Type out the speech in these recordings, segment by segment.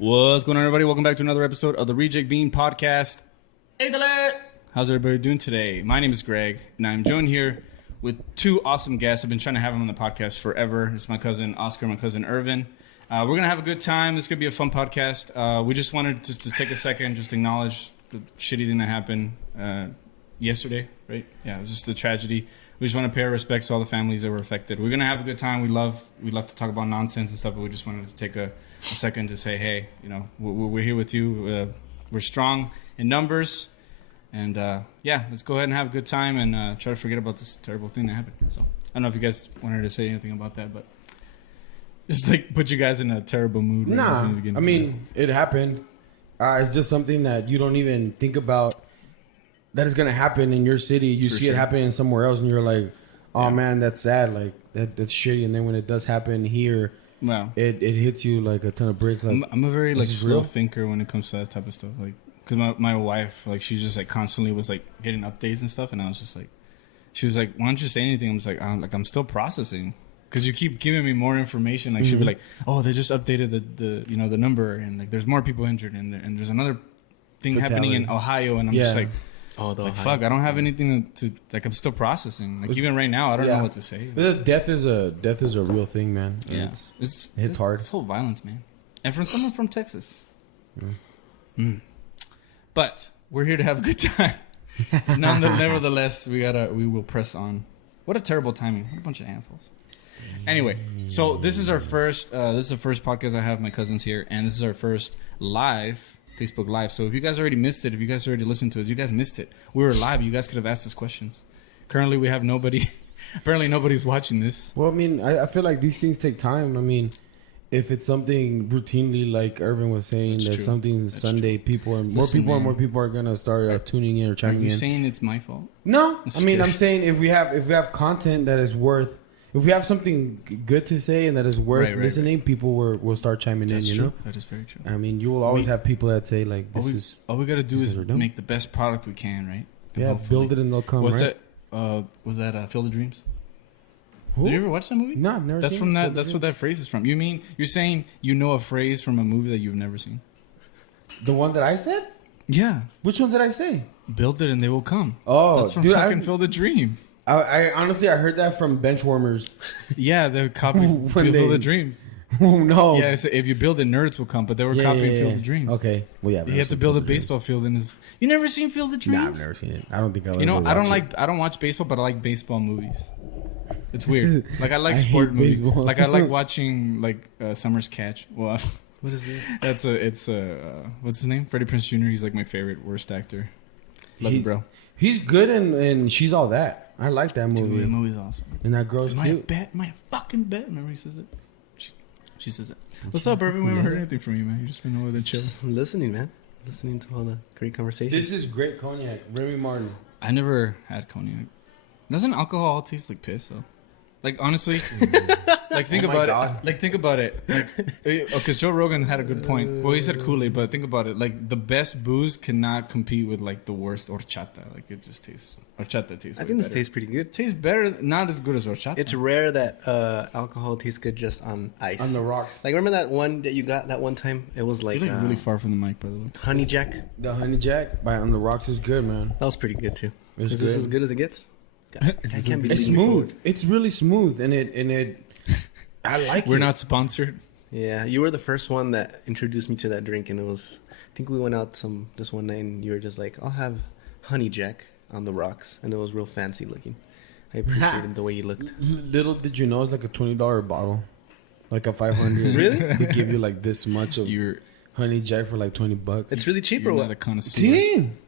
What's going on, everybody? Welcome back to another episode of the Reject Bean Podcast. Hey, how's everybody doing today? My name is Greg, and I'm joined here with two awesome guests. I've been trying to have them on the podcast forever. It's my cousin Oscar, my cousin Ervin. We're going to have a good time. This is going to be a fun podcast. We just wanted to take a second, just acknowledge the shitty thing that happened yesterday, right? Yeah, it was just a tragedy. We just want to pay our respects to all the families that were affected. We're going to have a good time. We love to talk about nonsense and stuff, but we just wanted to take a second to say, hey, you know, we're here with you. We're strong in numbers. And, yeah, let's go ahead and have a good time and try to forget about this terrible thing that happened. So I don't know if you guys wanted to say anything about that, but just, like, put you guys in a terrible mood. Nah, I mean, it happened. It's just something that you don't even think about that is going to happen in your city. You see it happening somewhere else, and you're like, oh, man, that's sad. Like, that's shitty. And then when it does happen here, wow, it hits you like a ton of bricks. Like, I'm a very, like, slow thinker when it comes to that type of stuff. Like, because my wife, like, she just, like, constantly was, like, getting updates and stuff, and I was just like, she was like, why don't you say anything? I was like, I'm still processing. Because you keep giving me more information. Like, she'll be like, oh, they just updated the number, and, like, there's more people injured, and there's another thing happening in Ohio, and I'm just like, oh, like, fuck, I don't have anything to like, I'm still processing. Like, even right now, I don't know what to say. Death is a real thing, man. Yeah. It hits hard. This whole violence, man. And from someone from Texas. But we're here to have a good time. Nevertheless, we will press on. What a terrible timing. What a bunch of assholes. Anyway, so this is our first podcast. I have my cousins here, and this is our first Facebook Live. So if you guys already missed it, if you guys already listened to us, you guys missed it. We were live. You guys could have asked us questions. Currently, we have nobody. Apparently, nobody's watching this. Well, I mean, I feel like these things take time. I mean, if it's something routinely, like Ervin was saying, that's something that's Sunday, more people are gonna start tuning in or chiming in. Are you saying it's my fault? No, I mean, I'm saying if we have content that is worth. If we have something good to say and that is worth listening, people will start chiming in, you know? That is very true. I mean, you will always have people that say, like, all we got to do is make the best product we can, right? And build it and they'll come, Was that Field of Dreams? Who? Did you ever watch that movie? No, I've never seen it. That's what that phrase is from. You're saying you know a phrase from a movie that you've never seen? The one that I said? Yeah. Which one did I say? Build it and they will come. Oh, that's from fucking Field of Dreams. I honestly, I heard that from Benchwarmers. Yeah, they copied Field of Dreams. Oh, no. Yeah, so if you build it, nerds will come, but they were copying Field of Dreams. Okay. Well, yeah. You have to build a baseball field in his... You never seen Field of Dreams? Nah, I've never seen it. I don't think I'll I don't watch baseball, but I like baseball movies. It's weird. Like, I like sport movies. Like, I like watching, like, Summer's Catch. Well, what is that? It's what's his name? Freddie Prinze Jr. He's like my favorite worst actor. Love you, bro. He's good and She's All That. I like that movie. Dude, that movie's awesome. And that girl's cute. My fucking bet. Remember he says it? She says it. What's up, Ervin? We haven't heard anything from you, man. You just been over there chill. Just listening, man. Listening to all the great conversations. This is great cognac. Remy Martin. I never had cognac. Doesn't alcohol taste like piss, though? Like, honestly, like, think about it. Like, think about it. Because Joe Rogan had a good point. Well, he said Kool-Aid, but think about it. Like, the best booze cannot compete with, like, the worst horchata. Like, it just tastes... Horchata tastes I think this tastes pretty good. Tastes better, not as good as horchata. It's rare that alcohol tastes good just on ice. On the rocks. Like, remember that one that you got that one time? It was like... You're, like, really far from the mic, by the way. Honey Jack. The Honey Jack by On the Rocks is good, man. That was pretty good, too. Is this as good as it gets? It's smooth. It's really smooth, and it. I like it. We're not sponsored. Yeah, you were the first one that introduced me to that drink, and it was. I think we went out this one night, and you were just like, "I'll have Honey Jack on the rocks," and it was real fancy looking. I appreciated the way you looked. Little did you know, it's like a $20 bottle, like a 500. Really? They give you like this much of Honey Jack for like $20. It's really cheap, or what? Not a connoisseur.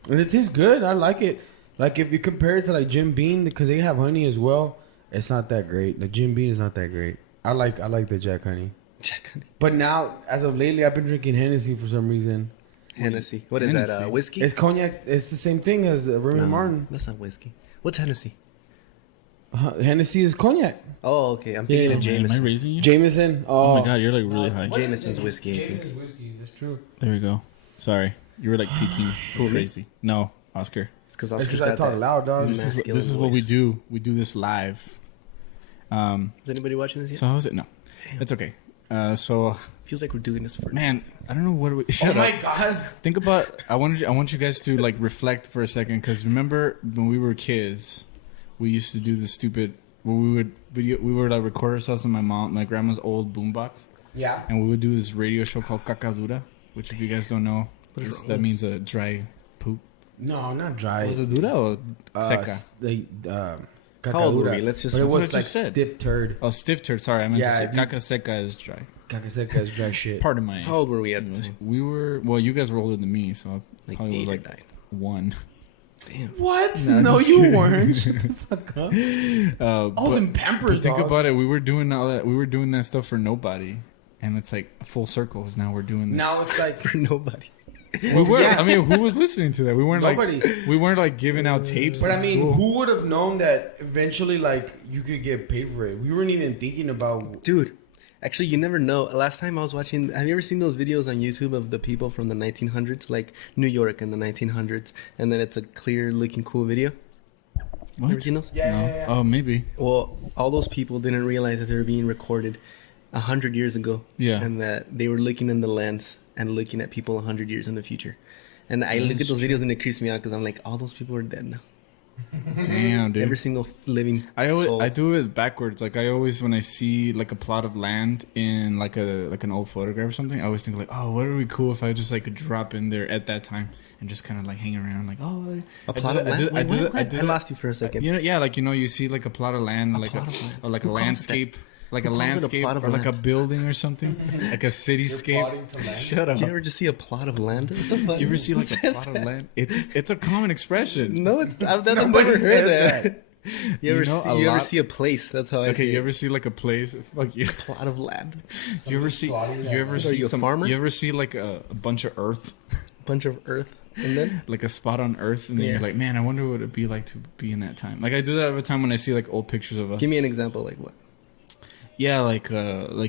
And it tastes good. I like it. Like, if you compare it to, like, Jim Beam, because they have honey as well, it's not that great. The Jim Beam is not that great. I like the Jack Honey. Jack Honey. But now, as of lately, I've been drinking Hennessy for some reason. Hennessy. What is that, whiskey? It's cognac. It's the same thing as Remy Martin. That's not whiskey. What's Hennessy? Hennessy is cognac. Oh, okay. I'm thinking of Jameson. Am I raising you? Jameson. Oh my God, you're, like, really high. Jameson's whiskey, I think. Jameson's whiskey. That's true. There we go. Sorry. You were, like, peeking. Crazy. No, Oscar. It's because I talk loud, dog. This is what we do. We do this live. Is anybody watching this yet? So how is it? No. It's okay. So Feels like we're doing this for man, I don't know what we. Shut Oh my up. god. Think about. I want you guys to like reflect for a second, because remember when we were kids, we used to do the stupid. Where we would like record ourselves in my grandma's old boombox, Yeah. and we would do this radio show called Cacadura, which if you guys don't know, that means a dry poop. No, not dry. Was it dura or seca? How old were Cacadura. we? Let's just. But it That's what was I like just said. stiff turd. Oh, stiff turd. Sorry, I meant Yeah, to say caca seca is dry. Caca seca is dry shit. Pardon my. How old were we at the time? We were you guys were older than me, so I Like probably was 8 or like 9. 1. Damn. What? No, No, just you kidding. weren't. Shut the fuck up. I was in Pampers, Think dog. about it. We were doing all that. We were doing that stuff for nobody, and it's like full circle. Now we're doing this. Now it's like For nobody. we were. Yeah. I mean, who was listening to that? We weren't Nobody. we weren't like giving out tapes. But in I mean, school. who would have known that eventually, like, you could get paid for it? We weren't even thinking about. Dude, actually, you never know. Last time I was watching, have you ever seen those videos on YouTube of the people from the 1900s, like New York in the 1900s, and then it's a clear looking cool video? What? Ever seen those? Yeah, No. yeah, yeah. Oh, maybe. Well, all those people didn't realize that they were being recorded 100 years ago. Yeah. And that they were looking in the lens and looking at people 100 years in the future. And I look at those videos and it creeps me out because I'm like, all those people are dead now. Damn, dude. Every single living soul. I do it backwards. Like I always, when I see like a plot of land in like an old photograph or something, I always think like, oh, what would be cool if I just like could drop in there at that time and just kind of like hang around, like, oh, A plot of land? I do I lost you for a second. You know, yeah, like you see like a plot of land, like plot of land. or like a Who calls it landscape, like a Who calls it a landscape, plot of or like a land? building or something, like a cityscape. plotting to land? Shut up. Did you ever just see a plot of land? What the fuck? You ever see like Who a says plot of that? land? It's a common expression. No, it's, I've never Nobody heard says that. You ever, know, a you ever lot- see a place? That's how I Okay, see you it. ever see like a place? Fuck you. Plot of land. You ever see? plotting You that ever land. Are see you a some? farmer? You ever see like a bunch of earth, Bunch of earth. And then? like a spot on earth, and then Yeah. you're like, man, I wonder what it'd be like to be in that time. Like I do that every time when I see like old pictures of us. Give me an example, like what? Yeah, like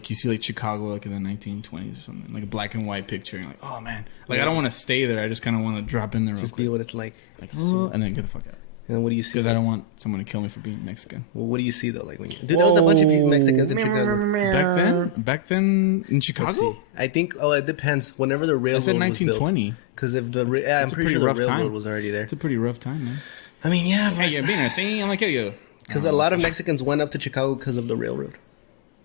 you see like Chicago like in the 1920s or something, like a black and white picture. And you're like, oh man, like I don't want to stay there. I just kind of want to drop in there, real Just quick. be what it's like. Like, oh, and then get the fuck out. And then what do you see? Because I don't want someone to kill me for being Mexican. Well, what do you see though? Like when you... Dude, there was a bunch of people, Mexicans in Chicago. Back then in Let's Chicago, see. I think. Oh, it depends. Whenever the I railroad said was built. 1920. Because if the yeah, I'm It's a pretty pretty sure the rough railroad time. was already there. It's a pretty rough time, man. I mean, yeah, Hey, you're being a see, I'm gonna kill you. because a lot of Mexicans went up to Chicago because of the railroad.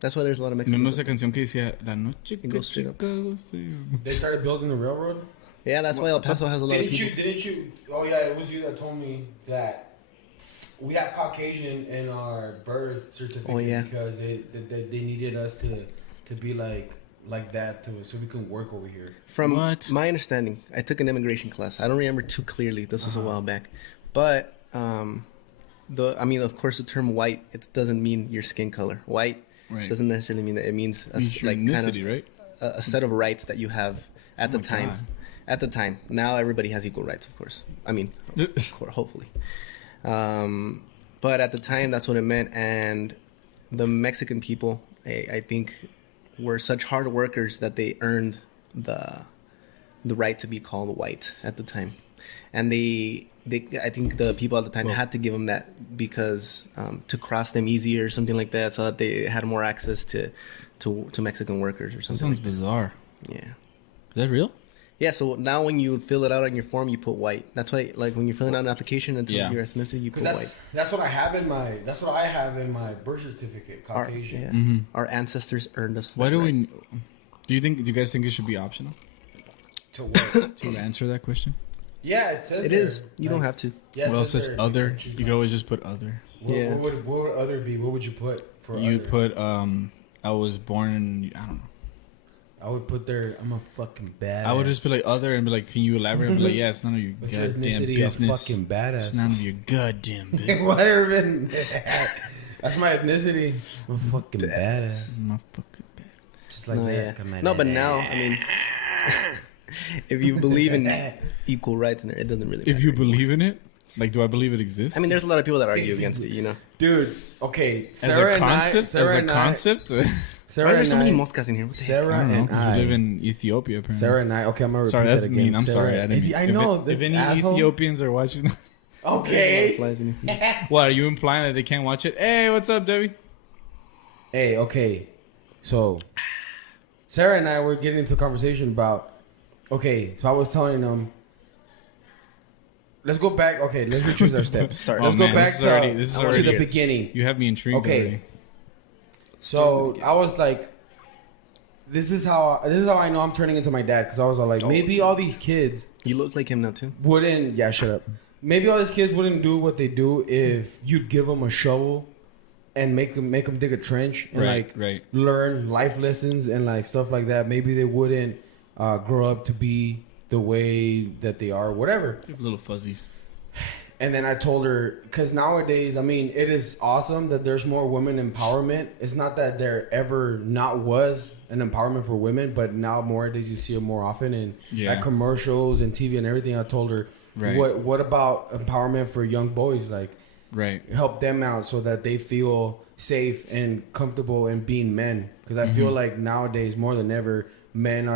That's why there's a lot of Me gusta Mexicans. esa canción que decía La noche que goes straight up. Chicago se... They started building the railroad. Yeah, that's why El Paso has a lot of Didn't people. you? Oh yeah, it was you that told me that we have Caucasian in our birth certificate. Oh, yeah. Because they needed us to be like that so we can work over here. From What? my understanding, I took an immigration class. I don't remember too clearly. This was a while back, but I mean, of course, the term white it doesn't mean your skin color. White Right. doesn't necessarily mean that. It means Means your like kind of ethnicity, right? a set of rights that you have at the my time. God. At the time, now everybody has equal rights, of course. I mean, hopefully. But at the time, that's what it meant. And the Mexican people, I think, were such hard workers that they earned the right to be called white at the time. And I think the people at the time had to give them that because to cross them easier or something like that, so that they had more access to Mexican workers or That something. sounds Like bizarre. that. Yeah. Is that real? Yeah, so now when you fill it out on your form, you put white. That's why, like, when you're filling out an application and Yeah. your ethnicity, you put Because white. that's what I have in my birth certificate. Our, Caucasian. yeah. Mhm. Our ancestors earned us. Why that do right. we? Do you guys think it should be optional To what? to answer that question? Yeah, it says It there. is. You don't Like, have to. Yeah, it Well, it says says there, other. choose You could not always just put other. What, Yeah. what would other be? What would you put for You other? put I was born in, I don't know. I would put there. I'm a fucking badass. I would just be like other and be like, can you elaborate? I'd be like, yeah, it's none of your What's your goddamn ethnicity? business. A fucking badass. It's none of your goddamn business. Whatever. That's my ethnicity. I'm a fucking This badass. is my fucking bad. Just like No, that. yeah. Come on, No, but badass. now, I mean, if you believe in equal rights, in there, it doesn't really matter. If you anymore. believe in it, like, do I believe it exists? I mean, there's a lot of people that argue against it, you know. Dude, okay. as Sarah a concept. and I, Sarah As a and I, concept. Sarah Why are there and so many I, moscas in here? What the heck? Sarah I don't know. and 'Cause we live in Ethiopia, apparently. Sarah and I. Okay, I'm gonna repeat Sorry, that that's again. mean. I'm Sarah, sorry. I didn't mean. I know. If any asshole. Ethiopians are watching, Okay. Flies in your feet. what are you implying that they can't watch it? Hey, what's up, Debbie? Hey, okay. So, Sarah and I were getting into a conversation about, okay, so I was telling them, let's go back. Okay, let's retrace our steps. Let's go back to the beginning. You have me intrigued. Okay. Already. So I was like, this is how I know I'm turning into my dad, because I was all like, maybe all these kids. You look like him now too. Wouldn't. Yeah, shut up. Maybe all these kids wouldn't do what they do if you'd give them a shovel and make them dig a trench and learn life lessons and like stuff like that. Maybe they wouldn't grow up to be the way that they are, whatever. Little fuzzies. And then I told her, because nowadays, I mean, it is awesome that there's more women empowerment. It's not that there ever not was an empowerment for women, but now nowadays you see it more often in like commercials and TV and everything. I told her, what about empowerment for young boys? Like, help them out so that they feel safe and comfortable in being men. Because I feel like nowadays more than ever, men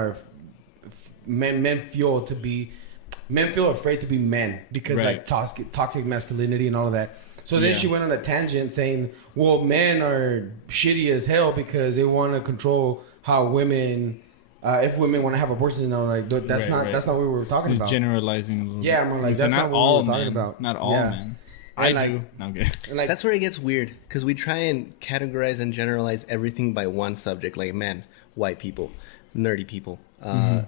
feel afraid to be men because like toxic masculinity and all of that. So then she went on a tangent saying, well, men are shitty as hell because they want to control how women, if women want to have abortions. And I'm like, that's not what we were talking about. Generalizing a little bit. Yeah, I'm like, that's not what we were talking about. Not all men. I do. No, I'm good. Like, that's where it gets weird, because we try and categorize and generalize everything by one subject, like men, white people, nerdy people,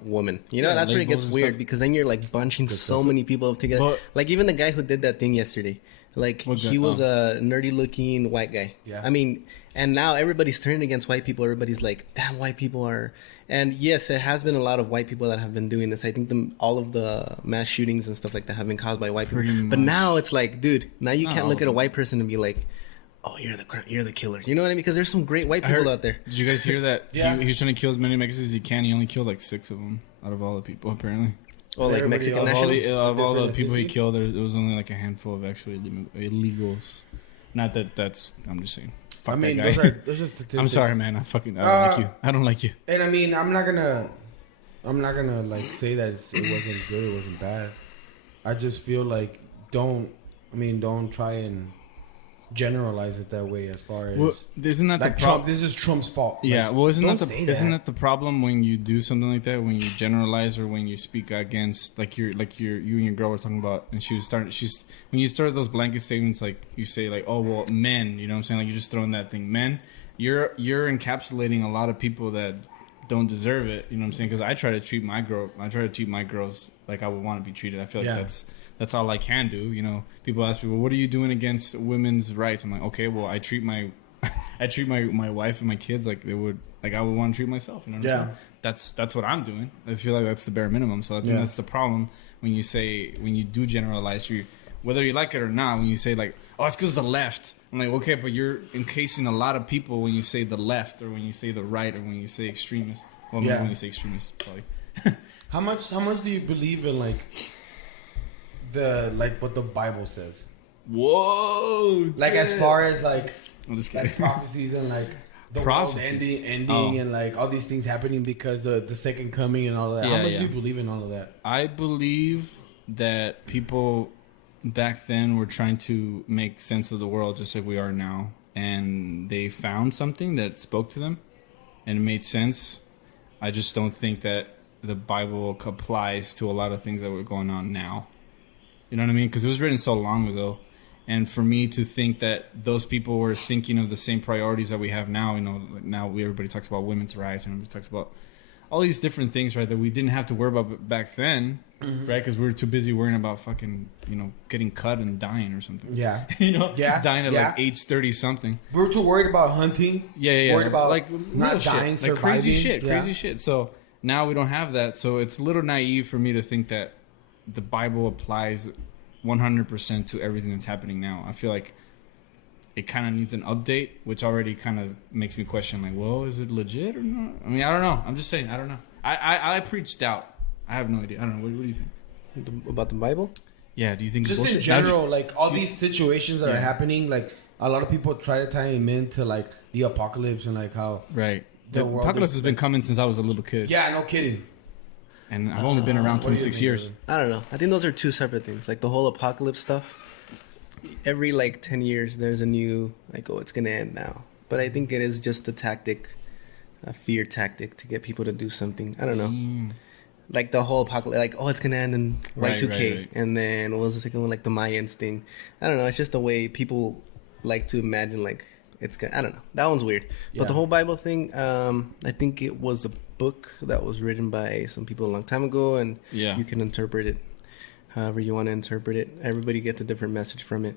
women. You know, that's where it gets weird, because then you're like bunching so many people up together. But, like even the guy who did that thing yesterday, like he was a nerdy looking white guy. Yeah. I mean, and now everybody's turning against white people. Everybody's like, damn, white people are. And yes, it has been a lot of white people that have been doing this. I think all of the mass shootings and stuff like that have been caused by white people. But now it's like, dude, now you can't look at a white person and be like, oh, you're the killers. You know what I mean? Because there's some great white people out there. Did you guys hear that? He was trying to kill as many Mexicans as he can. He only killed like 6 of them out of all the people, apparently. Oh, like Mexican nationals? Of all the people he killed, there was only like a handful of actually illegals. Not that that's... I'm just saying. Fuck, I mean, those are just statistics. I'm sorry, man. I don't like you. I don't like you. And I mean, I'm not gonna like say that it wasn't good, it wasn't bad. I just feel like don't try and generalize it that way as far as isn't that like the Trump? This is Trump's fault. Yeah, well, isn't that the problem when you do something like that, when you generalize or when you speak against you and your girl were talking about, and when you start those blanket statements, like you say like, oh well, men, you know what I'm saying, like you're just throwing that thing, men, you're encapsulating a lot of people that don't deserve it, you know what I'm saying? Because I try to treat my girls like I would want to be treated. I feel like that's all I can do. You know, people ask me, well, what are you doing against women's rights? I'm like, okay, well, I treat my wife and my kids like I would want to treat myself. You know what I'm saying? That's what I'm doing. I feel like that's the bare minimum. So I think that's the problem when you do generalize, whether you like it or not, when you say like, oh, it's because the left. I'm like, okay, but you're encasing a lot of people when you say the left or when you say the right or when you say extremist. Well, when you say extremist, probably. How much do you believe in like what the Bible says? Whoa! Like as far as like, I'm just kidding. Like prophecies and like the world ending and like all these things happening because the second coming and all of that. How much do you believe in all of that? I believe that people back then were trying to make sense of the world just like we are now, and they found something that spoke to them and it made sense. I just don't think that the Bible applies to a lot of things that were going on now. You know what I mean? Because it was written so long ago. And for me to think that those people were thinking of the same priorities that we have now, you know, like now everybody talks about women's rights and everybody talks about all these different things, right, that we didn't have to worry about back then, right? Because we were too busy worrying about fucking, you know, getting cut and dying or something. Yeah. You know? Yeah. Dying at like age 30 something. We were too worried about hunting. Yeah. Worried about like not dying, shit. Like crazy shit. So now we don't have that. So it's a little naive for me to think that the Bible applies 100% to everything that's happening now. I feel like it kind of needs an update, which already kind of makes me question, like, well, is it legit or not? I mean, I don't know. I'm just saying, I don't know. I preach doubt. I have no idea. I don't know. What do you think? About the Bible? Yeah, do you think just in general, like all these situations that are happening, like a lot of people try to tie them into like the apocalypse and like how the apocalypse has been coming since I was a little kid. Yeah, no kidding. And I've only been around 26 years. I don't know. I think those are two separate things. Like the whole apocalypse stuff. Every like 10 years, there's a new like, oh, it's gonna end now. But I think it is just a tactic a fear tactic to get people to do something. I don't know. Like the whole apocalypse, like, oh, it's gonna end in Y2K. Right. And then what was the second one? Like the Mayans thing. I don't know. It's just the way people like to imagine, like, it's gonna, I don't know. That one's weird. Yeah. But the whole Bible thing, I think it was a book that was written by some people a long time ago, and Yeah. you can interpret it however you want to interpret it. Everybody gets a different message from it.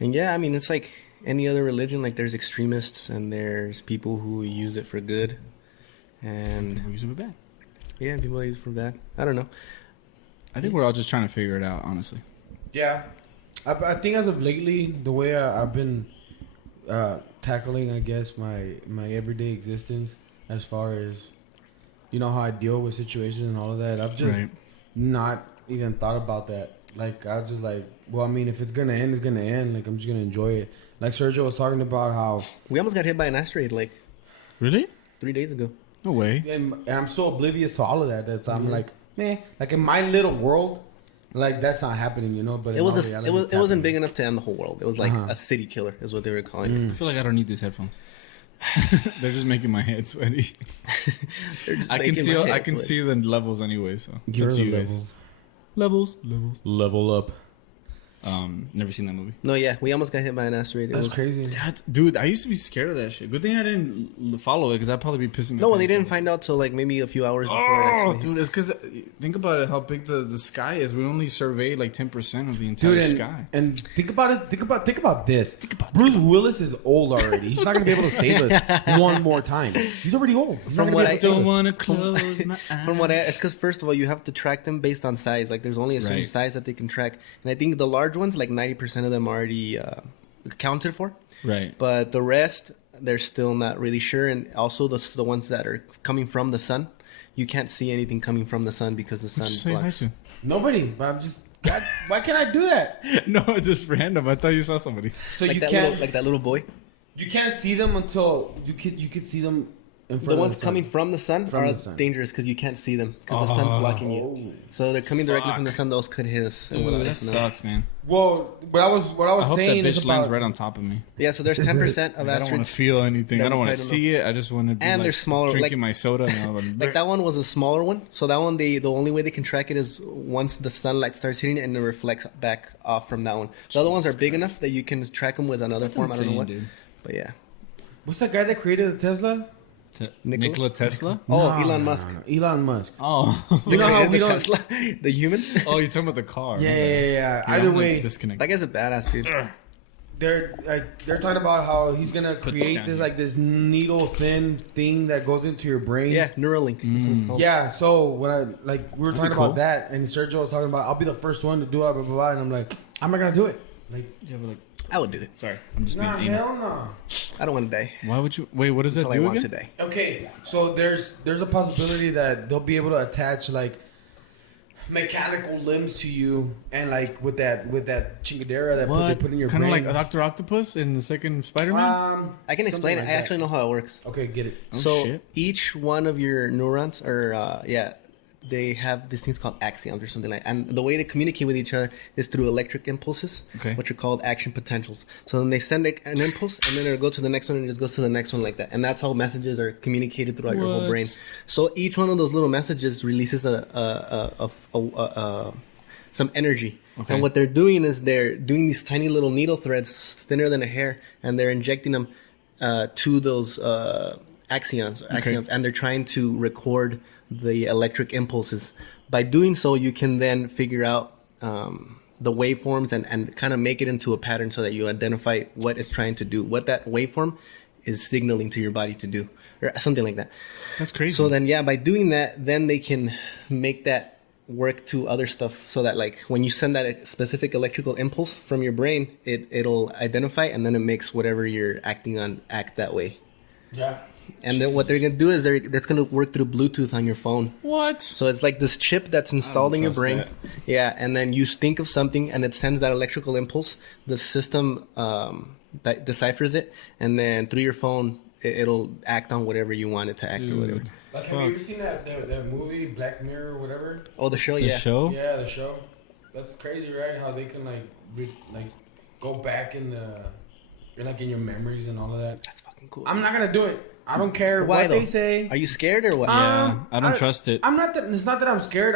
And yeah, I mean, it's like any other religion. Like, there's extremists and there's people who use it for good. And People use it for bad. yeah, people use it for bad. I don't know. I think we're all just trying to figure it out, honestly. Yeah, I think as of lately, the way I've been tackling, I guess, my everyday existence, as far as, you know, how I deal with situations and all of that, I've just not even thought about that. Like, I was just like, well, I mean, if it's gonna end, it's gonna end. Like, I'm just gonna enjoy it. Like Sergio was talking about how We almost got hit by an asteroid like Really? 3 days ago. No way. and I'm so oblivious to all of that I'm like, man, like in my little world, like that's not happening, you know. But It in was all it reality, was it's it wasn't happening. big enough to end the whole world. It was like Uh-huh. a city killer, is what they were calling I feel like I don't need these headphones. They're just making my head sweaty. it. They're just I can making see. my I head can sweat. see the levels anyway. So it's You're up to the you guys. levels. Levels. Level up. Never seen that movie. No, yeah, we almost got hit by an asteroid. It That's was crazy. Dude, I used to be scared of that shit. Good thing I didn't follow it because I'd probably be pissing me. No, off. they didn't find out till like maybe a few hours before it Oh, actually. dude, it's because think about it. How big the sky is. We only surveyed like 10% of the entire Dude, sky. and think about it. Think about this. Bruce Willis is old already. He's not gonna be able to save us one more time. He's already old. He's From not what gonna be able to save Don't us. want to close my eyes. From what it's because first of all, you have to track them based on size. Like, there's only a certain Right. size that they can track, and I think the large ones, like 90% of them, are already accounted for. Right. But the rest, they're still not really sure. And also the ones that are coming from the sun, you can't see anything coming from the sun because the sun Just say hi blocks. to. Nobody. But I'm just. God, why can't I do that? No, it's just random. I thought you saw somebody. So Like you that can't. little, like that little boy. You can't see them until you could see them in front The of ones sun. coming from the sun From are the sun. dangerous because you can't see them because the sun's blocking you. Oh. So they're coming directly Fuck. from the sun. Those could hit us. and Dude, without that us knowing. sucks, man. Well, what I was I hope that saying is bitch lands about right on top of me. Yeah, so there's 10% of I don't want asteroids. to feel anything. that I don't we want to probably see it. I just want to be And like, they're smaller, drinking like- my soda. And Like that one was a smaller one. So that one, the only way they can track it is once the sunlight starts hitting it and it reflects back off from that one. The other ones are big enough that you can track them with another form. I don't know what. dude. But yeah. what's that guy that created the Tesla? Nikola Tesla? Oh, No, Elon no, Musk. no. Elon Musk. Oh. You know how Created we the don't. Tesla, the human. Oh, you're talking about the car. Yeah. Dude, Either I'm gonna way, disconnect. That guy's a badass dude. they're talking about how he's gonna Put this create down this here. like this needle thin thing that goes into your brain. Yeah, Neuralink. That's what it's called. Yeah, so when I like we were That'd talking be cool. about that, and Sergio was talking about I'll be the first one to do it, blah blah blah, and I'm like, I'm not gonna do it. Like, Yeah, but like, I would do it. sorry, I'm just being nah, anal. hell no. I don't want to die Why would you? Wait, what does until that I do want again? to die. Okay, so there's a possibility that they'll be able to attach like mechanical limbs to you, and like with that chingadera that they put in your Kind of brain. like Dr. Octopus in the second Spider-Man? I can explain it. Like I actually know how it works. Okay, get it. Oh, So shit. each one of your neurons, or they have these things called axons or something like. And the way they communicate with each other is through electric impulses, Okay. which are called action potentials. So then they send an impulse, and then it'll go to the next one, and it just goes to the next one like that. And that's how messages are communicated throughout your whole What? brain. So each one of those little messages releases some energy. Okay. And what they're doing is they're doing these tiny little needle threads, thinner than a hair, and they're injecting them to those axons, and they're trying to record the electric impulses. By doing so, you can then figure out the waveforms and kind of make it into a pattern so that you identify what it's trying to do, what that waveform is signaling to your body to do, or something like that. That's crazy. So then, by doing that, then they can make that work to other stuff, so that like when you send that specific electrical impulse from your brain, it'll identify, and then it makes whatever you're acting on act that way. Yeah. And then what they're gonna do is that's gonna work through Bluetooth on your phone. What? So it's like this chip that's installed in your trust brain. that. Yeah, and then you think of something, and it sends that electrical impulse. The system that deciphers it, and then through your phone, it'll act on whatever you want it to act or whatever. Dude. Like, have you ever seen that movie Black Mirror or whatever? Oh, the show, The yeah. show? Yeah, the show. That's crazy, right? How they can like go back in your memories and all of that. That's fucking cool. I'm not gonna do it. I don't care Why, what though? they say. Are you scared or what? Yeah, I don't trust it. I'm not that. It's not that I'm scared.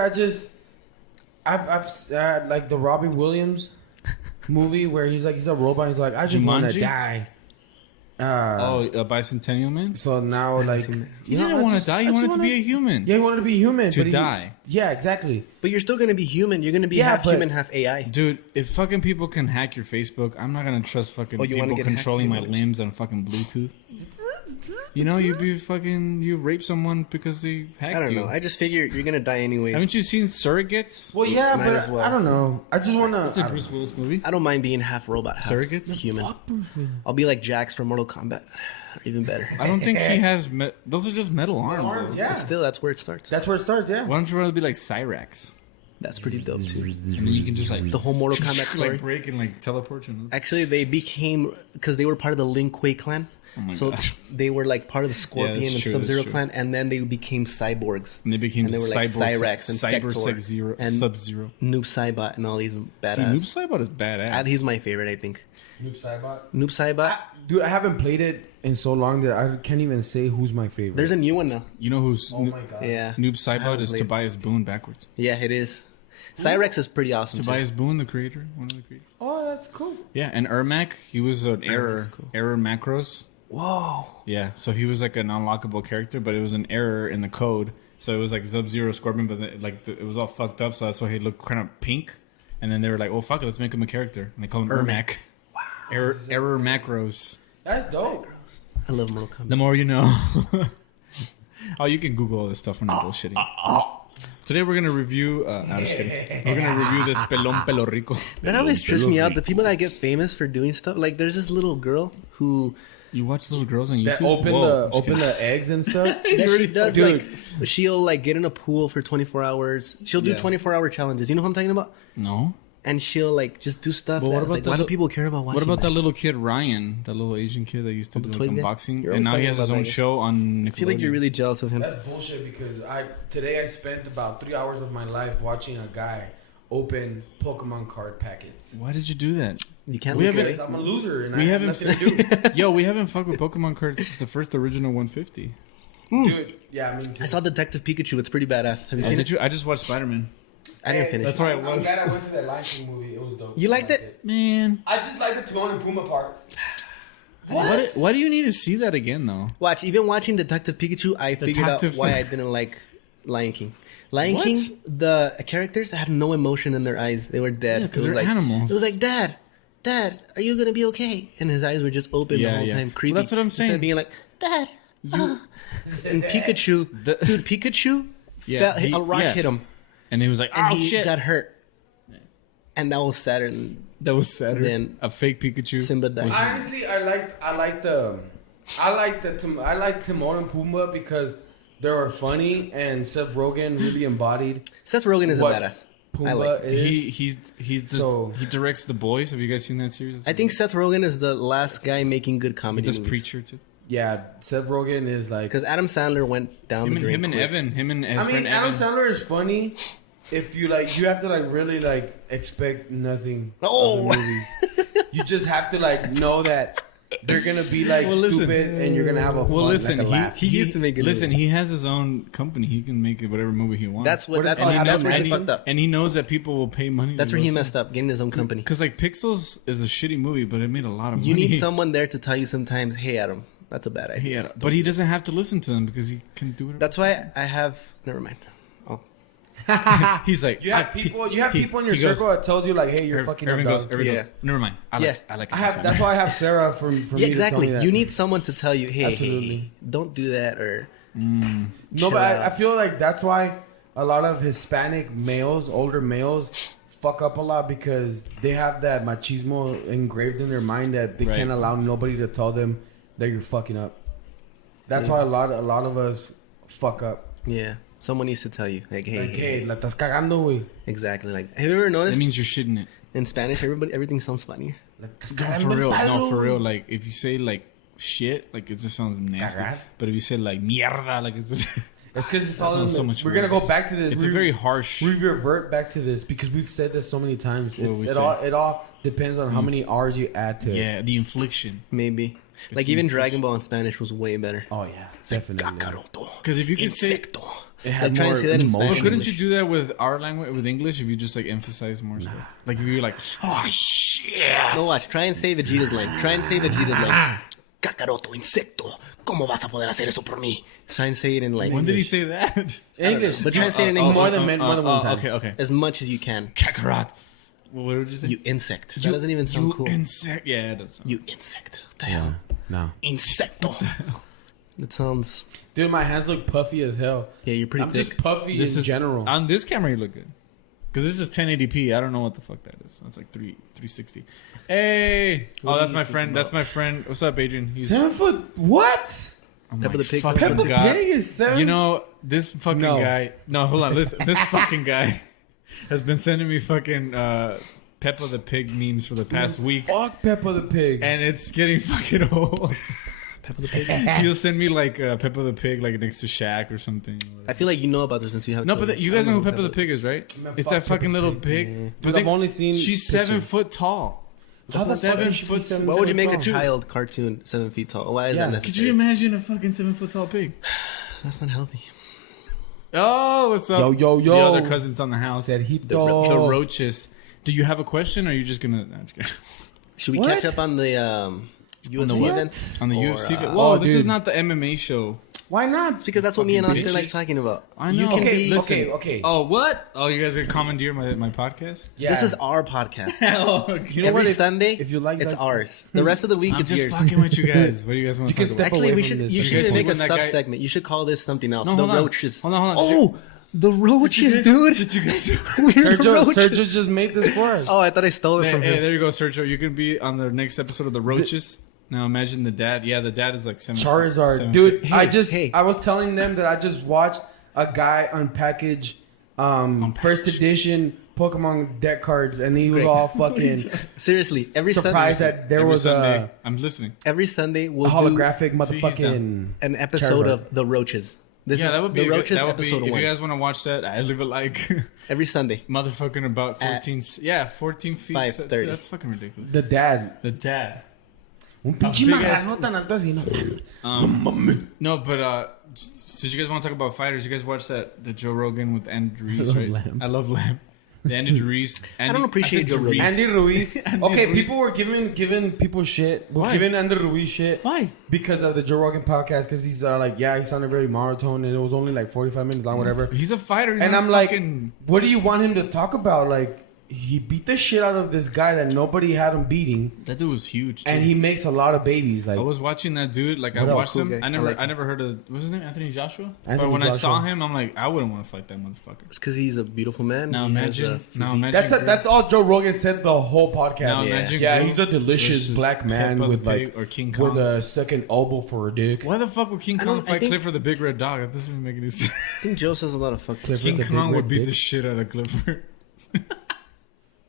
I've like the Robbie Williams movie where he's a robot. He's like, I just want to Jumanji? die. A Bicentennial Man? So now, like, You didn't want to die. You wanted to be a human. Yeah, he wanted to be human. To but die. Yeah, exactly. But you're still gonna be human. You're gonna be Yeah, half but- human, half AI. Dude, if fucking people can hack your Facebook, I'm not gonna trust fucking Oh, you wanna people get controlling my hacked? limbs on fucking Bluetooth. You know, you rape someone because they hacked I don't you. know. I just figure you're gonna die anyways. Haven't you seen Surrogates? Well, yeah, Might but as well. I don't know. I just want It's a to. Bruce Willis movie. I don't mind being half robot, half Surrogates? human. I'll be like Jax from Mortal Kombat, or even better. I don't think he has. Those are just metal arms. Arms, bro. yeah. But still, that's where it starts. That's where it starts. Yeah. Why don't you rather be like Cyrax? That's pretty dope too. And then you can just like The whole Mortal Kombat story. like break and like teleport you. Actually, they became because they were part of the Lin Kuei clan. Oh my So gosh. they were like part of the Scorpion that's and true, Sub-Zero that's true. clan, and then they became cyborgs. And they became And they were like Cyrax and Cyber Sector Sub-Zero, and Sub-Zero. Noob Saibot and all these Dude, badass. Noob Saibot is badass. He's my favorite, I think. Noob Saibot. Noob Saibot. Dude, I haven't played it in so long that I can't even say who's my favorite. There's a new one now. You know who's Oh my god. Yeah. Noob I Saibot haven't is played. Tobias Boone backwards. Yeah, it is. Cyrex is pretty awesome too. Tobias Boone, the creator, one of the creators. Oh, that's cool. Yeah, and Ermac, he was an error cool. macros. Whoa. Yeah, so he was like an unlockable character, but it was an error in the code. So it was like Sub-Zero Scorpion, but it was all fucked up. So that's why he looked kind of pink. And then they were like, "Oh fuck it, let's make him a character." And they call him Ermac. Wow. Error macros. That's dope. I love Mortal Kombat. The more you know. Oh, you can Google all this stuff when I'm bullshitting. Today we're gonna review. No, I'm just kidding. We're gonna review this Pelón Pelo Rico. That always trips me out. The people that get famous for doing stuff, like there's this little girl who You watch little girls on YouTube. That open Whoa, I'm just open kidding. the eggs and stuff. that she does Dude. like she'll like get in a pool for 24 hours. She'll do Yeah. 24-hour challenges. You know what I'm talking about? No. And she'll like just do stuff. But what That's about like, the why do li- people care about watching? What about that little kid Ryan, that little Asian kid that used to Oh, the do toys like, guy? unboxing, You're and now always he has talking his about own that guy. show on Nickelodeon. I feel like you're really jealous of him. That's bullshit because today I spent about 3 hours of my life watching a guy open Pokemon card packets. Why did you do that? You can't We look haven't- away. Because I'm a loser and We I have haven't- nothing to do. Yo, we haven't fucked with Pokemon cards since the first original 150. Dude, yeah, I mean, I saw Detective Pikachu. It's pretty badass. Have you seen Did it? you? I just watched Spider-Man. I didn't finish. That's it. right. I'm glad I went to that Lion King movie. It was dope. You liked That's it? Man, I just like the Timon and Pumbaa part. why do you need to see that again though? Watch. Even watching Detective Pikachu, I figured out Detective- why I didn't like Lion King. Lion What? King, the characters had no emotion in their eyes. They were dead. Yeah, 'cause It was they're like, animals. It was like, Dad, are you gonna be okay? And his eyes were just open the Yeah, whole yeah. time, Well, creepy. that's what I'm Instead saying. of being like, Dad, and Pikachu, dude, Pikachu, Yeah, a rock yeah. hit him, And he was like, and "Oh he shit!" got hurt, and that was Saturn. That was Saturn. Then A fake Pikachu. Simba died. Honestly, I like Timon and Pumbaa because they were funny and Seth Rogen really embodied Seth Rogen is what a badass. I Pumbaa like. is. He directs The Boys. Have you guys seen that series? I think Seth Rogen is the last guy making good he comedy does movies. Preacher too. Yeah, Seth Rogen is like. Because Adam Sandler went down the drain. Him and quick. Evan. Him and his I mean, friend Adam Evan. Sandler is funny. If you like, you have to like really like expect nothing Oh. of the movies. You just have to like know that they're gonna be like Well, listen. stupid and you're gonna have a fun, Well, listen. like a laugh. He used to make good Listen, movies. he has his own company. He can make whatever movie he wants. That's what. That's Oh, what. Adam That's where he Sandler? fucked up. And he knows that people will pay money. That's where he messed up, getting his own company. Because like Pixels is a shitty movie, but it made a lot of money. You need someone there to tell you sometimes, "Hey, Adam, that's a bad idea." But he doesn't have to listen to them because he can do it. That's why I have. Never mind. Oh, He's like, You have people in your he goes- circle that tells you like, "Hey, you're fucking Ervin up, goes, dog." Ervin Yeah. goes, never mind. I like. I have. That's why I have Sarah for yeah, me to tell exactly. me that. You need someone to tell you, "Hey, Absolutely. don't do that," or No, chill but I out. feel like that's why a lot of Hispanic males, older males, fuck up a lot because they have that machismo engraved in their mind that they Right. can't allow nobody to tell them that you're fucking up. That's why a lot of us fuck up. yeah, someone needs to tell you, like, "Hey, Like, hey, la estás cagando, güey. exactly." Like, have you ever That noticed means you're shitting it. in Spanish, everything sounds funnier. La estás No, cagando for el real. palo. No, for real. Like if you say like shit, like it just sounds nasty. Cagar. But if you say like mierda, like it's just It's because it's That all in sounds the, so much we're gonna worse. go back to this. it's a very harsh. We revert back to this because we've said this so many times. What It's, we it say? all depends on how many R's you add to it. Yeah, the infliction. Maybe. Like even Dragon Ball in Spanish was way better. Oh yeah, definitely. Because if you could say, It had Like, trying more to say that in emotion. Spanish. couldn't you do that with our language, with English, if you just like emphasize more stuff? Like if you're like, oh shit. No, watch. Try and say Vegeta's line. Try and say Vegeta's line. Kakaroto, insecto. ¿Cómo vas a poder hacer eso por mí? Try and say it in like When did he say that? English, But try and say it in English. more than one time. Okay. as much as you can. Kakarot. What did you say? You insect. That doesn't even sound cool. Insect. Yeah, it does. Sound You insect. What the Yeah. hell? No, Insecto. That sounds. dude, my hands look puffy as hell. Yeah, you're pretty I'm thick. just puffy This in is general. on this camera. You look good because this is 1080p. I don't know what the fuck that is. That's like 360. Hey, What oh, are that's you my thinking friend. about? That's my friend. What's up, Adrian? 7 foot. What? I'm Peppa the Pig, fucking 7 Peppa foot. God. Pig is 7. You know, this fucking No. guy. No, hold on. Listen, this fucking guy has been sending me fucking Peppa the Pig memes for the past week, Fuck Peppa the Pig. and it's getting fucking old. Peppa the Pig. He'll send me like Peppa the Pig, like next to Shaq or something. I feel like you know about this since you have. No, but children. you guys I know don't who Peppa the Pig is, right? Man, It's fuck that fucking Peppa little Pig. pig. Dude, I've only seen she's pictures. 7 foot tall. How the fuck 7 can she be foot. 7 Why would you make a tall? child cartoon 7 feet tall? Why is Yeah. that Could Could necessary? you imagine a fucking 7 foot tall pig? That's not healthy. Oh, what's up? Yo. The other cousins on the house. Said he The roaches. Do you have a question, or are you just gonna? No, I'm just kidding. Should we What? catch up on the UFC what? event? On the Or, UFC. uh, Whoa, this is dude. not the MMA show. Why not? It's because that's what me and Fucking Oscar like bitches. talking about. I You know. can Okay, be. Listen. okay. Oh, what? Oh, you guys are commandeer my podcast? Yeah. This is our podcast. Oh, you know Every what? Sunday, if you like it's that- ours. The rest of the week, I'm it's just yours. fucking with you guys. What do you guys want You to can talk step about? Actually, away we from should. this. You You should guys see make a when that guy- sub segment. You should call this something else. No, The hold on. roaches. Hold on. Oh, the roaches, dude. Did you guys? We're the Sergio roaches. just made this for us. Oh, I thought I stole it Hey, from him. there you go, Sergio. You can be on the next episode of the Roaches. Now imagine the dad. Yeah, the dad is like 7 Charizard, 7 dude. Hey. I was telling them that I just watched a guy unpackage first edition Pokemon deck cards, and he was Great. all fucking Seriously, every surprised Sunday, that there Every was Sunday. I'm listening. every Sunday a we'll holographic See, he's motherfucking. down. do an episode Charizard. of the roaches. This Yeah, is that would be the a good, roaches that would be. episode If 1. you guys want to watch that, I leave it like Every Sunday. motherfucking about At 14. Yeah, 14 feet. 5:30. That's fucking ridiculous. The dad. The dad. Un pinche big ass- marrano tan alto así, no. No, but did you guys want to talk about fighters? You guys watched the Joe Rogan with Andy Ruiz, love right? Lamb. I love Lamb. The Andy Ruiz. Andy, don't appreciate I said Joe Rogan. Andy Ruiz. Andy Okay, Ruiz. people were giving people shit. Why? Giving Andy Ruiz shit. Why? Because of the Joe Rogan podcast, because he's like, yeah, he sounded very monotone, and it was only like 45 minutes long, whatever. He's a fighter. He's And not I'm like, fucking- what do you want him to talk about? Like, he beat the shit out of this guy that nobody had him beating, that dude was huge. Too. and he makes a lot of babies. Like, I was watching that dude. Like I What else? watched Cool him. guy. I never, I like I never heard of what's his name, Anthony Joshua. Anthony but when I Joshua. saw him, I'm like, I wouldn't want to fight that motherfucker. It's because he's a beautiful man. Now He has imagine, a now physique. imagine. that's all Joe Rogan said the whole podcast. Now Yeah. imagine. Yeah, Gru he's a delicious versus black man Peppa with the Pig like or King Kong. with a second elbow for a dick. Why the fuck would King I Kong don't- I fight think- Clifford the Big Red Dog? That doesn't even make any sense. I think Joe says a lot of fuck. Clifford King the Big Kong Red would beat Dick? the shit out of Clifford.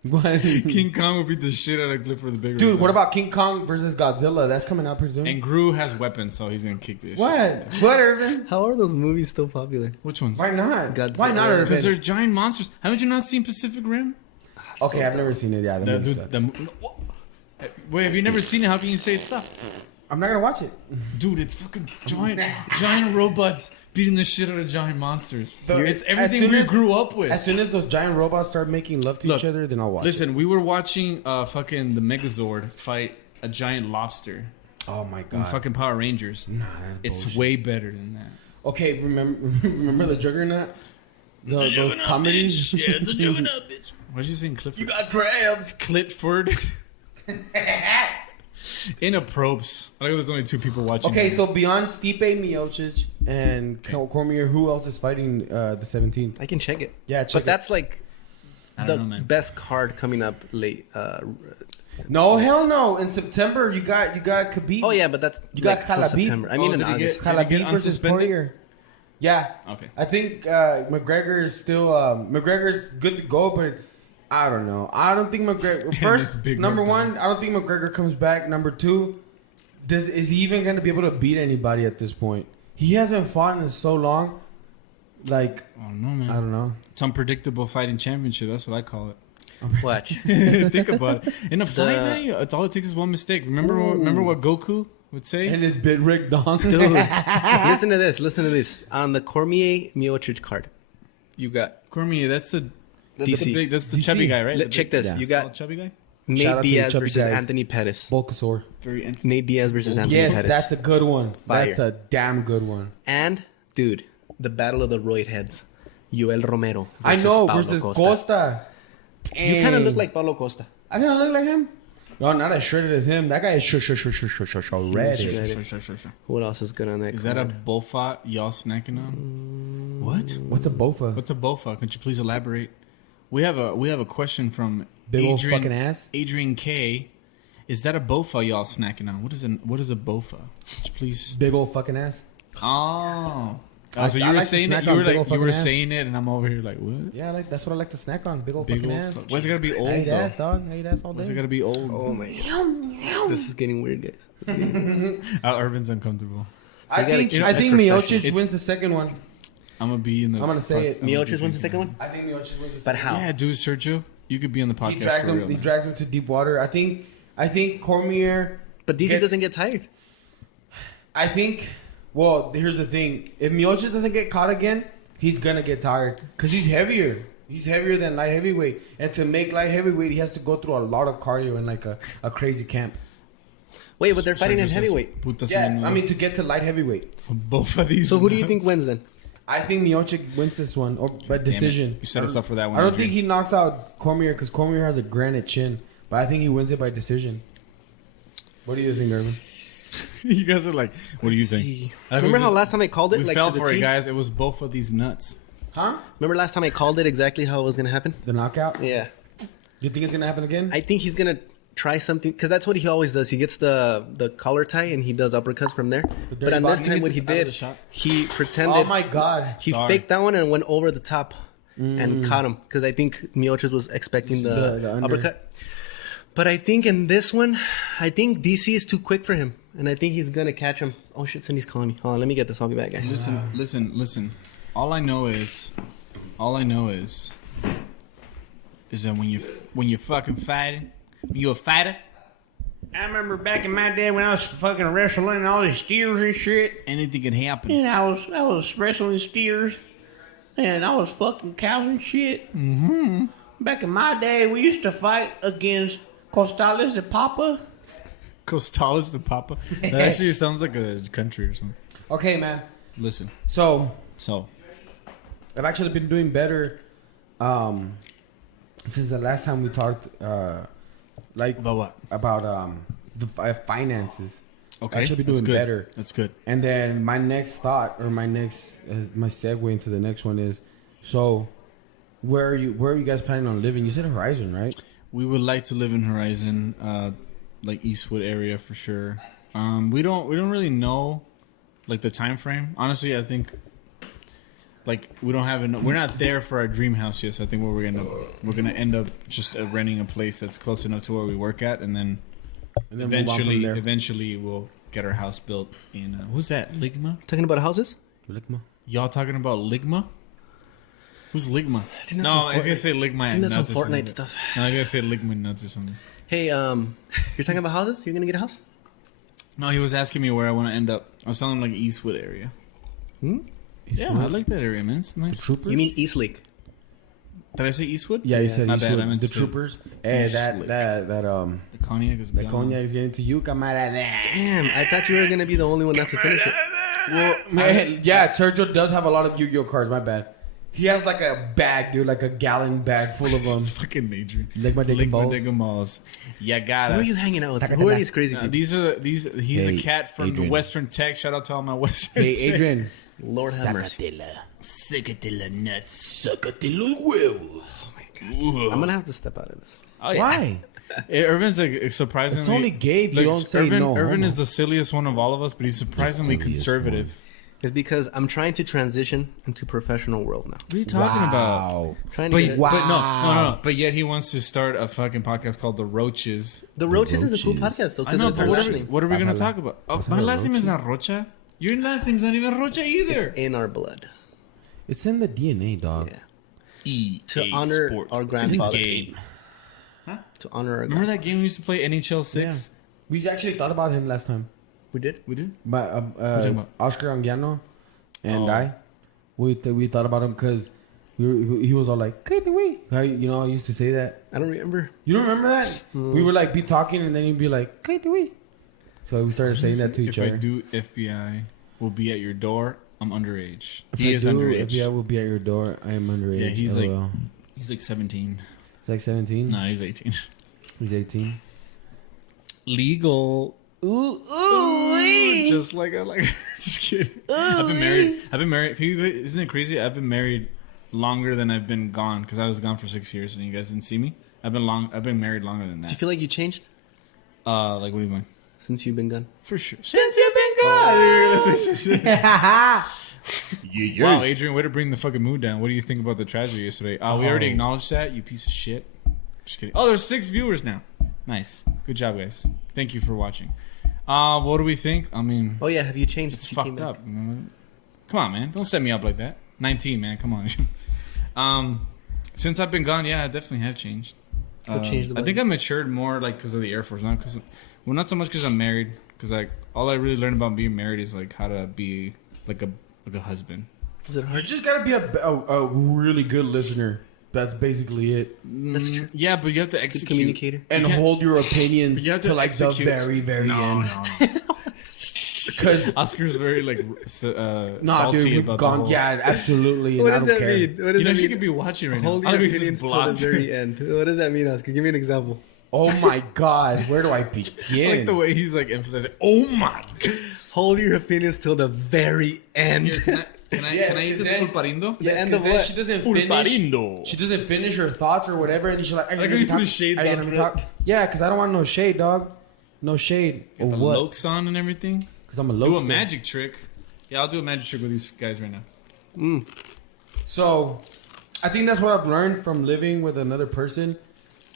What? King Kong would beat the shit out of Clifford the Big Red Dude, Dog. what about King Kong versus Godzilla? That's coming out pretty soon. And Gru has weapons, so he's gonna kick this. What? Shit. What, Irvin? How are those movies still popular? Which ones? Why not? Godzilla. Why not, Because Because Irvin? they're giant monsters. Haven't you not seen Pacific Rim? Okay, I've never seen it. Yeah, that The- movie dude, sucks. no, what? Wait, have you never seen it? How can you say it sucks? I'm not gonna watch it. Dude, it's fucking giant robots beating the shit out of giant monsters. It's as everything soon we as- grew up with. As soon as those giant robots start making love to Look, each other, then I'll watch Listen, we were watching fucking the Megazord fight a giant lobster it. Oh my in god. fucking Power Rangers. Nah, that's It's bullshit. way better than that. Okay, remember the Juggernaut? Those comedies? Yeah, it's a juggernaut, bitch. What did you say in Clifford? You got crabs. Clitford. Inappropriate. I think there's only 2 people watching. Okay, that. so beyond Stipe Miocic and Cormier, who else is fighting the 17th? I can check it. Yeah, check But that's like I the don't know, man. best card coming up late. No, hell no. In September, you got Khabib. Oh yeah, but that's You got till Khabib. September. I mean Oh, in did he August. get- Did he Khabib versus unsuspended? Poirier. Yeah. Okay. I think McGregor is still McGregor's good to go, but I don't know. I don't think McGregor This first big number red one. I don't think McGregor comes back. Number two, is he even going to be able to beat anybody at this point? He hasn't fought in so long. Like I don't know, man. I don't know. It's unpredictable fighting championship. That's what I call it. Watch. Think about it. In a fight, The- man, it's all it takes is one mistake. Remember what Goku would say. And his bit Rick Dong. Dude, listen to this. Listen to this. On the Cormier Miocic card, you got Cormier, that's the DC. big, that's the DC. chubby guy, right? Check this. Yeah. You Tall got chubby guy. Shout Nate out to the Diaz chubby versus guys. Anthony Pettis. Bulbasaur. Very interesting. Nate Diaz versus Anthony Yes, Pettis. that's a good one. Fire. That's a damn good one. And dude, the battle of the roid heads. Joel Romero. I versus know, Paulo versus Costa. Costa. You kind of look like Paulo Costa. I kind of look like him. No, not as shredded as him. That guy is shredded. What else is good on that? Is that a card? bofa y'all snacking on? What? What's a bofa? What's a bofa? Could you please elaborate? We have a question from Big old fucking ass? Adrian K. Is that a bofa y'all snacking on? What is a bofa? Could you please. Big old fucking ass. Oh. I So you like were to saying snack it. You on were big like old you were fucking ass. saying it, and I'm over here like what? Yeah, that's what I like to snack on. Big old Big fucking old ass. Why's it gotta be I old eat though? ass, dog. I eat ass all Why's it day. gotta be old? Oh my god. This is getting weird, guys. This is getting- Irvin's uncomfortable. I think You know, that's Miocic refreshing. wins the second one. I'm gonna be in the. I'm gonna say it. Miocic wins the second one? I think Miocic wins the But second how? Yeah, dude, Sergio, you could be on the podcast. He drags for him. real, He man. drags him to deep water. I think Cormier. But DC gets- doesn't get tired. I think. Well, here's the thing. If Miocic doesn't get caught again, he's gonna get tired because he's heavier. He's heavier than light heavyweight, and to make light heavyweight, he has to go through a lot of cardio and like a crazy camp. Wait, but they're fighting in Sergio says, heavyweight. "Puta Yeah, señor." I mean to get to light heavyweight. both of these. So who do you nuts. think wins then? I think Miocic wins this one or by Damn it. decision. You set us up for that one. I don't Adrian. think he knocks out Cormier because Cormier has a granite chin, but I think he wins it by decision. What do you think, Ervin? You guys are like, what do you think? See. I think Remember we how just- last time I called it? We like fell to the for it, T? guys. It was both of these nuts. Huh? Remember last time I called it exactly how it was gonna happen? The knockout? Yeah. You think it's gonna happen again? I think he's gonna try something because that's what he always does. He gets the collar tie and he does uppercuts from there. But dirty on this boxing. time, what he Get this out of did, the shot. he pretended. Oh my god! He Sorry. faked that one and went over the top and caught him because I think Miocic was expecting The under. uppercut. But I think in this one, I think DC is too quick for him, and I think he's gonna catch him. Oh shit! Cindy's calling me. Hold on, let me get this. I'll be back, guys. Listen. All I know is that when you fucking fighting, when you a fighter, I remember back in my day when I was fucking wrestling all these steers and shit. anything can happen. And I was wrestling steers. And I was fucking cows and shit. Mm-hmm. Back in my day, we used to fight against Costales de Papa. Costales de Papa. That actually sounds like a country or something. Okay, man. Listen, So so I've actually been doing better since the last time we talked. Like about what? about the finances. Okay, I should be that's doing good. better. That's good. And then my next thought, or my segue into the next one is, so where are you guys planning on living? You said Horizon, right? We would like to live in Horizon, like Eastwood area for sure. We don't really know like the time frame. Honestly, I think like we don't have we're not there for our dream house yet. So I think we're gonna end up just renting a place that's close enough to where we work at, and then move on from there. eventually we'll get our house built in who's that? Ligma? Talking about houses? Y'all talking about Ligma? Who's Ligma? think that's No, some I was gonna say Ligma. I think that's nuts some or Fortnite something. stuff. No, I was gonna say Ligma nuts or something. Hey, you're talking about houses? You're gonna get a house? No, he was asking me where I want to end up. I was telling him like Eastwood area. Yeah, I like that area, man. It's nice. You mean Eastlake? Did I say Eastwood? Yeah, you said My Eastwood. bad. I meant The to say Troopers. Hey, Eastwood. that The cognac is the gone. cognac is getting to you, camarada. Damn, I thought you were gonna be the only one not to finish it. Well, yeah, Sergio does have a lot of Yu-Gi-Oh cards. My bad. He has like a bag, dude, like a gallon bag full of them. Fucking Adrian. Ligma Digga Balls. Digga Balls. You got Who us. are you hanging out with? Sakatala. Who are these crazy people? He's Hey, a cat from the Adrian. Western Tech. Shout out to all my Western Hey, Tech. Adrian. Lord have mercy. Sácate la nuts. Sácate los huevos. I'm gonna have to step out of this. Oh, yeah. Why? Irvin's like surprisingly. It's only gay if you don't say no Irvin homo. is the silliest one of all of us, but he's surprisingly silliest conservative. It's because I'm trying to transition into professional world now. What are you talking about? Wow. Trying to get But no. But yet he wants to start a fucking podcast called The Roaches. The Roaches is a cool Roaches. podcast though. I Because know, of but their what last are, names. what are we going to Pásala. talk about? Oh, Pásala my last name is Roaches. not Rocha. Your last name's not even Rocha either. It's in our blood. It's in the DNA, dog. Yeah. EA To honor Sports. our It's in the grandfather. game. To honor our Remember that game we used to play NHL 6? We actually thought about him last time. We did. But talking about? Oscar Anguiano and Oh. I, we thought about him because he was all like, "Hey, the way," I used to say that. I don't remember. You don't remember that? We would like be talking and then he'd be like, "Hey, the way." So we started saying that to each If other. I do, FBI will be at your door. I'm underage. If He I is do, underage. FBI will be at your door. I am underage. Yeah, he's like- LOL. He's like 17. It's like 17. Nah, he's 18. He's 18. Legal. Ooh, just like I like. Just kidding. I've been married. Isn't it crazy? I've been married longer than I've been gone because I was gone for 6 years and you guys didn't see me. I've been married longer than Do you that. feel like you changed Like what do you mean? since you've been gone? For sure. Since you've been Wow, Adrian, way to bring the fucking mood down. What do you think about the tragedy yesterday? We already acknowledged that, you piece of shit. Just kidding. Oh, there's 6 viewers now. Nice. Good job, guys. Thank you for watching. What do we think? I mean, Oh yeah, have you changed? it's since you came fucked back? up. Come on, man. Don't set me up like that. 19, man. Come on. Since I've been gone, yeah, I definitely have changed. What changed I think I matured more, like, because of the Air Force. Not so much because I'm married. Because like all I really learned about being married is like how to be like a husband. Is it You hard? just gotta be a really good listener. That's basically it. That's true. Yeah, but you have to Good execute. communicator. And You can't- hold your opinions You have to to like execute. the very, very No. end. Because Oscar's very like nah, salty dude, we've about gone. the whole. Yeah, absolutely. And What I does don't that care. mean? What does You know that she mean? could be watching right now. Hold I your think he's opinions till the blocked. very end. What does that mean, Oscar? Give me an example. Oh my god, where do I I begin? like the way he's like emphasizing. Oh my! Hold your opinions till the very end. Here, can I Yes, eat 'cause this then- pulparindo? The end 'cause of then what? she doesn't finish. Pulparindo. She doesn't finish her thoughts or whatever, and she's like, "Are you like gonna how you be put talk- shades are you on gonna be for it. talk-" Yeah, because I don't want no shade, dog. No shade. Or The what? lokes on and everything. Because I'm a Do a lokester. magic trick. Yeah, I'll do a magic trick with these guys right now. So, I think that's what I've learned from living with another person.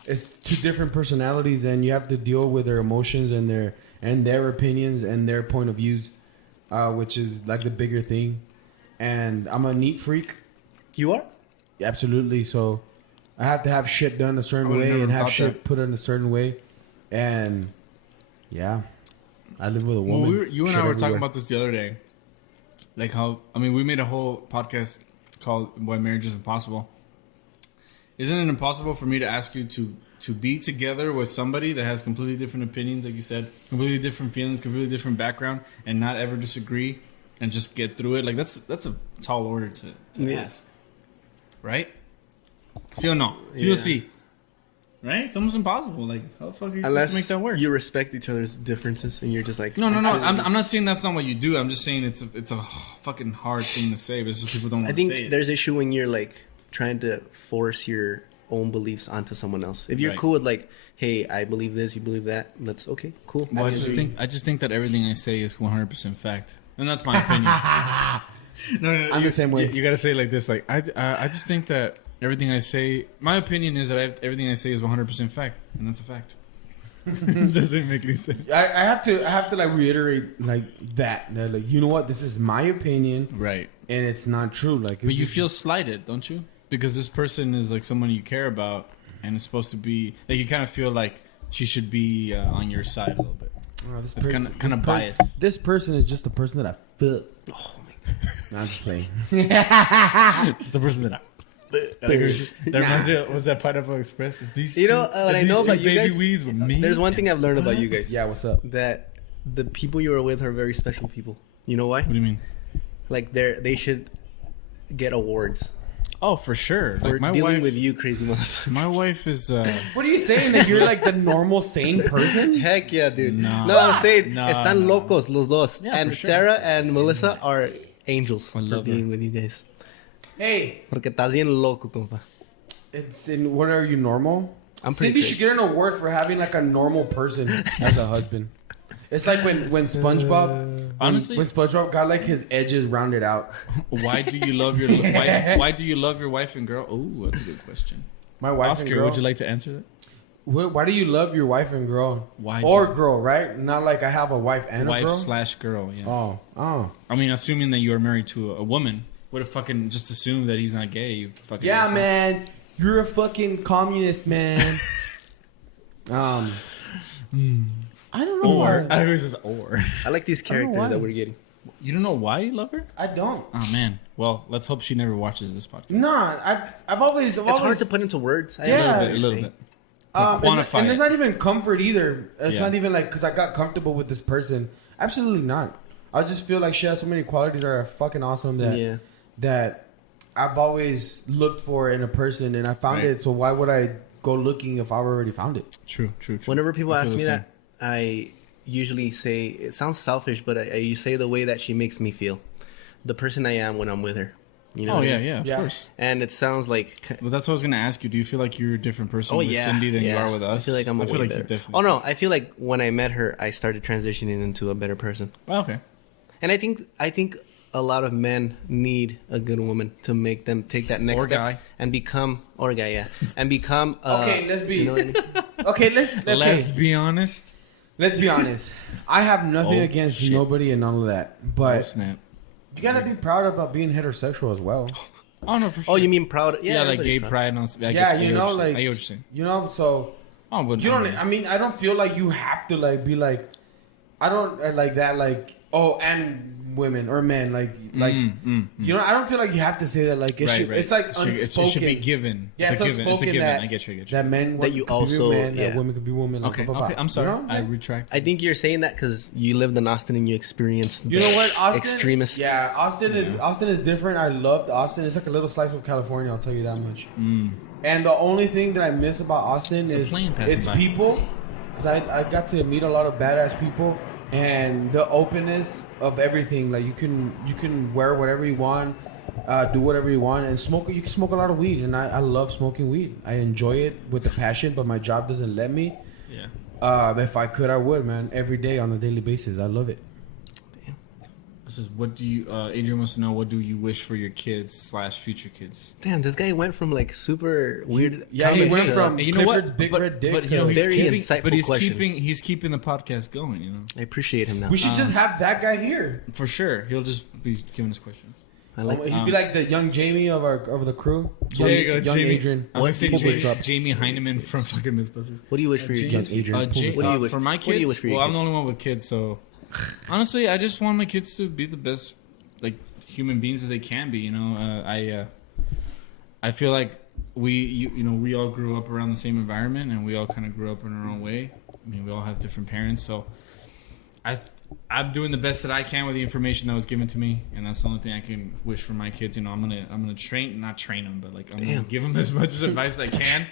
It's two different personalities, and you have to deal with their emotions and their opinions and their point of views, which is like the bigger thing. And I'm a neat freak, You are? absolutely. So, I have to have shit done a certain I would've way never and have thought shit that. put in a certain way. And yeah, I live with a Well, woman. you and Shit I were talking everywhere. about this the other day. Like how, I mean, we made a whole podcast called Why Marriage is Impossible. Isn't it impossible for me to ask you to be together with somebody that has completely different opinions, like you said, completely different feelings, completely different background, and not ever disagree and just get through it? Like that's a tall order to Yeah. ask. Right? Sí o no? Sí o Yeah. sí? Right? It's almost impossible. Like, how the fuck are you supposed Unless to make that work? you respect each other's differences and you're just like... No. actually- I'm not saying that's not what you do. I'm just saying it's a fucking hard thing to say. But it's just people don't I want to think say it. there's issue when you're like trying to force your own beliefs onto someone else. If you're Right. cool with like, hey, I believe this, you believe that, let's okay, cool. Well, I Absolutely. just think that everything I say is 100% fact, and that's my opinion. no, I'm the same way. You gotta say it like this. Like I just think that everything I say, my opinion is that everything I say is 100% fact, and that's a fact. It doesn't make any sense. I have to like reiterate like that like, you know what, this is my opinion Right. and it's not true. Like, But it's you just- feel slighted, don't you? Because this person is like someone you care about, and it's supposed to be like you kind of feel like she should be on your side a little bit. Oh, this It's person- kind of this biased. person- This person is just the person that I fuck. Oh my god. No, I'm just playing. It's the person that I. That reminds me of, was that Pineapple Express? These You know, two- what I these know two about you baby guys, weeds with me. there's one thing I've learned about you guys. Yeah, what's up? That the people you are with are very special people. You know why? What do you mean? Like they should get awards Oh, for sure. for Like my dealing wife, with you crazy motherfucker. My wife is. What are you saying, that you're like the normal sane person? Heck yeah, dude. No. No, I'm saying No, están no. locos los dos. Yeah, and for sure. Sarah and Melissa are angels I for love being her. with you guys. Hey, Porque estás bien loco, compa. it's in, what are you, normal? I'm pretty Cindy good. should get an award for having like a normal person as a husband. It's like when SpongeBob, Honestly- when SpongeBob got like his edges rounded out. why do you love your wife? Why do you love your wife and girl? Oh, that's a good question. My wife and Oscar, girl. would you like to answer that? Why do you love your wife and girl? Why Or do- girl, right? Not like I have a wife and a Wife girl. slash girl. Yeah. Oh. I mean, assuming that you are married to a woman, would have fucking just assumed that he's not gay. You fucking Yeah, asshole. man. You're a fucking communist, man. I don't know. Or why. I always says or. I like these characters why. that we're getting. You don't know why you love her? I don't. Oh man. Well, let's hope she never watches this podcast. No, I've always. It's hard to put into words. Yeah. A little bit. To quantify and it. it's not even comfort either. It's Yeah. not even like because I got comfortable with this person. Absolutely not. I just feel like she has so many qualities that are fucking awesome that I've always looked for in a person, and I found it. So why would I go looking if I already found it? True. Whenever people I feel ask the me same. that, I usually say, it sounds selfish, but you say the way that she makes me feel. The person I am when I'm with her. You know Oh what I yeah, mean? yeah, of Yeah. course. And it sounds like... Well, that's what I was gonna ask you. Do you feel like you're a different person with yeah, Cindy than you yeah. are with us? I feel like I'm I feel way like better. you definitely. Oh no, I feel like when I met her, I started transitioning into a better person. Oh, okay. And I think a lot of men need a good woman to make them take that next Or step guy. and become and become. Okay, let's be. You know what I mean? Okay, Let's be honest. let's be honest. I have nothing Oh, against shit. nobody and all of that, Oh but snap. you gotta be proud about being heterosexual as well. Oh no, for sure. Oh, you mean proud? yeah, like everybody's gay proud. pride and all. I Yeah, get you I get know, what you're saying. like- I get what you're saying. You know, so Oh, but you don't. I mean, I don't feel like you have to like be like. I don't like that. Like and women or men you know. I don't feel like you have to say that. Like it should. It's like unspoken. It should be given. Yeah, it's a given. It's a unspoken given. that I get you. that men That you could be also- men, that yeah. women could be women. Like, Okay. blah, blah, Okay. blah. I'm sorry. You know? I retract. I think you're saying that because you lived in Austin and you experienced. You know what, Austin? Extremists. Yeah, Austin is different. I loved Austin. It's like a little slice of California. I'll tell you that much. And the only thing that I miss about Austin a is plane passing it's by. people. Because I got to meet a lot of badass people and the openness of everything. Like you can wear whatever you want, do whatever you want, and smoke. You can smoke a lot of weed, and I love smoking weed. I enjoy it with a passion, but my job doesn't let me. Yeah. If I could, I would, man. Every day on a daily basis, I love it. This is what do you? Adrian wants to know what do you wish for your kids / future kids? Damn, this guy went from like super weird. Yeah, he comments went to- from You know Clifford's what? big red dick but to you know, very keeping, insightful but he's questions. keeping the podcast going. You know, I appreciate him now. we should just have that guy here. for sure. He'll just be giving us questions. I like. He'd be like the young Jamie of the crew. There you go, young Jamie. Adrian. I was gonna Pull say this up. Jamie Heineman from fucking MythBusters. What do you wish for your Young kids? Adrian. Pull this What do up. you wish- For my what do you kids, wish for your well, I'm the kids? only one with kids, so honestly, I just want my kids to be the best, like human beings as they can be. You know, I feel like we all grew up around the same environment, and we all kind of grew up in our own way. I mean, we all have different parents, so I'm doing the best that I can with the information that was given to me, and that's the only thing I can wish for my kids. You know, I'm gonna not train them, but like I'm gonna give them as much advice as I can,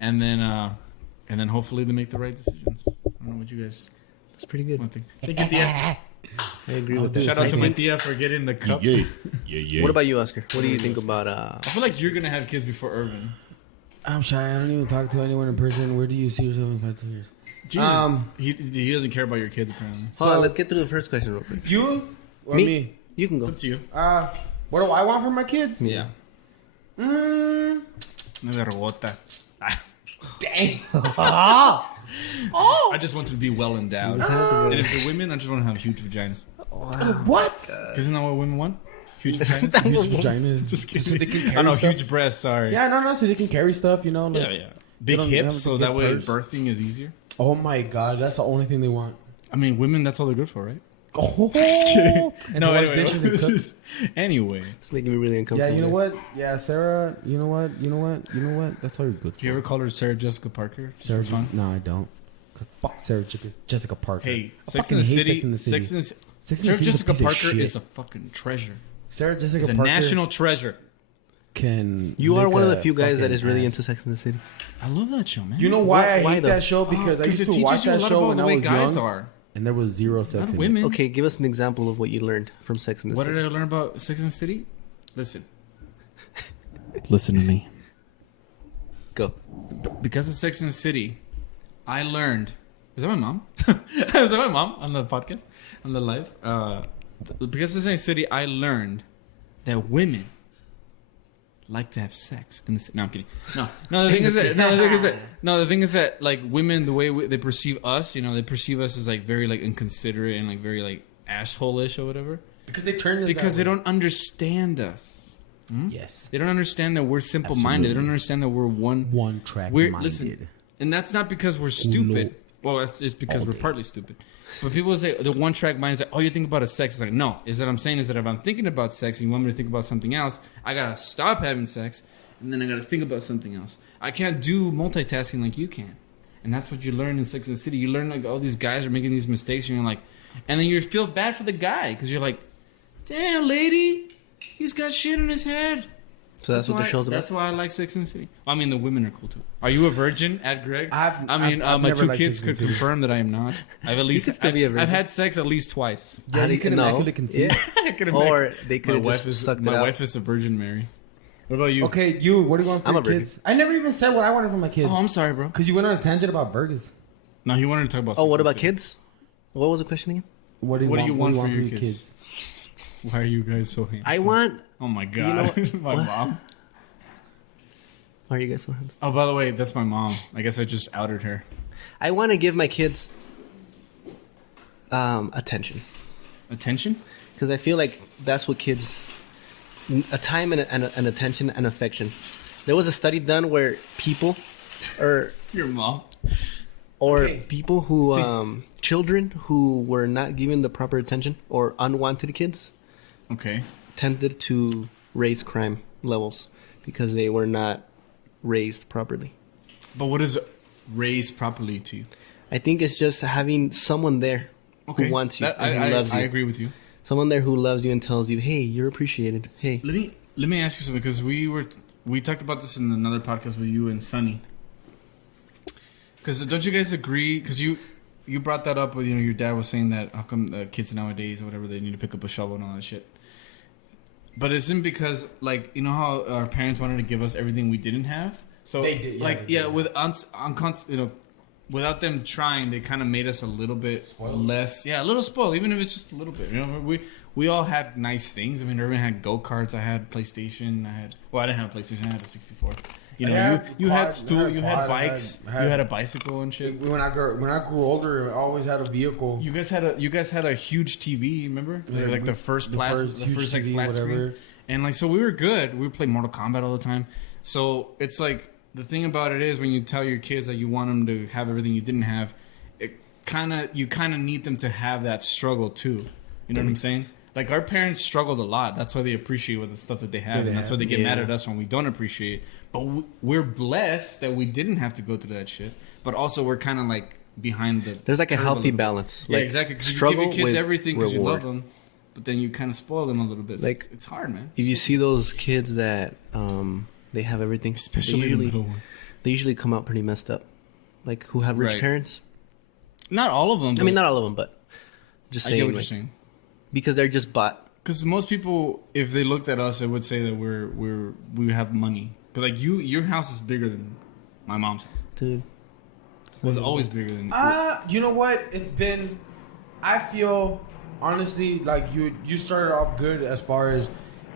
and then hopefully they make the right decisions. I don't know what you guys That's pretty good. want to think. Thank you, Tia. I agree with that. Shout out to my Tia for getting the cup. What about you, Oscar? What do you think about? I feel like you're gonna have kids before Ervin. I'm shy. I don't even talk to anyone in person. Where do you see yourself in 5 years? Jesus. He doesn't care about your kids apparently. Hold on, So- let's get through the first question real quick. You or Me? me? You can It's go. up to you. What do I want from my kids? Yeah. Mm, Una vergota. dang. I just want to be well endowed. And if they're women, I just want to have huge vaginas. What? Isn't that what women want? Huge vaginas? Huge vaginas. Just So they kidding. can I carry know, stuff? huge breasts, sorry. Yeah, no, so they can carry stuff, you know. Like, Yeah, yeah. Big don't hips, have so to that get way purse. birthing is easier. Oh my god, that's the only thing they want. I mean, women, that's all they're good for, right? Oh, No, and to wash anyway. dishes and cook. Anyway, It's making me really Yeah, uncomfortable. you know what? Yeah, Sarah. You know what? That's all you're good for. do you ever call her Sarah Jessica Parker? Sarah? For fun? No, I don't. 'Cause fuck Sarah Jessica Parker. Hey, I Sex fucking in the hate City. Sex in the City. Sex in the Sex in the Sarah City's a Jessica piece of Parker shit. is a fucking treasure. Sarah Jessica It's a Parker national treasure. can. You are lick one of a the few guys that fucking is really ass. into Sex in the City. I love that show, man. You know why I Why hate though? that show? Because I used it to teaches watch you a that lot show about when the I way was guys young, are. and there was zero sex Not in women. it. Okay, give us an example of what you learned from Sex in the What City. did I learn about Sex and the City? Listen. Listen to me. Go. Because of Sex and the City, I learned. Is that my mom? Is that my mom on the podcast? On the live? Because of Sex and the City, I learned that women like to have sex. No, I'm kidding. No, the thing is that like women, the way they perceive us, you know, they perceive us as like very like inconsiderate and like very like asshole-ish or whatever. Because they turned us Because that they way. don't understand us. Yes. They don't understand that we're simple-minded. They don't understand that we're one Track We're minded. listen, and that's not because we're stupid Well, it's because we're partly stupid. But people say the one track mind is like, all you think about is sex. It's like, no. Is that I'm saying is that if I'm thinking about sex and you want me to think about something else, I gotta stop having sex and then I gotta think about something else. I can't do multitasking like you can. And that's what you learn in Sex and the City. You learn like all these guys are making these mistakes and you're like, and then you feel bad for the guy because you're like, damn, lady, he's got shit in his head. So that's what the show's about? That's why I like Sex and the City. I mean, the women are cool too. Are you a virgin, at Greg? I've my never two liked kids Sex and could the City. confirm that I am not. I've at least could still be a virgin. I've had sex at least twice. Yeah, you could immaculate conceive. Yeah. I could Or they could my have just sucked it my out. wife is a Virgin Mary. What about you? Okay, you. What do you want for I'm your a virgin. kids? I never even said what I wanted for my kids. Oh, I'm sorry, bro. Because you went on a tangent about burgers. No, he wanted to talk about. Oh, Sex what and the about City. kids? What was the question again? What do you want for your kids? Why are you guys so handsome? I want... Oh my know god, what? my What? mom. Why are you guys so handsome? Oh, by the way, that's my mom. I guess I just outed her. I want to give my kids attention. Attention? Because I feel like that's what kids... A time and attention and affection. There was a study done where people... or Your mom. Okay. people who... children who were not given the proper attention or unwanted kids Okay. tended to raise crime levels because they were not raised properly. But what is raised properly to you? I think it's just having someone there who wants you That- and who loves you. I agree with you. Someone there who loves you and tells you, "Hey, you're appreciated." Hey, Let me ask you something because we talked about this in another podcast with you and Sonny. Because don't you guys agree? Because you brought that up with your dad was saying that how come the kids nowadays or whatever they need to pick up a shovel and all that shit. But isn't because like how our parents wanted to give us everything we didn't have. So They did, yeah, they did. with without them trying, they kind of made us a little bit less, a little spoiled, even if it's just a little bit. We all had nice things. I mean, Ervin had go-karts. I had PlayStation. I didn't have a PlayStation. I had a 64. You had stool. You had bikes. You had a bicycle and shit. When I grew older, I always had a vehicle. You guys had a huge TV. Remember, like the first huge like TV, flat whatever. screen. And like so, we were good. We would play Mortal Kombat all the time. So it's like the thing about it is when you tell your kids that you want them to have everything you didn't have, you kind of need them to have that struggle too. You know what I'm saying? Like our parents struggled a lot. That's why they appreciate what the stuff that they have, and that's why they get mad at us when we don't appreciate. But we're blessed that we didn't have to go through that shit. But also we're kind of like behind the. there's like a curve healthy little bit. balance. Yeah, Like, exactly. Because you struggle give your kids with everything because you reward. love them, but then you kind of spoil them a little bit. So Like, it's hard, man. If you see those kids that they have everything, Especially the middle one. they usually come out pretty messed up. Like who have rich Right. parents. Not all of them. I mean, not all of them, but just I saying, get what you're like, saying. because they're just bought. Because most people, if they looked at us, they would say that we have money. But like your house is bigger than my mom's house. Dude, It was always bigger than. You know what? It's been. I feel honestly like you started off good as far as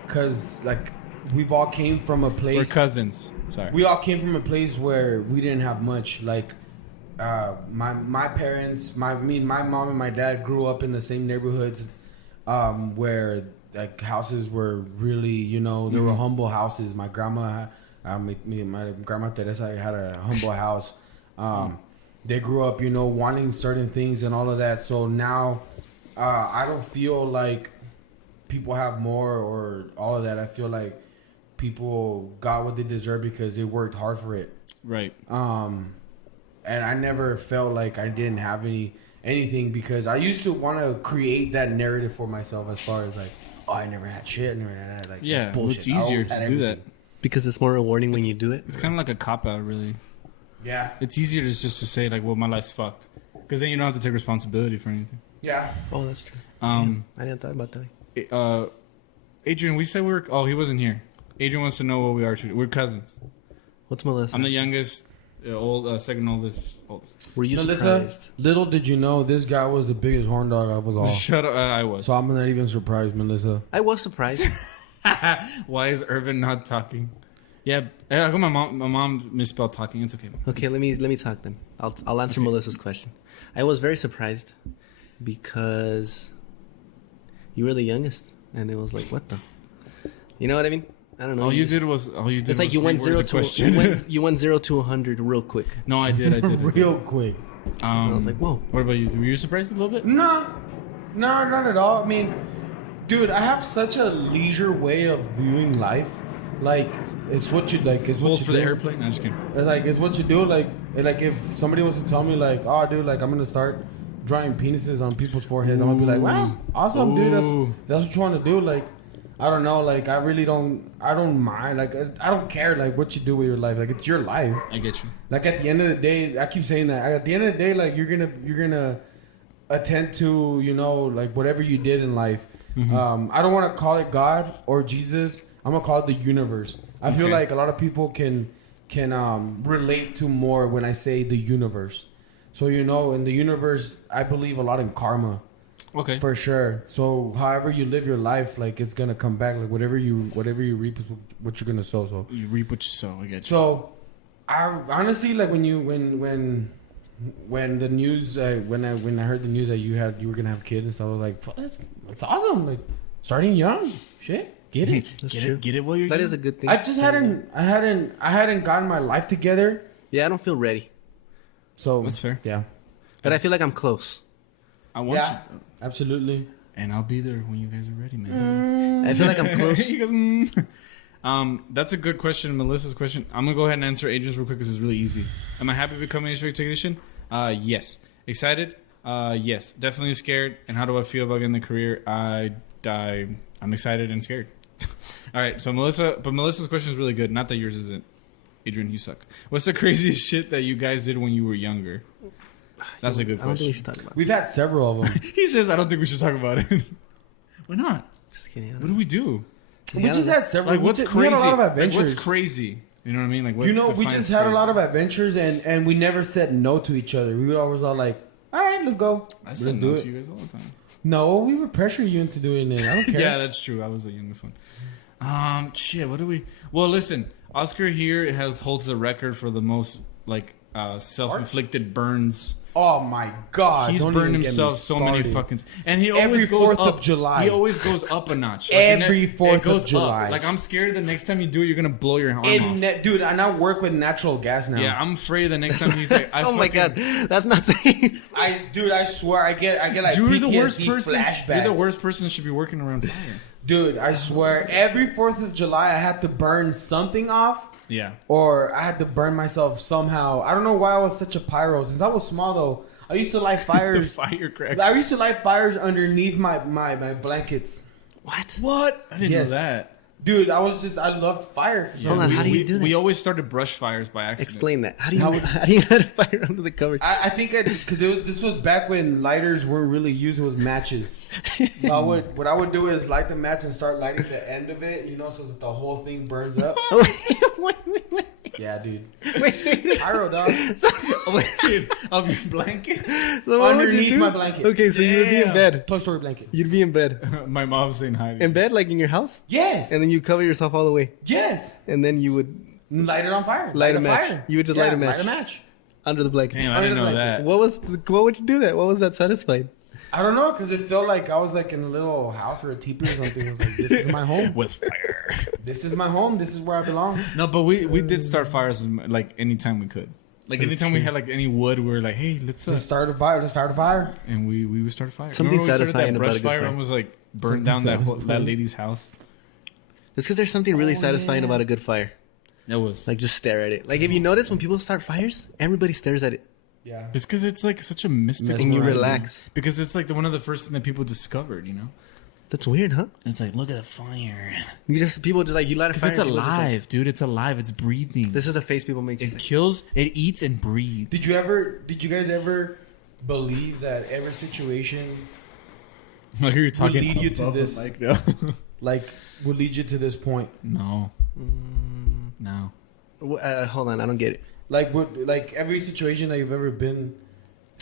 because like we've all came from a place. We're cousins. Sorry. We all came from a place where we didn't have much. Like my parents, my mom and my dad grew up in the same neighborhoods where like houses were really they were humble houses. My grandma, my grandma Teresa had a humble house. They grew up wanting certain things and all of that. So now I don't feel like people have more or all of that. I feel like people got what they deserve because they worked hard for it. Right. And I never felt like I didn't have anything because I used to want to create that narrative for myself as far as like, oh, I never had shit. I never had like Yeah, bullshit. it's I easier always to had do that. everything. because it's more rewarding when you do it. It's kind of like a cop out, really. Yeah. It's easier to just to say like, "Well, my life's fucked," because then you don't have to take responsibility for anything. Yeah. Oh, that's true. Um, I didn't thought about that. Adrian, we said we were. Oh, he wasn't here. Adrian wants to know what we are. We're cousins. What's Melissa? I'm the youngest, second oldest. Were you Melissa, surprised? little did you know this guy was the biggest horn dog I was all. Shut up! I was. So I'm not even surprised, Melissa. I was surprised. Why is Ervin not talking? Yeah, how come my mom misspelled talking? It's okay. Okay, let me talk then. I'll answer Melissa's question. I was very surprised because you were the youngest, and it was like, what the? You know what I mean? I don't know. All you just- did was It's like you went reword zero the to question. you went 0 to 100 real quick. No, I did. Real quick. I was like, whoa. What about you? Were you surprised a little bit? No, not at all. I mean, dude, I have such a leisure way of viewing life. Like, it's what you like. It's what Rules you for do. the airplane? No, just kidding. It's like it's what you do. Like if somebody was to tell me like, oh, dude, like I'm gonna start drawing penises on people's foreheads, I'm gonna be like, wow, awesome, dude. That's what you want to do. Like, I don't know. Like, I don't mind. Like, I don't care. Like, what you do with your life. Like, it's your life. I get you. Like, at the end of the day, I keep saying that. At the end of the day, like, you're gonna attend to, you know, like whatever you did in life. Mm-hmm. I don't want to call it God or Jesus. I'm gonna call it the universe. I feel like a lot of people can relate to more when I say the universe. So, you know, in the universe, I believe a lot in karma. Okay. For sure. So, however you live your life, like, it's gonna come back. Like, whatever you reap is what you're gonna sow. So you reap what you sow. I get you. So, I honestly, like, when the news, when I heard the news that you were gonna have kids and stuff, I was like, that's awesome. Like, starting young, shit. Get it. Get it while you're That young. is a good thing. I just hadn't gotten my life together. Yeah, I don't feel ready. So That's fair. Yeah. But I feel like I'm close. I want Yeah. you. Absolutely. And I'll be there when you guys are ready, man. I feel like I'm close. He goes, that's a good question. Melissa's question. I'm going to go ahead and answer Adrian's real quick because it's really easy. Am I happy becoming a HVAC technician? Yes. Excited? Yes. Definitely scared. And how do I feel about getting the career? I'm excited and scared. All right. So Melissa's question is really good. Not that yours isn't. Adrian, you suck. What's the craziest shit that you guys did when you were younger? That's a good I don't think we question. should talk about it. We've had several of them. He says, I don't think we should talk about it. Why not? Just kidding. What do we do? We just had several. Like, what's we crazy? had a lot of Like, adventures. what's crazy? You know what I mean? Like, what You know, we defines just had a crazy? lot of adventures, and we never said no to each other. We would always all like, all right, let's go. I Let's said do no it. to you guys all the time. No, we would pressure you into doing it. I don't care. Yeah, that's true. I was the youngest one. Shit. What do we? Well, listen. Oscar here holds the record for the most self-inflicted burns. Oh my God! He's don't burned even get me himself so many started. fucking. And he Every always goes 4th up. of July. He always goes up a notch. Every it 4th goes of July. Up. Like, I'm scared the next time you do it, you're gonna blow your arm off. Dude, I now work with natural gas now. Yeah, I'm afraid the next time he's like, Oh my god, that's not safe. I swear, I get like you're PTSD the worst person. flashbacks. You're the worst person that should be working around fire. Dude, I swear, every 4th of July, I had to burn something off. Yeah. Or I had to burn myself somehow. I don't know why I was such a pyro. Since I was small, though, I used to light The fires. firecracker. I used to light fires underneath my blankets. What? I didn't know that. Dude, I loved fire. For some Hold on, reason. how do you do that? We always started brush fires by accident. Explain that. How do you light a fire under the covers? I think because this was back when lighters weren't really used. It was matches. So what I would do is light the match and start lighting the end of it, you know, so that the whole thing burns up. Wait. Yeah, dude. Wait. Pyro, dog. Wait, of your blanket? So what would you Underneath do? my blanket. Okay, so you would be in Damn. bed. Toy Story blanket. You'd be in bed. My mom's saying hi. In bed, like in your house? Yes. And then you cover yourself all the way. Yes. And then you would Light it on fire. Light a match. Fire. You would just light a match. Light a match. under the blanket. Damn, I didn't know Like, that. What would you do that? What was that satisfied? I don't know, because it felt like I was like in a little house or a teepee or something. I was like, this is my home. With fire. This is my home. This is where I belong. No, but we did start fires like anytime we could. Like anytime we had like any wood, we were like, hey, let's Let's start a fire. Let's start a fire. and we would start a fire. Something Remember when we started satisfying that about brush a good fire fire. and was like burned Something down that satisfying. lady's house. It's because there's something really satisfying yeah. about a good fire. That was Like, just stare at it. Like, if you notice when people start fires, everybody stares at it. Yeah. it's because it's like such a mystical. And you Mesmerizing. relax. Because it's like one of the first things that people discovered, you know. That's weird, huh? And it's like, look at the fire. People just like, you light a fire. Because it's and people just like, alive, dude. It's alive. It's breathing. this is a face people make. It kills. It eats and breathes. Did you guys ever believe that every situation I hear you talking. lead you to above the this- mic now. like would lead you to this point? No. No. Hold on, I don't get it. Like every situation that you've ever been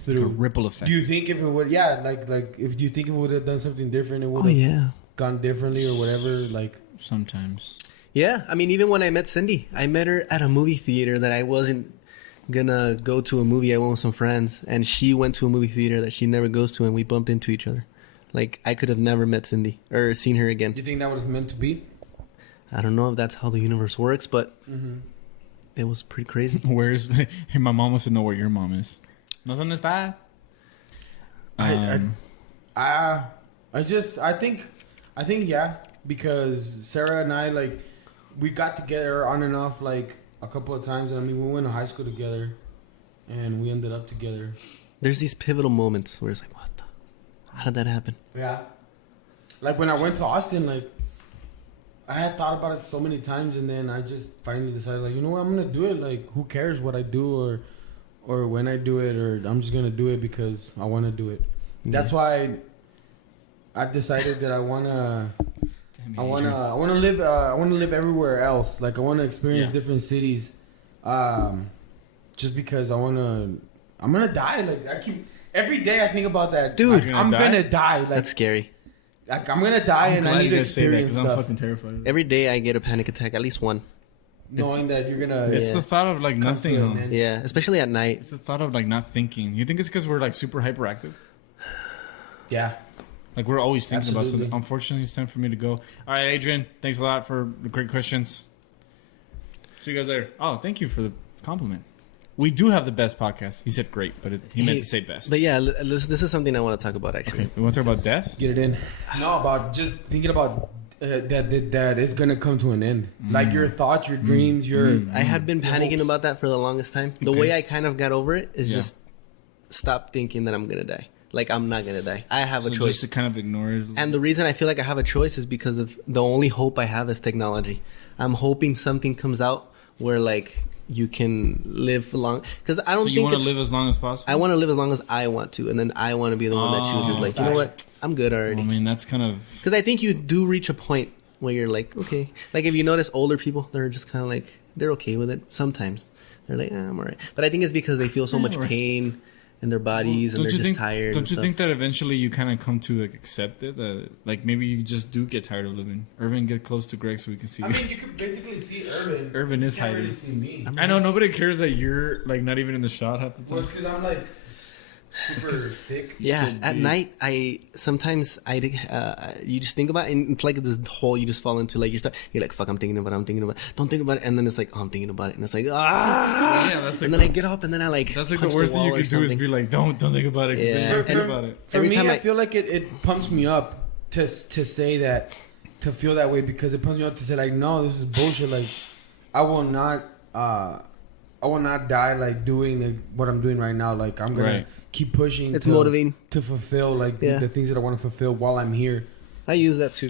Like a through. ripple effect. Do you think if it would, like if you think it would have done something different, it would have yeah. gone differently or whatever? Like, Sometimes. Yeah, I mean, even when I met Cindy, I met her at a movie theater that I wasn't gonna go to a movie. I went with some friends, and she went to a movie theater that she never goes to, and we bumped into each other. Like, I could have never met Cindy or seen her again. you think that was meant to be? I don't know if that's how the universe works, but Mm-hmm. it was pretty crazy. Where's my mom wants to know where your mom is. No dónde está. I think yeah, because Sarah and I, like, we got together on and off, like, a couple of times. I mean, we went to high school together, and we ended up together. There's these pivotal moments where it's like, what the? How did that happen? Yeah. Like, when I went to Austin, like, I had thought about it so many times, and then I just finally decided, like, you know what, I'm going to do it. Like, who cares what I do or when I do it, or I'm just going to do it because I want to do it. Yeah. That's why I decided that I want to live everywhere else. Like, I want to experience different cities. Just because I'm going to die. Like, every day I think about that. Dude, I'm going to die. Like, that's scary. Like, I'm going to die and I need to experience stuff. I'm fucking terrified. Every day I get a panic attack, at least one. Knowing that you're going to... It's the thought of, like, nothing. Yeah, especially at night. It's the thought of, like, not thinking. You think it's because we're, like, super hyperactive? Yeah. Like, we're always thinking about something. Unfortunately, it's time for me to go. All right, Adrian, thanks a lot for the great questions. See you guys later. Oh, thank you for the compliment. We do have the best podcast. He said great, but he meant to say best. But yeah, this is something I want to talk about, actually. Okay, we want to talk about death? Get it in. No, about just thinking about that it's going to come to an end. Like, your thoughts, your dreams, I had been panicking about that for the longest time. The way I kind of got over it is just stop thinking that I'm going to die. Like, I'm not going to die. I have a choice. Just to kind of ignore it. And the reason I feel like I have a choice is because of the only hope I have is technology. I'm hoping something comes out where, like, you can live long. Because I don't think you want to live as long as possible? I want to live as long as I want to. And then I want to be the one that chooses. Like, you know what? I'm good already. Well, I mean, that's kind of... Because I think you do reach a point where you're like, okay. Like, if you notice older people, they're just kind of like, they're okay with it. Sometimes. They're like, I'm all right. But I think it's because they feel so much pain in their bodies and they're just tired. Don't you think that eventually you kind of come to, like, accept it? Like, maybe you just do get tired of living. Ervin, get close to Greg so we can see. I mean, you could basically see Ervin. Ervin is hiding. Really see me. I know nobody cares that you're, like, not even in the shot half the time. Well, it's because I'm, like, super thick. Yeah, so at big. night, you just think about it, and it's like this hole you just fall into. Like, you're like, fuck, I'm thinking about it. Don't think about it. And then it's like, oh, I'm thinking about it. And it's like, Yeah, that's like... And then I get up and then I, like, That's like the worst thing you could do is be like, don't think about it. Yeah. Think about it. For me, I feel like it pumps me up to say that, to feel that way, because it pumps me up to say, like, no, this is bullshit. Like, I will not die, like, doing what I'm doing right now. Like, I'm gonna keep pushing. It's motivating to fulfill, like, the things that I want to fulfill while I'm here. I use that too.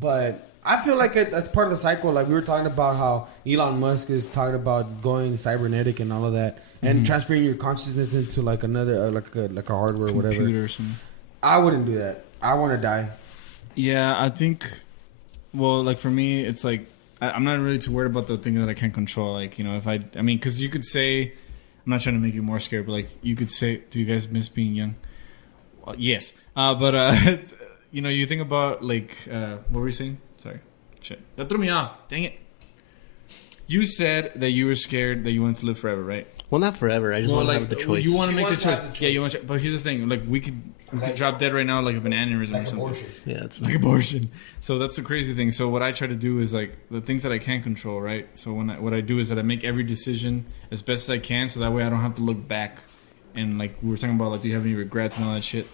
But I feel like that's part of the cycle. Like, we were talking about how Elon Musk is talking about going cybernetic and all of that, and transferring your consciousness into, like, another like a hardware or whatever. Computer or something. I wouldn't do that. I want to die. Yeah, I think. Well, like, for me, it's like I'm not really too worried about the thing that I can't control. Like, you know, I mean, because you could say, I'm not trying to make you more scared, but, like, you could say, do you guys miss being young? Well, yes, but you know, you think about, like, what were you saying? Sorry, shit, that threw me off. Dang it. You said that you were scared that you wanted to live forever, right? Well, not forever. I just want to have the choice. You want to make the choice. choice. Yeah, you want to. But here's the thing: like, we could drop dead right now, like, of an aneurysm or something. Abortion. Yeah, it's Like abortion. So that's the crazy thing. So what I try to do is, like, the things that I can't control, right? So what I do is that I make every decision as best as I can, so that way I don't have to look back. And, like, we were talking about, like, do you have any regrets and all that shit?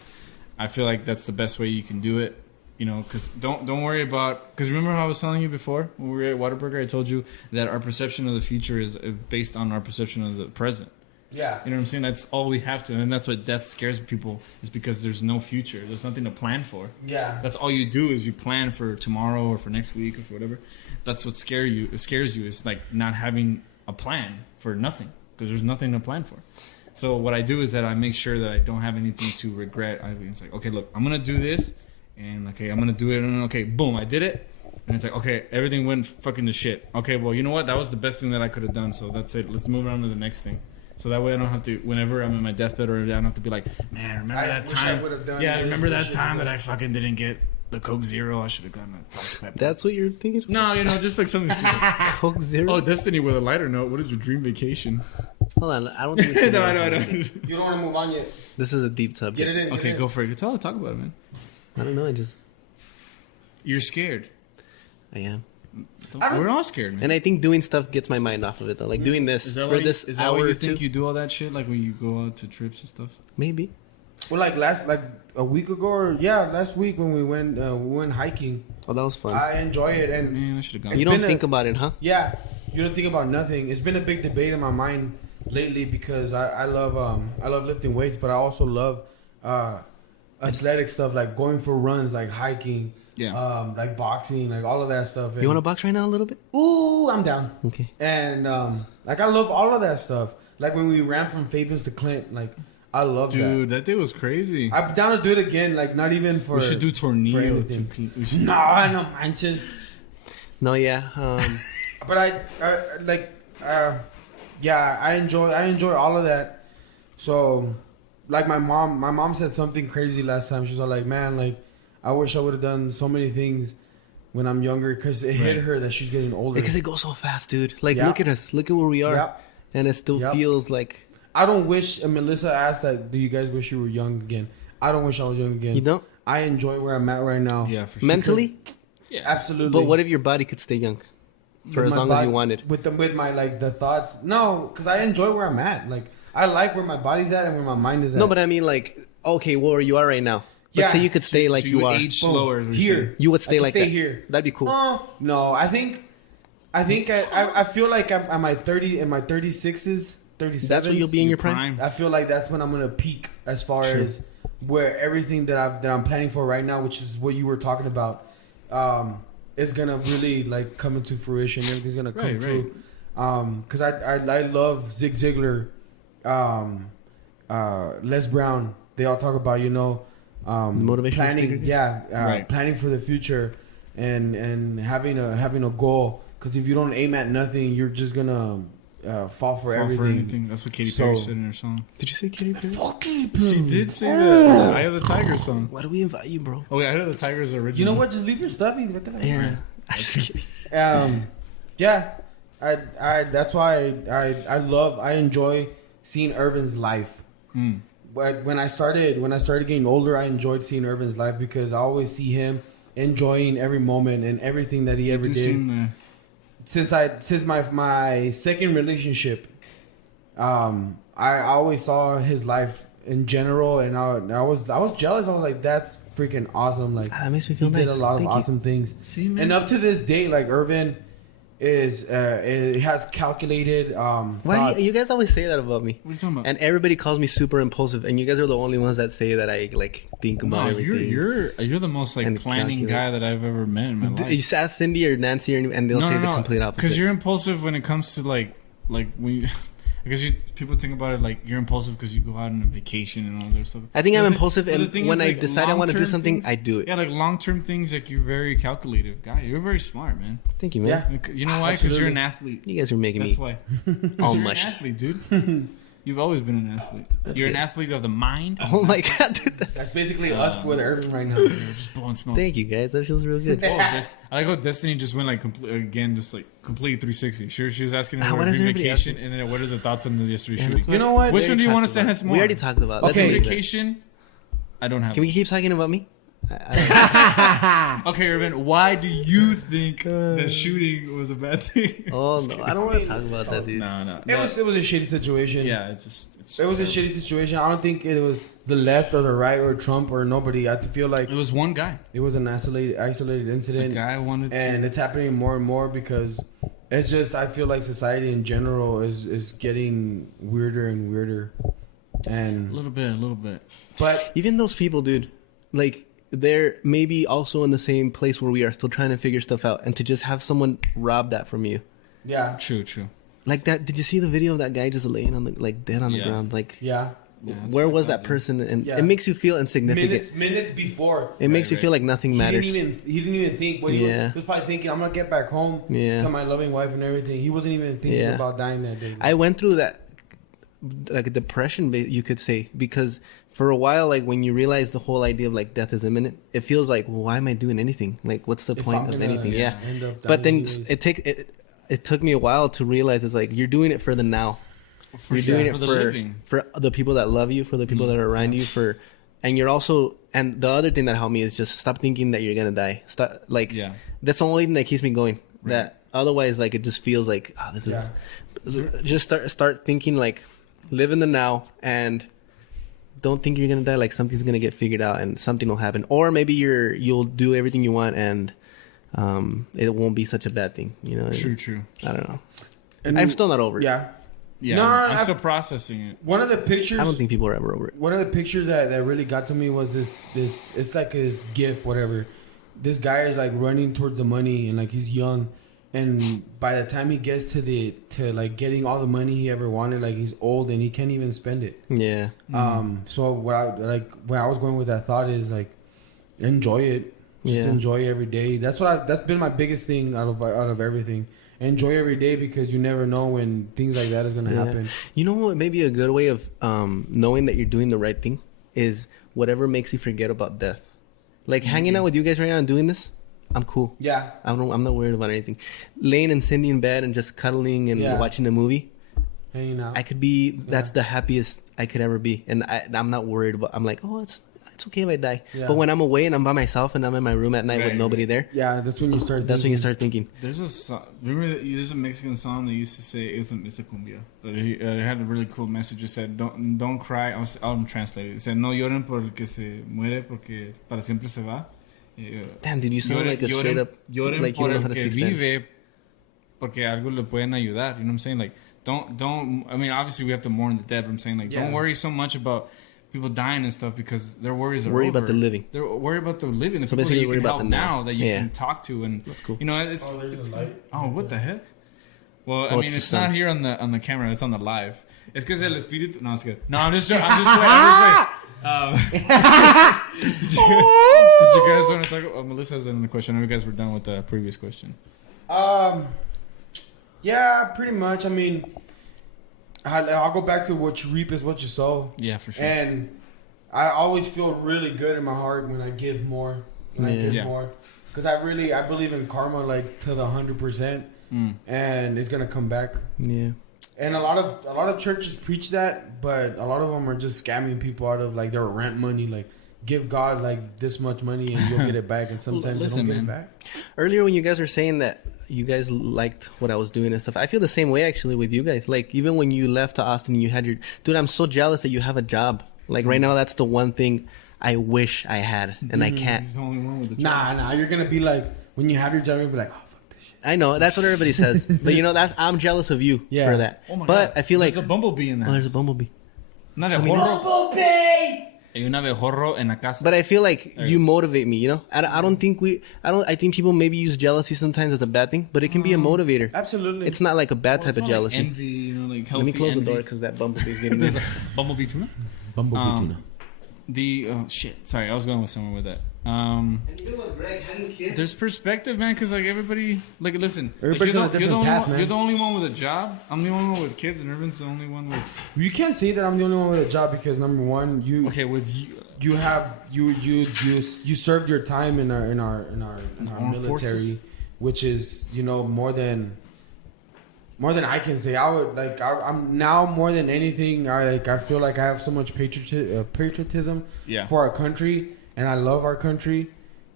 I feel like that's the best way you can do it. You know, because don't worry about... Because remember how I was telling you before when we were at Whataburger? I told you that our perception of the future is based on our perception of the present. Yeah. You know what I'm saying? That's all we have to. And that's what death scares people, is because there's no future. There's nothing to plan for. Yeah. That's all you do is you plan for tomorrow or for next week or for whatever. That's what scares you. It's like not having a plan for nothing, because there's nothing to plan for. So what I do is that I make sure that I don't have anything to regret. It's like, okay, look, I'm going to do this. And, okay, I'm going to do it. And, okay, boom, I did it. And it's like, okay, everything went fucking to shit. Okay, well, you know what? That was the best thing that I could have done. So that's it. Let's move on to the next thing. So that way I don't have to, whenever I'm in my deathbed or I don't have to be like, man, remember that time? Remember that time that I fucking didn't get the Coke Zero? I should have gotten a Dr. Pepper. That's what you're thinking? No, you know, just like something stupid. Coke Zero? Oh, Destiny, with a lighter note, what is your dream vacation? Hold on, I don't think it's No, I know. You don't want to move on yet. This is a deep subject. Get it in. Okay, go for it. Talk about it, man. I don't know, You're scared. I am. We're all scared, man. And I think doing stuff gets my mind off of it though. Like doing this Is that for why this is that hour why or you two. think you do all that shit? Like when you go out to trips and stuff? Maybe. Well, like last a week ago, or last week when we went hiking. Oh, that was fun. I enjoy it, and Man, I should have gone. You been don't think about it, huh? yeah, you don't think about nothing. It's been a big debate in my mind lately because I love lifting weights, but I also love athletic stuff like going for runs, like hiking, like boxing, like all of that stuff. And, You want to box right now a little bit? Ooh, I'm down. Okay. And like I love all of that stuff. Like when we ran from Fapens to Clint, like I love that. Dude, that day was crazy. I'm down to do it again. Like not even for. We should do tornado. anything. No manches. No, yeah. But I enjoy all of that. So, like my mom said something crazy last time. She was all like, "Man, like I wish I would have done so many things when I'm younger," because it hit her that she's getting older. Because it goes so fast, dude. Like, Yeah. look at us. Look at where we are. Yep. And it still Yep. feels like... I don't wish. And Melissa asked that. Do you guys wish you were young again? I don't wish I was young again. You don't? I enjoy where I'm at right now. Yeah, for sure. Mentally? Yeah. Absolutely. But what if your body could stay young? For With as my long as body- you wanted. with my like the thoughts. No, because I enjoy where I'm at. Like I like where my body's at and where my mind is at. No, but I mean, like, okay, where you are right now. Let's say you could stay like So you would are. age slower. is what you're here. saying. You would stay I could like stay that. here. That'd be cool. No, I think I feel like I'm at my 30 in my 36s, 37s. That's when you'll be in your prime. I feel like that's when I'm gonna peak as far True. as where everything that I'm planning for right now, which is what you were talking about, is gonna really like come into fruition. Everything's gonna come true. Because I love Zig Ziglar, Les Brown. They all talk about motivational planning, speakers? planning for the future and having a goal. Because if you don't aim at nothing, you're just gonna fall for everything. That's what Katy Perry So- said in her song. Did you say Katy Perry? She did say the Eye of the Tiger song. Why do we invite you, bro? Oh, yeah, Eye of the Tiger is the original. You know what? Just leave your stuff. Yeah. I'm just kidding. Yeah. I that's why I enjoy seeing Ervin's life. But when I started getting older, I enjoyed seeing Ervin's life because I always see him enjoying every moment and everything that he ever did. Since my second relationship, I always saw his life in general, and I was jealous. I was like, that's freaking awesome. Like That makes me feel he did nice. a lot of Thank you. awesome things. See, man? And up to this day, like Ervin is it has calculated Why thoughts. do you guys always say that about me? What are you talking about? And everybody calls me super impulsive, and you guys are the only ones that say that I like think about No, everything. you're the most like And planning calculate. guy that I've ever met in my life. You ask Cindy or Nancy, and they'll say the complete opposite. Because you're impulsive when it comes to like when you, because people think about it like you're impulsive because you go out on a vacation and all that stuff. I think I'm But the- impulsive, but the and thing when is, I like, decide I want to do long-term something, things- I do it. Yeah, like long term things, like you're very calculative guy. You're very smart, man. Thank you, man. Yeah. Like, you know why? Because you're an Absolutely. athlete. You guys are making That's me why. all You're mushy. an athlete, dude. You've always been an athlete. You're an good. athlete of the mind. Oh my god, dude. That's basically us with Ervin right now. You're just blowing smoke. Thank you, guys. That feels real good. Oh, I like how Destiny just went like just like complete 360. She was asking her What where is dream everybody vacation, and then what are the thoughts on the yesterday shooting? You know what? Which We one do you already want to talked say about has it. more? We already talked about it. Okay, Let's leave it. vacation. I don't have. Can we keep talking about me? Okay, Ervin, why do you think the shooting was a bad thing? Oh no, I don't want to talk about that, dude. No. It was a shitty situation. Yeah, it's It was a shitty situation. I don't think it was the left or the right or Trump or nobody. I feel like It was one guy. it was an isolated The incident, guy wanted and to. it's happening more and more because it's just I feel like society in general is getting weirder and weirder, A and little bit. but Even those people, dude, like they're maybe also in the same place where we are, still trying to figure stuff out, and to just have someone rob that from you, yeah, True. like that. Did you see the video of that guy just laying on the dead on the Yeah. ground? Like, yeah. Yeah, that's where fucked was up, that dude. person? And Yeah. it makes you feel insignificant. Minutes before. It makes you right. feel like nothing matters. He didn't even think. What he Yeah. was probably thinking, I'm gonna get back home Yeah. to my loving wife and everything. He wasn't even thinking Yeah. about dying that day. I went through that, like a depression, you could say, because for a while, like when you realize the whole idea of like death is imminent, it feels like, well, why am I doing anything? Like, what's the If point I'm of gonna, anything? Yeah. end up But dying then anyways. it took me a while to realize it's like you're doing it for the now. For You're sure. doing it For the for living. for the people that love you, for the people that are around you, and you're also, and the other thing that helped me is just stop thinking that you're gonna die. Stop, like, Yeah. that's the only thing that keeps me going. That otherwise, like, it just feels like, oh, this is... Just start thinking, like, live in the now and don't think you're going to die. Like, something's going to get figured out and something will happen. Or maybe you'll do everything you want and it won't be such a bad thing, you know? True. I don't know. And I'm still not over it. Yeah. Yeah, I'm still processing it. One of the pictures... I don't think people are ever over it. One of the pictures that really got to me was this... It's like his GIF, whatever. This guy is, like, running towards the money and, like, he's young. And by the time he gets to like getting all the money he ever wanted, like he's old and he can't even spend it. Yeah. So where I was going with that thought is like, enjoy it. Just enjoy every day. That's been my biggest thing out of everything. Enjoy every day because you never know when things like that is gonna happen. You know what? Maybe a good way of knowing that you're doing the right thing is whatever makes you forget about death. Like hanging out with you guys right now and doing this. I'm cool. Yeah. I'm not worried about anything. Laying and Cindy in bed and just cuddling and watching a movie. Hanging out. I could be. That's the happiest I could ever be, and I'm not worried about. I'm like, oh, it's okay if I die. Yeah. But when I'm away and I'm by myself and I'm in my room at night with nobody there. Yeah, that's when you start. That's when you start thinking. There's a song. Remember, there's a Mexican song that used to say it's a cumbia. It had a really cool message. It said, "Don't cry." I'll translate it. It said, "No lloren por el que se muere, porque para siempre se va." Damn, dude, you sound like a straight up like you don't know how to speak Spanish. Porque algo le pueden ayudar. You know what I'm saying? Like, don't. I mean, obviously we have to mourn the dead, but I'm saying like, don't worry so much about people dying and stuff because their worries are worry over. About the living. They're worried about the living. The so people that you worry can about help now that you can talk to, and that's cool. You know, it's. Oh, what the heck? Well, I mean, it's not here on the camera. It's on the live. It's because el espíritu. No, it's good. No, I'm just playing. Did you guys want to talk about... Melissa has another question. I know you guys were done with the previous question. Yeah, pretty much. I mean, I'll go back to what you reap is what you sow. Yeah, for sure. And I always feel really good in my heart when I give more. I give more. Because I believe in karma like to the 100%. And it's going to come back. Yeah. And a lot of churches preach that, but a lot of them are just scamming people out of like their rent money. Like, give God like this much money and you'll get it back. And sometimes you don't get it back. Earlier, when you guys were saying that you guys liked what I was doing and stuff, I feel the same way actually with you guys. Like, even when you left to Austin, you had your dude. I'm so jealous that you have a job. Like right now, that's the one thing I wish I had, and I can't. He's the only one with a job. Nah. You're gonna be like when you have your job, you'll be like, I know that's what everybody says, but you know I'm jealous of you for that. Oh my but God. I feel like there's a bumblebee in there. Oh, there's a bumblebee. Un abejorro. Bumblebee. Hay un abejorro en la casa. But I feel like you motivate me. You know, I think people maybe use jealousy sometimes as a bad thing, but it can be a motivator. Absolutely. It's not like a bad type of jealousy. Like envy, you know, like healthy. Let me close envy. the door because that bumblebee's getting There's me. a bumblebee tuna. Bumblebee tuna. Shit. Sorry, I was going with somewhere with that. And even with Greg having kids. There's perspective, man, because like everybody, like listen, Everybody's on a different path, man. You're the only one with a job. I'm the only one with kids, and Ervin's the only one with. You can't say that I'm the only one with a job because number one, you served your time in our military, forces. Which is more than I can say. I'm now more than anything. I feel like I have so much patriotism for our country, and I love our country.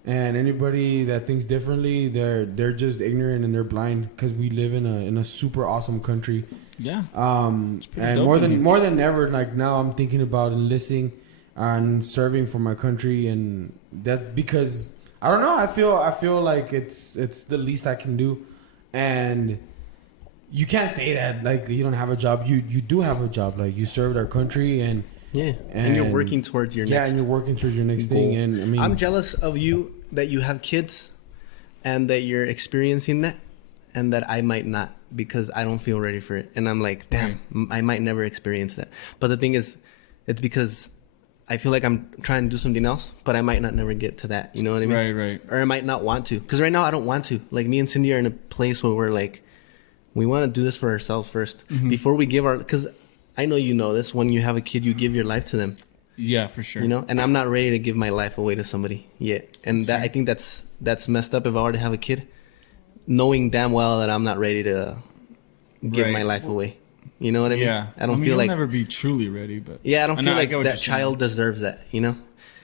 And anybody that thinks differently, they're just ignorant and they're blind because we live in a super awesome country. Yeah. And more than ever, like now I'm thinking about enlisting and serving for my country, and that because I don't know, I feel like it's the least I can do, and you can't say that like you don't have a job. You do have a job. Like you served our country, and you're working towards your next. And you're working towards your next thing. And I mean, I'm jealous of you that you have kids, and that you're experiencing that, and that I might not because I don't feel ready for it. And I'm like, damn, I might never experience that. But the thing is, it's because I feel like I'm trying to do something else, but I might not never get to that. You know what I mean? Right. Or I might not want to, because right now I don't want to. Like me and Cindy are in a place where we're like, we want to do this for ourselves first before we give our. Because I know you know this. When you have a kid, you give your life to them. Yeah, for sure. You know, and I'm not ready to give my life away to somebody yet. And I think that's messed up if I were to have a kid, knowing damn well that I'm not ready to give my life away. You know what I mean? Yeah. I don't feel like you'll never be truly ready, but I don't feel like that child deserves that. You know,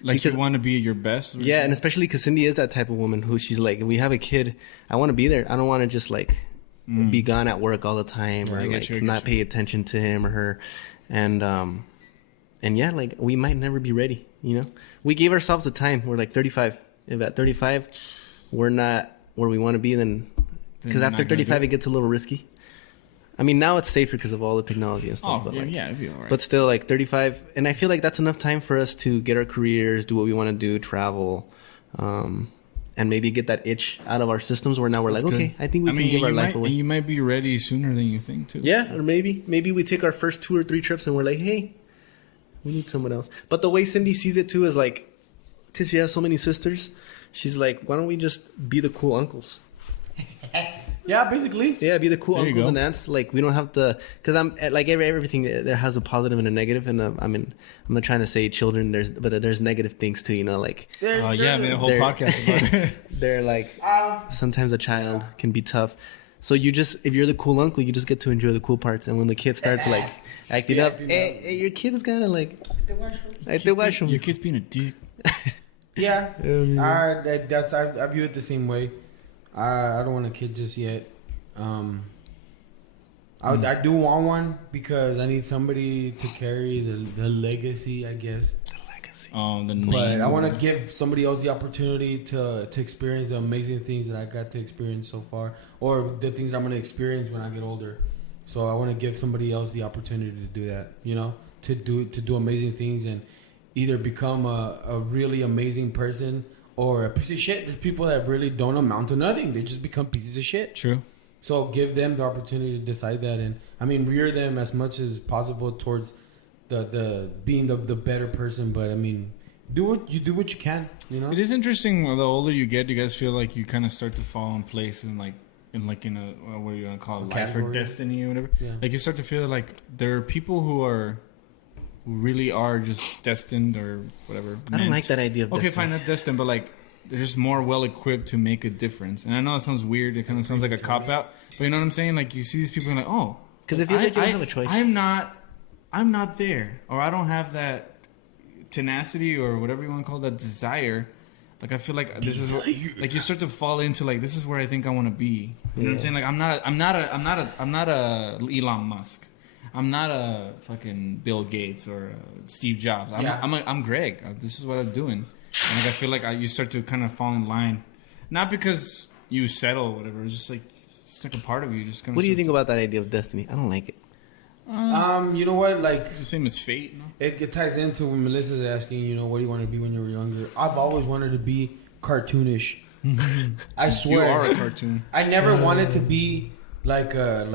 Like because, you want to be your best. Yeah, and especially because Cindy is that type of woman who she's like, if we have a kid, I want to be there. I don't want to just like be gone at work all the time or like not pay attention to him or her, and yeah, like we might never be ready. You know, we gave ourselves the time. We're like 35. If at 35 we're not where we want to be, then because after 35 it gets a little risky. I mean, now it's safer because of all the technology and stuff. Oh, but yeah, it'd be all right. But still, like 35, and I feel like that's enough time for us to get our careers, do what we want to do, travel, and maybe get that itch out of our systems where now we're like, okay, I think we can give our life away. And you might be ready sooner than you think, too. Yeah, or maybe we take our first 2 or 3 trips and we're like, hey, we need someone else. But the way Cindy sees it, too, is like, because she has so many sisters, she's like, why don't we just be the cool uncles? Yeah, basically. Yeah, be the cool uncles and aunts. Like we don't have to, because I'm like everything that has a positive and a negative, and I mean I'm not trying to say children. There's negative things too. You know, like yeah, I mean a whole podcast about it. They're like sometimes a child can be tough. So you just if you're the cool uncle, you just get to enjoy the cool parts. And when the kid starts like acting up, hey, your kid is kind of like your kid's being a dick. Yeah, I view it the same way. I don't want a kid just yet. I do want one because I need somebody to carry the legacy, I guess. The legacy. Oh, the name. But I want to give somebody else the opportunity to experience the amazing things that I got to experience so far, or the things I'm going to experience when I get older. So I want to give somebody else the opportunity to do that. You know, to do amazing things and either become a really amazing person. Or a piece of shit. There's people that really don't amount to nothing. They just become pieces of shit. True. So give them the opportunity to decide that, and I mean rear them as much as possible towards the being the better person. But I mean, do what you can. You know. It is interesting. The older you get, you guys feel like you kind of start to fall in place in a what do you want to call it, life or destiny or whatever. Yeah. Like you start to feel like there are people who really are just destined or whatever. I don't like that idea of destiny. Okay, fine, not destined, but like they're just more well equipped to make a difference. And I know it sounds weird. It kind of sounds like a cop out, but you know what I'm saying? Like you see these people and like, oh, because it feels like you don't have a choice. I'm not there, or I don't have that tenacity or whatever you want to call that desire. Like I feel like this is like you start to fall into like this is where I think I want to be. You know what I'm saying? Like I'm not a Elon Musk. I'm not a fucking Bill Gates or Steve Jobs. I'm Greg. This is what I'm doing. And like I feel like you start to kind of fall in line, not because you settle or whatever. It's just like a part of you. Just kind of. What do you think about that idea of destiny? I don't like it. You know what? Like it's the same as fate. No? It ties into when Melissa's asking, you know, what do you want to be when you were younger? I've always wanted to be cartoonish. I swear. You are a cartoon. I never wanted to be like a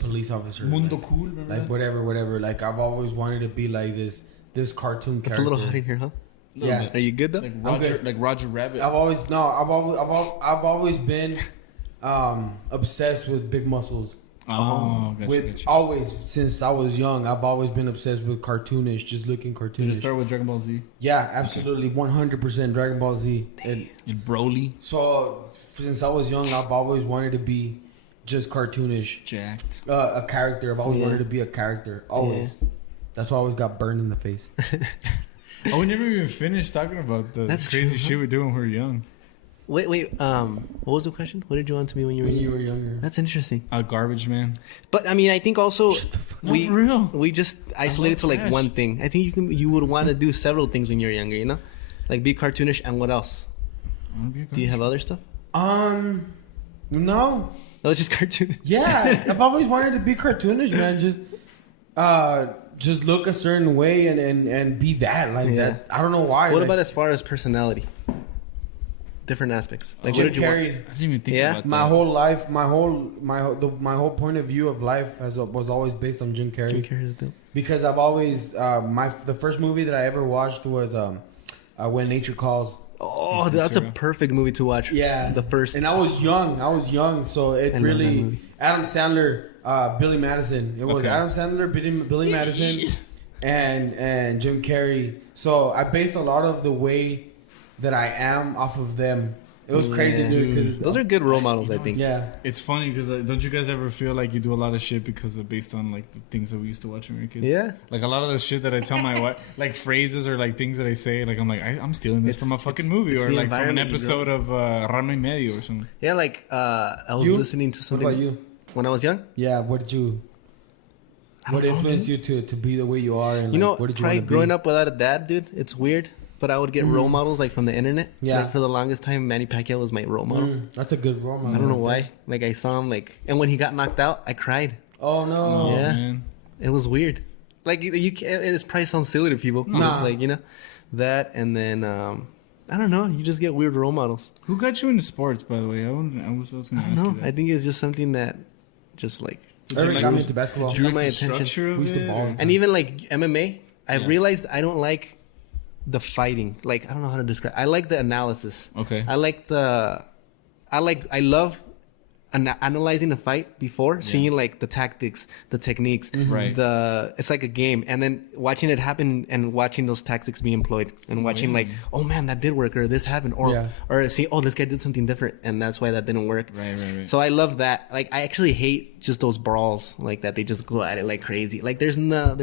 police officer. Mundo cool. Like whatever. Like I've always wanted to be like this cartoon character. It's a little hot in here, huh? Yeah. Are you good though? Like Roger Rabbit. I've always been obsessed with big muscles. Oh, gotcha. Always since I was young, I've always been obsessed with cartoonish, just looking cartoonish. Did it start with Dragon Ball Z? Yeah, absolutely, 100% Dragon Ball Z. And Broly. So since I was young, I've always wanted to be just cartoonish, jacked. A character. I've always wanted to be a character. Always. Yeah. That's why I always got burned in the face. Oh, we never even finished talking about the crazy shit we do when we were young. Wait. What was the question? What did you want to be when you were younger? That's interesting. A garbage man. But I mean, I think also we just isolated to like one thing. I think you would want to do several things when you're younger. You know, like be cartoonish and what else? Do you have other stuff? No. No, it's just cartoon. Yeah, I've always wanted to be cartoonish, man. Just look a certain way and be that that. I don't know why. What about as far as personality? Different aspects. Like Jim what did you Carrey. want? I didn't even think about that. My whole life, my whole point of view of life was always based on Jim Carrey. Jim Carrey is dope. Because I've always the first movie that I ever watched was When Nature Calls. Oh, that's a perfect movie to watch. Yeah, the first. And I was young, so it really Adam Sandler, Billy Madison. It was Adam Sandler, Billy Madison, and Jim Carrey. So I based a lot of the way that I am off of them. It was crazy, dude. 'Cause Those are good role models, I think. Yeah. It's funny because don't you guys ever feel like you do a lot of shit because of based on like the things that we used to watch when we were kids? Yeah. Like a lot of the shit that I tell my wife, like phrases or like things that I say, like I'm like I'm stealing this from a fucking movie or the like from an environment you episode of Rama y Medio or something. Yeah, like I was You? listening to something. What about you? When I was young? Yeah. What influenced you to be the way you are? And You know, what did you probably want to growing be? up without a dad, dude, it's weird. But I would get role models like from the internet. Yeah. Like for the longest time, Manny Pacquiao was my role model. That's a good role model. I don't know right why. Like I saw him like, and when he got knocked out, I cried. there. Oh no. Oh Yeah. man. It was weird. Like you can't. It probably sounds silly to people. Nah. It's like that, and then I don't know. You just get weird role models. Who got you into sports, by the way? I was gonna ask No, you that. I think it's just something that just like Ervin like got me the- into basketball. Did you drew like my the attention. structure of We used to it, ball. or- and even like MMA. I Yeah. realized I don't like the fighting. Like I don't know how to describe. I like the analysis. Okay. I love analyzing a fight before, seeing like the tactics, the techniques, Right. it's like a game, and then watching it happen and watching those tactics be employed, and watching like, oh man, that did work, or this happened, or see, oh, this guy did something different, and that's why that didn't work. Right. So I love that. Like I actually hate just those brawls like that. They just go at it like crazy. Like there's no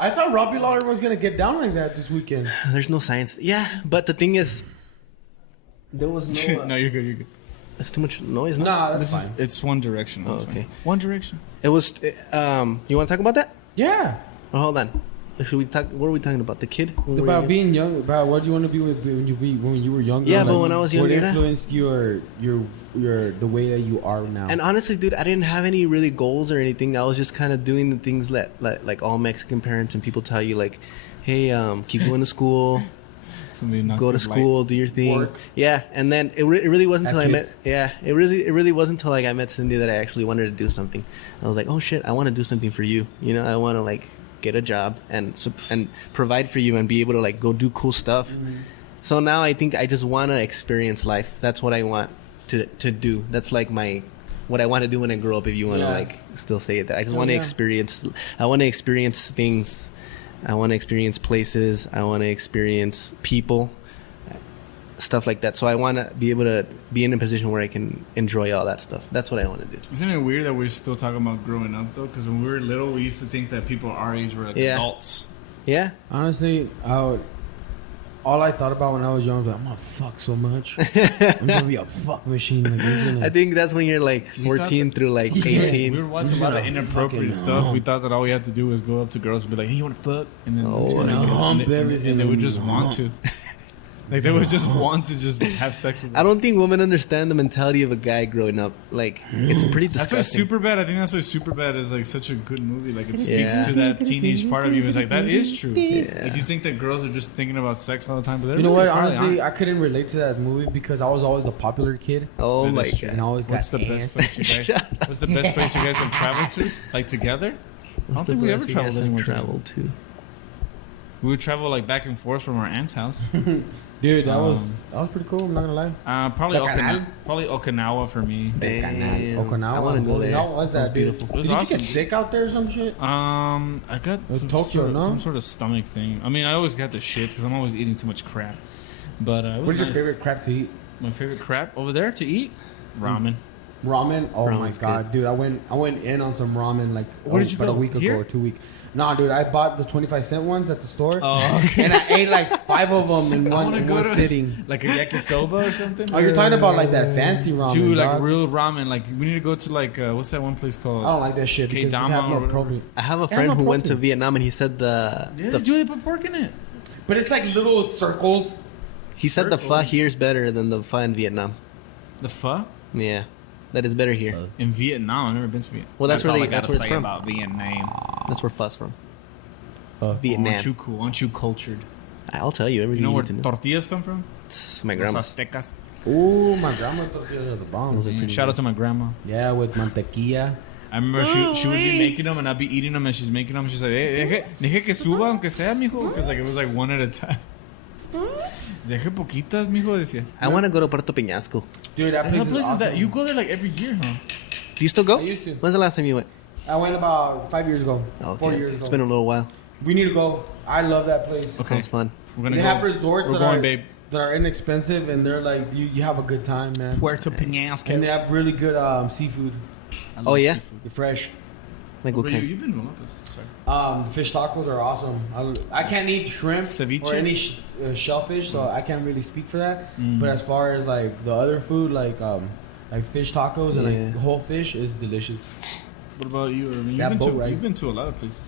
I thought Robbie Lawler was gonna get down like that this weekend. there's no science. Yeah, but the thing is, there was no. No, you're good. You're good. It's too much noise. No? Nah, that's This is, fine. it's One Direction. Oh, That's okay. fine. One Direction. It was. You want to talk about that? Yeah. Oh, hold on. Should we talk? What are we talking about? The kid? When we were About young? being young, about what you want to be when you were younger. Yeah, but when I was younger, what influenced your the way that you are now? And honestly, dude, I didn't have any really goals or anything. I was just kind of doing the things that like all Mexican parents and people tell you, like, hey, keep going to school, Somebody knocked go to his light. school, do your thing. Work. Yeah, and then it really wasn't Have until I met. kids. Yeah, it really wasn't until like I met Cindy that I actually wanted to do something. I was like, oh shit, I want to do something for you. You know, I want to like get a job and provide for you and be able to like go do cool stuff. Mm-hmm. So now I think I just want to experience life. That's what I want to do. That's like what I want to do when I grow up. If you want to like still say it, I just want to experience. I want to experience things. I want to experience places. I want to experience people, stuff like that. So I want to be able to be in a position where I can enjoy all that stuff. That's what I want to do. Isn't it weird that we're still talking about growing up though? Because when we were little, we used to think that people our age were like adults. Yeah. Honestly, all I thought about when I was young was like, I'm gonna fuck so much. I'm gonna be a fuck machine. Like, I think that's when you're like 14 through like 18. We were watching a lot of inappropriate stuff. We thought that all we had to do was go up to girls and be like, "Hey, you want to fuck?" And then hump everything and they would just and want to. Like they would just want to just have sex with us. I don't think women understand the mentality of a guy growing up. Like it's pretty That's why disgusting. Superbad. I think that's why Superbad is like such a good movie. Like it speaks Yeah. to that teenage part of you. It's like that is true. Yeah. Like you think that girls are just thinking about sex all the time, but they're you know really what? probably Honestly, aren't. I couldn't relate to that movie because I was always the popular kid. Oh That my is true. god. And I always What's got the best ass. place you guys? What's the best place you guys have traveled to? Like together? I don't think we ever traveled anywhere. Traveled to. We would travel like back and forth from our aunt's house. Dude, that was pretty cool. I'm not gonna lie. Probably The Canal? Okinawa for me. Damn. Okinawa. I want to go there. How was that, dude? beautiful. It was Did awesome. you get sick out there or some shit? I got some, Tokyo, no? some sort of stomach thing. I mean, I always got the shits because I'm always eating too much crap. But it was What's your nice. favorite crap to eat? My favorite crap over there to eat? Ramen. Ramen? Oh my Ramen's god, dude! I went in on some ramen like Where did you about go? a week ago Here? or 2 weeks. Nah, dude, I bought the 25-cent ones at the store, Oh, okay. and I ate like 5 of them in I one wanna go to- sitting. Like a yakisoba or something? Oh, you're talking about like that fancy ramen, Dude, like dog. real ramen. Like we need to go to like what's that one place called? I don't like that shit because they K-Dama have or no whatever. protein. I have a has friend no who went to protein. Vietnam and he said Yeah, Julie put pork in it. But it's like little circles. he said the pho Circles. here is better than the pho in Vietnam. The pho Yeah, that is better here. in Vietnam. I've never been to Vietnam. Well, that's where all they- I gotta that's where it's say from. about Vietnam. That's where pho's from. Aren't Vietnam. you cool? Aren't you cultured? I'll tell you You everything know you where need to know. tortillas come from? It's my Los grandma. Aztecas. Ooh, my grandma's tortillas are the bomb. Those are pretty Shout out to my grandma. Yeah, with mantequilla. I remember she would be making them and I'd be eating them and she's making them. She's like, hey, deje que suba aunque sea, mijo. Because like, it was like one at a time. Deje poquitas, mijo, decía. I want to go to Puerto Peñasco. Dude, that And place how is place awesome. is that? You go there like every year, huh? Do you still go? I used to. When's the last time you went? I went about 5 years ago. Okay. 4 years ago. It's been a little while. We need to go. I love that place. Sounds fun. We're gonna They go. have resorts We're that going, are babe. that are inexpensive, and they're like you have a good time, man. Puerto Peñasco. And they have really good seafood. Oh, yeah? They're fresh. Like, What about okay. you? You've been to Lopez. Sorry. Fish tacos are awesome. I can't eat shrimp Ceviche? or any shellfish, so I can't really speak for that. But as far as like the other food, like fish tacos and like whole fish is delicious. What about you? I mean, That boat rides. you've been to a lot of places.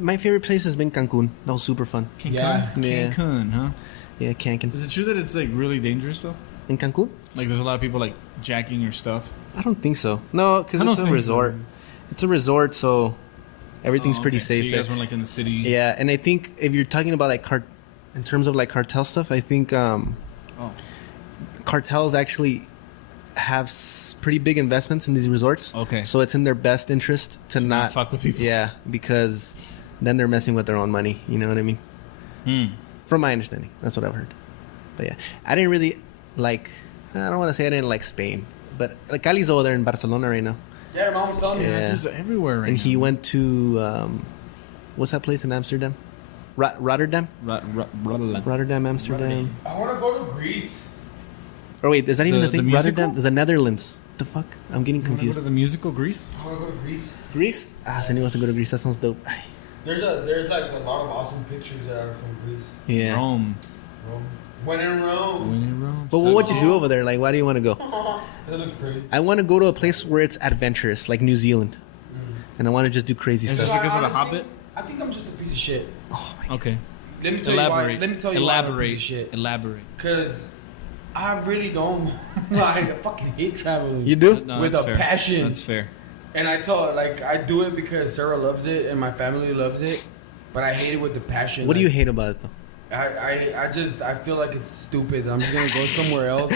My favorite place has been Cancun. That was super fun. Cancun? Yeah. Yeah. Cancun, huh? Yeah, Cancun. Is it true that it's like really dangerous though? In Cancun? Like there's a lot of people like jacking your stuff. I don't think so. No, because I don't it's a think resort. so. It's a resort, so everything's pretty So safe you there. guys were like in the city. Yeah, and I think if you're talking about like in terms of like cartel stuff, I think cartels actually have pretty big investments in these resorts. Okay. So it's in their best interest to not fuck with people. Yeah, because then they're messing with their own money. You know what I mean? From my understanding, that's what I've heard. But yeah, I didn't really like. I don't want to say I didn't like Spain, but like Cali's over there in Barcelona right now. Yeah, mom was telling me. Yeah. There's everywhere right And now. he went to what's that place in Amsterdam? Rotterdam, Rotterdam, Amsterdam. I want to go to Greece. Or wait, is that even The- a thing? the Rotterdam, musical? the Netherlands. The fuck? I'm getting You wanna go confused. to the musical Greece? I want to go to Greece. Greece? Sandy wants to go to Greece. That sounds dope. There's like a lot of awesome pictures that are from Greece. Yeah. Rome. Rome. When in Rome. When in Rome. But what would you do over there? Like, why do you want to go? That looks pretty. I want to go to a place where it's adventurous, like New Zealand, and I want to just do crazy Is it stuff. because of the Honestly, Hobbit? I think I'm just a piece of shit. Okay. Let me tell you why. Elaborate. Let me tell you why I'm a piece of shit. Elaborate. Because I really don't. I fucking hate traveling. You do? No, With that's a fair. passion. That's fair. And I tell like I do it because Sarah loves it and my family loves it, but I hate it with the passion. What do you Like, hate about it though? I feel like it's stupid. I'm just gonna go somewhere else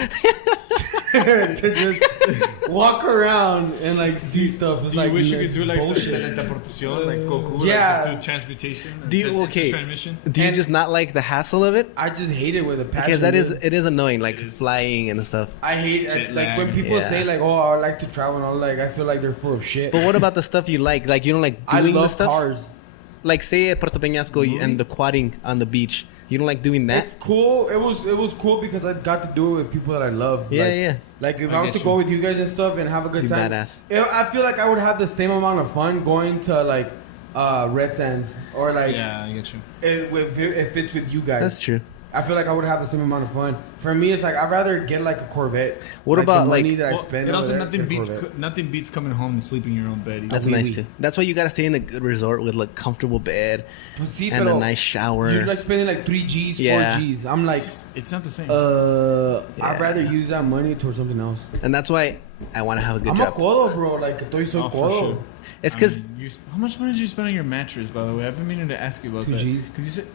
to just walk around and like see stuff. It's Do you like wish you could it's do like bullshit. the teleportación, like Goku? Yeah. Like just do transportation. Do you- or okay. Transmission. Do you And- just not like the hassle of it? I just hate it with a passion. Because dude. it is annoying, like It is. flying and stuff. I hate Jet like lag. when people Yeah. say like, "Oh, I like to travel," and all like I feel like they're full of shit. But what about the stuff you like? Like you don't like I doing love the stuff. cars. Like say at Puerto Peñasco and the quadding on the beach. You don't like doing that? It's cool. It was cool because I got to do it with people that I love. Yeah, like, yeah. Like if I I was get to go with you guys and stuff and have a good Be time, badass. I feel like I would have the same amount of fun going to like Red Sands or like Yeah, I get you. if it's with you guys. That's true. I feel like I would have the same amount of fun. For me, it's like I'd rather get like a Corvette. What like, about, the money like- that I Well, spend? and over also there, nothing get a beats Corvette. nothing beats coming home and sleeping in your own bed. That's Oui, nice oui. too. That's why you gotta stay in a good resort with like comfortable bed But see, and pero a nice shower. You're like spending like 3 G's, 4 Yeah. G's. I'm like, It's not the same. I'd Yeah. rather use that money towards something else. And that's why I want to have a good I'm job. a codo, bro. Like, estoy soy Oh, for codo. sure. It's I because mean, how much money did you spend on your mattress, by the way? I've been meaning to ask you about 2 that. G's. Because you said,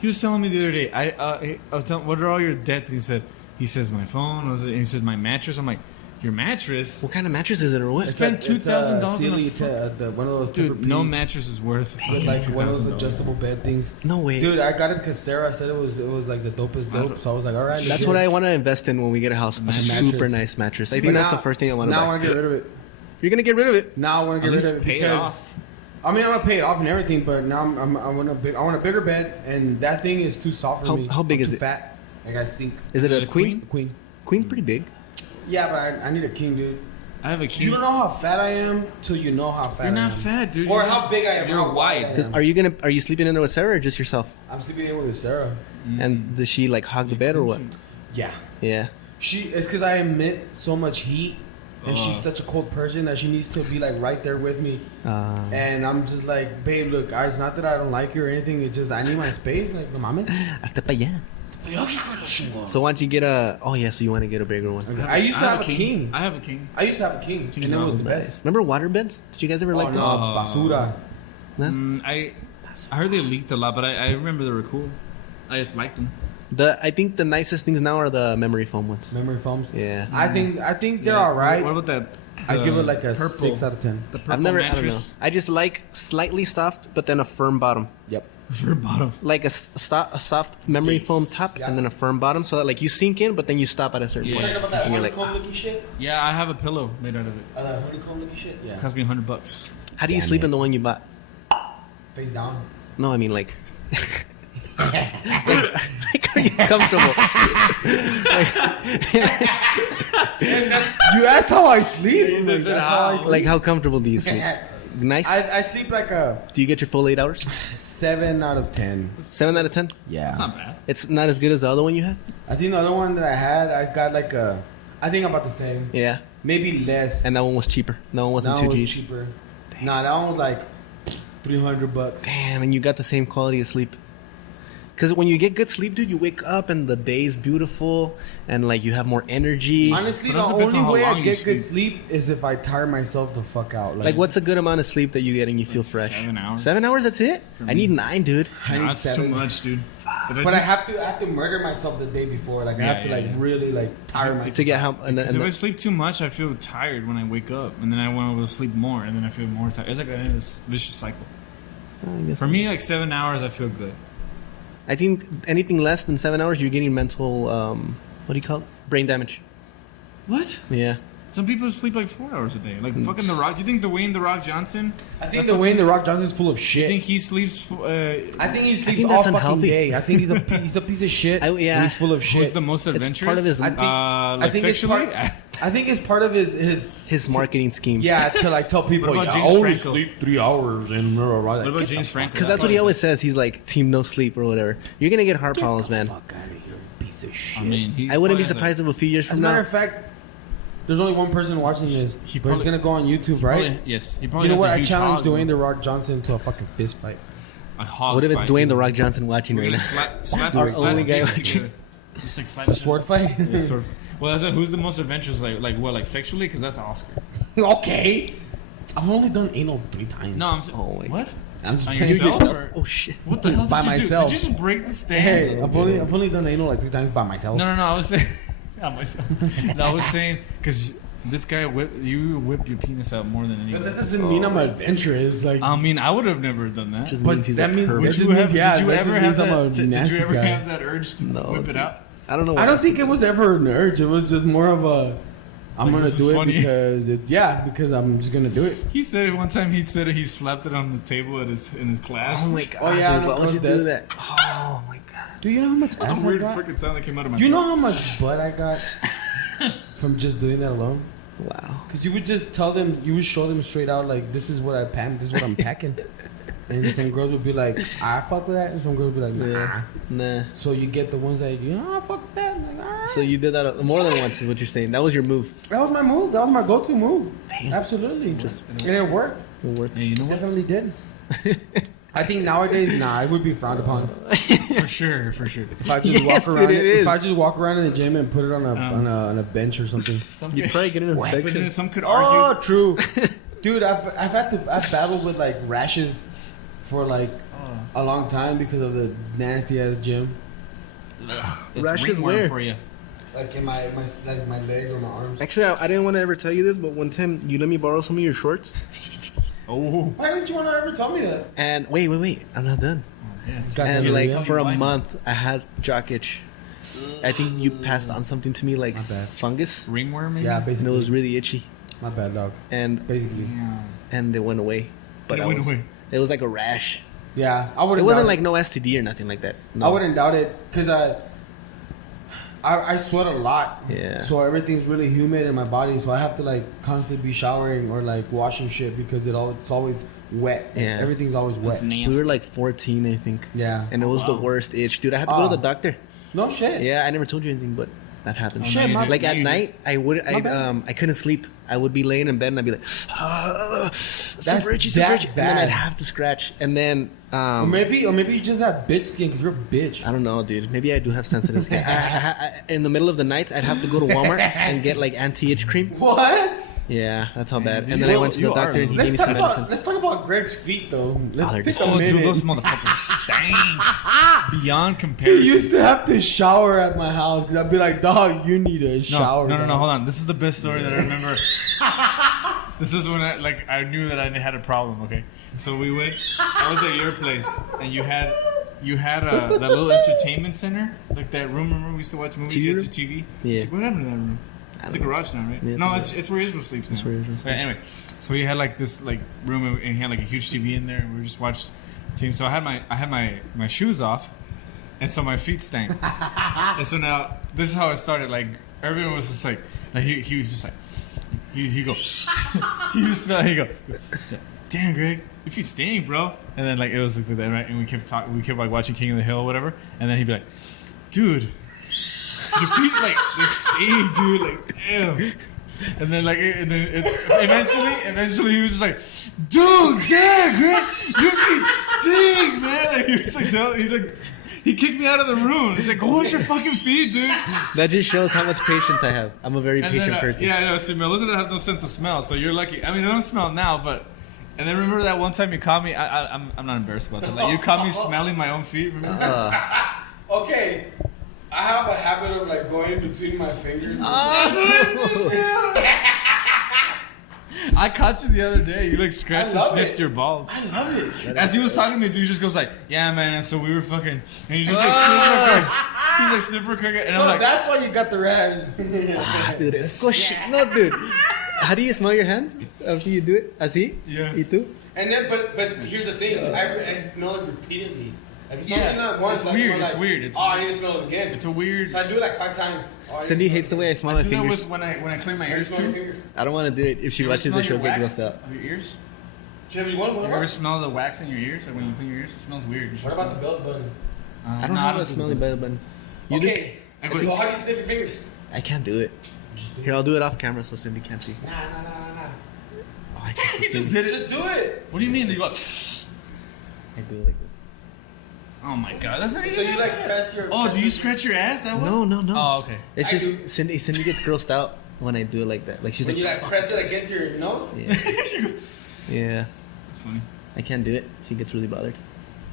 he was telling me the other day. I was telling, what are all your debts? He says my phone. And he says my mattress. I'm like, your mattress? what kind of mattress is it or what? It's spent $2,000 on a Sealy, fuck- one of those Dude, Tempur-Pedic no mattress is worth with like one of those $2,000. adjustable bed things. No way. Dude, I got it because Sarah said it was like the dopest dope. So I was like, all right. That's let's what get I it. want to invest in when we get a house. A Mattress. super nice mattress. I But think that's now- the first thing I want to Now I buy. want to get rid of it. You're gonna get rid of it. Now I want to At get rid least of it pay it because off. I mean I'm gonna pay it off and everything, but now I want a bigger bed, and that thing is too soft for How- me. how big I'm is too it? Fat. Like I sink. Is it Is it a a queen? Queen. Queen's pretty big. Yeah, but I need a king, dude. I have a key. You don't know how fat I am till you know how fat You're I am. not fat, dude. Or You're how just- big I am. You're how wide I wide. am. Are you sleeping in there with Sarah or just yourself? I'm sleeping in with Sarah. And does she like hog the bed or what? Yeah. Yeah. It's because I emit so much heat, and she's such a cold person that she needs to be like right there with me. And I'm just like, babe, look, it's not that I don't like you or anything. It's just I need my space. Like, no mames. Hasta pa allá. So once you get so you want to get a bigger one. I used to have a king. I have a king. I used to have a king, and it was the Nice. best. Remember water beds? Did you guys ever like Oh this? no, basura. No? I heard they leaked a lot, but I remember they were cool. I just liked them. I think the nicest things now are the memory foam ones. Memory foams. Yeah. I think they're alright. What about that? I give the it like a purple, 6 out of 10. The purple I don't know. mattress. I just like slightly soft, but then a firm bottom. Yep. For bottom. Like a soft memory foam top Yeah. and then a firm bottom, so that like you sink in, but then you stop at a certain Yeah. point. Talking about that And you're like, honeycomb looking shit. Yeah, I have a pillow made out of it. That honeycomb looking shit. Yeah. It cost me $100. how do you sleep in the one you bought? Face down. No, I mean like. Like, are comfortable. You asked how I sleep. That's how I sleep. Like, how comfortable do you sleep? Nice. I sleep like a Do you get your full 8 hours? 7 out of 10. 7 out of 10. Yeah. It's not bad. It's not as good as the other one you had. I think the other one that I had, I got like a. I think about the same. Yeah. Maybe less. And that one was cheaper. That one wasn't that too one was cheap. cheaper. Nah, that one was like $300. Damn, and you got the same quality of sleep. Because when you get good sleep, dude, you wake up and the day is beautiful and like you have more energy. Honestly, But the it also depends only on how way I long you get good sleep. sleep is if I tire myself the fuck out. Like, what's a good amount of sleep that you get and you feel Like fresh? 7 hours. 7 hours, that's it? For I me. need 9, dude. I Nah, need that's 7. too much, dude. But I have to murder myself the day before. Like I Yeah, have to yeah, like yeah. really like tire myself. To get how... And, Because and if I sleep too much, I feel tired when I wake up, and then I want to sleep more, and then I feel more tired. It's like a vicious cycle. I guess For me, like 7 hours, I feel good. I think anything less than 7 hours, you're getting mental... what do you call it? Brain damage. What? Yeah. Some people sleep like 4 hours a day. Like fucking The Rock. You think Dwayne The Rock Johnson? I think the Wayne The Rock Johnson is full of You shit. think he sleeps? I think he sleeps think all that's fucking unhealthy. day. I think he's a piece of shit. Yeah. And he's full of Who's shit. the most It's adventurous? part of his... I think, like I think it's sexually? part. I think it's part of his his marketing scheme. yeah to like tell people What about yeah, James I only Franco? sleep 3 hours and blah, blah, blah. What about Get James the Franco? Because that's what he always says. He's like, team no sleep or whatever. You're going to get heart problems, man. fuck out of here, piece of shit. I mean, he I wouldn't be probably has, surprised if a few years As from a matter now... of fact, there's only one person watching this. He But it's probably- gonna go on YouTube, He right? probably- yes. He probably You know has what? a I huge challenge hog, Dwayne The Rock Johnson to a fucking fist fight. A hog What if it's fight. Dwayne The Rock Johnson watching We're right gonna now? slap Our our slap only guy dicks watching. together. Just like slap A sword fight? Yeah, sort of. Well, that's who's the most adventurous? Like what? Like sexually? Because that's Oscar. Okay. I've only done anal 3 times. No, I'm saying. Oh, my What? I'm just On playing yourself? yourself. Or- Oh, shit. What the hell By did you myself. do? Did you just break the stand? Hey, I've only done anal like 3 times by myself. No. I was saying. Not myself. No, I was saying because this guy whip your penis out more than But anybody. that doesn't mean I'm adventurous. Like, I mean, I would have never done that. Just but means he's that a means pervert. Would that you just have? means, yeah, Did you that ever just have means I'm that? a Did nasty you ever guy. have that urge to No, whip it dude. out? I don't know. I don't think it was ever an urge. It was just more of a, I'm Like, gonna this do is it funny. because I'm just gonna do it. He said it one time. He said he slapped it on the table in his class. Oh, my God. Oh, yeah, dude, no, why would you close do this. that? Oh, my God. Do you know how much That's ass a I weird got? freaking sound that came out of my Do you know throat. how much butt I got from just doing that alone? Wow. Because you would just tell them, you would show them straight out, like, this is what I pack, this is what I'm packing. And some girls would be like, I fuck with that. And some girls would be like, nah. Yeah. Nah. So you get the ones that, I fuck with that. I'm like, all right. So you did that more than once is what you're saying. That was your move. That was my move. That was my go-to move. Damn. Absolutely. And it worked. It worked. Hey, you know It what? definitely did. I think nowadays, it would be frowned upon. For sure. If I just Yes, walk dude, around, it if is. I just walk around in the gym and put it on a bench or something. Some You'd could- probably get an But infection. then some could Oh, argue. true, dude. I've battled with like rashes for like a long time because of the nasty ass gym. It's Rashes ringworm where? for you. Like in my legs or my arms. Actually, I didn't want to ever tell you this, but one time you let me borrow some of your shorts. Oh. Why didn't you want to ever tell me that? And wait, I'm not done. Yeah. God And damn it, like yeah. for a Why? month, I had jock itch. I think you passed on something to me like My bad. fungus, Ringworm, maybe? Yeah, and it basically. was really itchy, My bad, dog. and Basically. Yeah. it went away. But It I went was, away. it was like a rash. Yeah, I It wouldn't. wasn't doubt like no STD or nothing like that. No. I wouldn't doubt it because I sweat a lot. Yeah. So everything's really humid in my body, so I have to like constantly be showering or like washing shit because it's always wet. Like, Yeah. everything's always wet. That's nasty. We were like 14, I think. Yeah. And it was the Wow. worst itch, dude. I had to go to Oh. the doctor. No shit. Yeah, I never told you anything, but that happened. Oh, Shit, no, you like did. at No, you night, I would, My bad. I couldn't sleep. I would be laying in bed and I'd be like, super itchy, that super itchy, and then bad. I'd have to scratch, and then Or maybe you just have bitch skin because you're a bitch. I don't know, dude. Maybe I do have sensitive skin. In the middle of the night, I'd have to go to Walmart and get like anti-itch cream. What? Yeah, that's how bad. dude, And then I you- went to you the are doctor and he Let's gave me talk some about medicine. Greg's feet though. they're Let's take a Oh, dude, minute. those motherfuckers stink beyond He comparison. used to have to shower at my house because I'd be like, dog, you need a shower. No, dog." hold on. This is the best story that I remember. This is when I knew that I had a problem. Okay, so we went. I was at your place, and you had that little entertainment center, like that room. Remember we used to watch movies. TV You had room? your TV. Yeah. What happened to that room? It's a garage now, right? Yeah, No, it's it's where Israel sleeps now. It's where Israel sleeps. But anyway, so he had like this like room, and he had like a huge TV in there, and we just watched the team. So I had my shoes off. and so my feet stank. And so now this is how it started. Like Ervin was just like he was just like he go he was smell he go, damn Greg, your feet stink, bro. And then like it was like that, right? And we kept like watching King of the Hill or whatever. And then he'd be like, dude, your feet like they stink, dude. Like damn. And then eventually he was just like, dude, damn, Greg, your feet stink, man. Like he was like he kicked me out of the room. He's like, go wash your fucking feet, dude. That just shows how much patience I have. I'm a very patient person. Yeah, I know. See, Melissa doesn't have no sense of smell, so you're lucky. I mean, I don't smell now, but. And then remember that one time you caught me. I'm not embarrassed about that. Like you caught me smelling my own feet. Remember? Okay, I have a habit of like going in between my fingers. I caught you the other day. You like scratched and sniffed your balls. I love it. As he was talking to me, dude, he just goes like, "Yeah, man." So we were fucking, and you just like sniffed he's like sniffer cricket, and So I'm like, that's why you got the rash. Dude, it's go shit. No, dude. How do you smell your hands after you do it? Así? Yeah. ¿Y tú? And then, but here's the thing. I smell it repeatedly. Like it's Yeah, only not once. it's like, weird, you know, it's like, weird, it's oh, I weird. need to smell it again. it's a weird. So I do it like 5 times. Oh, I Cindy need to hates the way I smell I my do that fingers. with when I clean my smell ears my too. fingers. I don't want to do it. If she You ever watches smell it, she'll your get wax grossed out. of your ears? Do you have one? You ever smell the wax in your ears? Like when you clean your ears, it smells weird. You should What about the smell belt button? it. I don't No, have a do smelly that. belly button. You do? Okay. I go- So how do you sniff your fingers? I can't do it. Here, I'll do it off camera so Cindy can't see. Nah. Oh, I can see He just Cindy. did it. Just do it. What do you mean? You go, I do it like this. oh my god, that's not So even. you like press your. Oh, do you scratch your ass that way? No. Oh, okay. It's I just do. Cindy gets grossed out when I do it like that. Like she's When like, you like press it against your nose? yeah. Yeah. That's funny. I can't do it. She gets really bothered.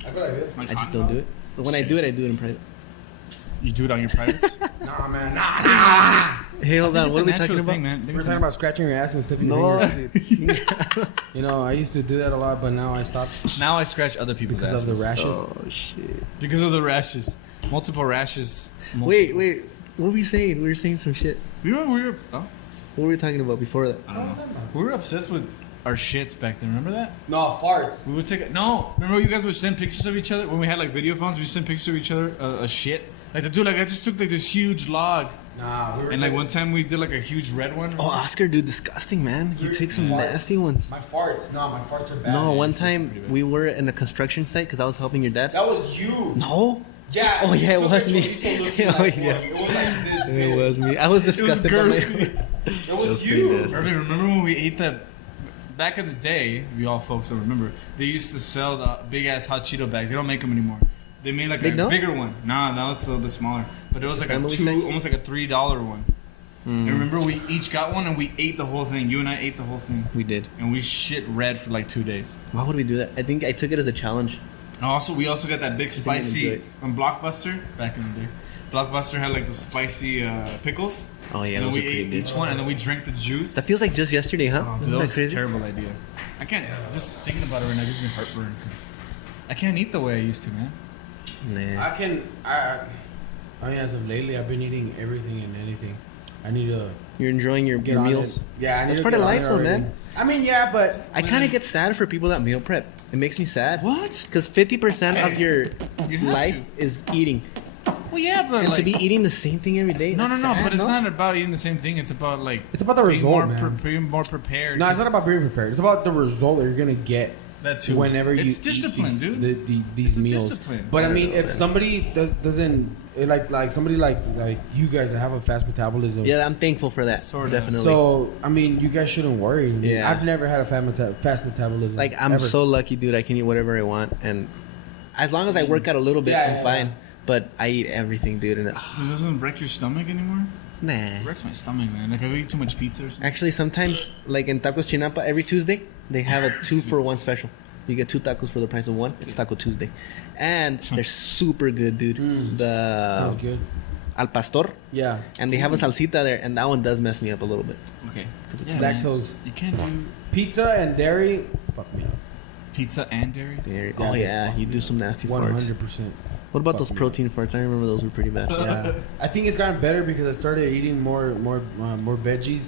I go like this. I just don't do it. But when I do it in private. You do it on your privates? Nah, man. Hey, hold on. It's What a are we natural talking about? thing, man. We're talking about scratching your ass and sniffing your No, fingers. dude. You know, I used to do that a lot, but now I stopped Now I scratch other people's because of asses. the rashes. Oh shit. Because of the rashes. Multiple rashes. Wait. What were we saying? We were saying some shit. We were What were we talking about before that? I don't know. We were obsessed with our shits back then. Remember that? No, farts. We would take no. Remember you guys would send pictures of each other when we had like video phones. We send pictures of each other a shit. Like dude, like I just took like this huge log, Nah, we were and like taking- one time we did like a huge red one. Oh, Oscar, dude, disgusting, man. You take some Farts. nasty ones. My farts. No, my farts are bad. No, one pretty time bad. we were in a construction site because I was helping your dad. That was you. No. Yeah. Oh, yeah, you it took was a me. chorizo looking Oh, like yeah. one. It was like this big. It was me. I was disgusted by my girthy. It was was you. pretty nasty. Irvin, remember when we ate that? Back in the day, you all folks don't remember. They used to sell the big ass hot Cheeto bags. They don't make them anymore. They made like They a don't? bigger one. Nah, now it's a little bit smaller. But it was like a Family size? almost like a $3 one. And remember, we each got one and we ate the whole thing. You and I ate the whole thing, We did. and we shit red for like 2 days. Why would we do that? I think I took it as a challenge. And we also got that big I think I enjoy spicy it. from Blockbuster back in the day. Blockbuster had like the spicy pickles. Oh yeah, and those then are we pretty ate good. each one, and then we drank the juice. That feels like just yesterday, huh? Oh, dude, Isn't that that was a crazy? terrible idea. I can't. Just thinking about it right now gives me heartburn. I can't eat the way I used to, man. Nah. I mean, as of lately, I've been eating everything and anything. I need to You're enjoying your get on meals. it. Yeah, I need That's to part get of on life, it though, already. man. I mean, yeah, but I kind of get sad for people that meal prep. It makes me sad. What? Because 50% of your You have life is eating. Well, yeah, but And like, to be eating the same thing every day. no, that's no, sad, but it's not about eating the same thing. It's about like It's about the being result, more man. being more prepared. no, it's not about being prepared. It's about the result that you're gonna get that too. whenever you It's eat discipline, these, dude. these It's a meals. discipline. But I I mean, don't know, if man. somebody doesn't like somebody like you guys that have a fast metabolism. Yeah, I'm thankful for that. Sort of. Definitely. So I mean, you guys shouldn't worry. I mean, Yeah. I've never had a fast metabolism. like, I'm ever. so lucky, dude. I can eat whatever I want. And as long as I work out a little bit, Yeah, I'm fine. But I eat everything, dude. And It doesn't wreck your stomach anymore. nah. It wrecks my stomach, man. Like I eat too much pizza or something. Actually, sometimes, like in Tacos Chinapa, every Tuesday, they have a 2-for-1 special. You get 2 tacos for the price of 1. It's Taco Tuesday. And they're super good, dude. Sounds The good. Al Pastor. Yeah. And they have a salsita there, and that one does mess me up a little bit. Okay. It's man. lactose. You can't do Pizza and dairy. Fuck me up. pizza and dairy. There- Yeah, oh, they yeah, fuck you me do up. some nasty farts. 100%. What about Fuck those me protein farts? I remember those were pretty bad. Yeah, I think it's gotten better because I started eating more veggies,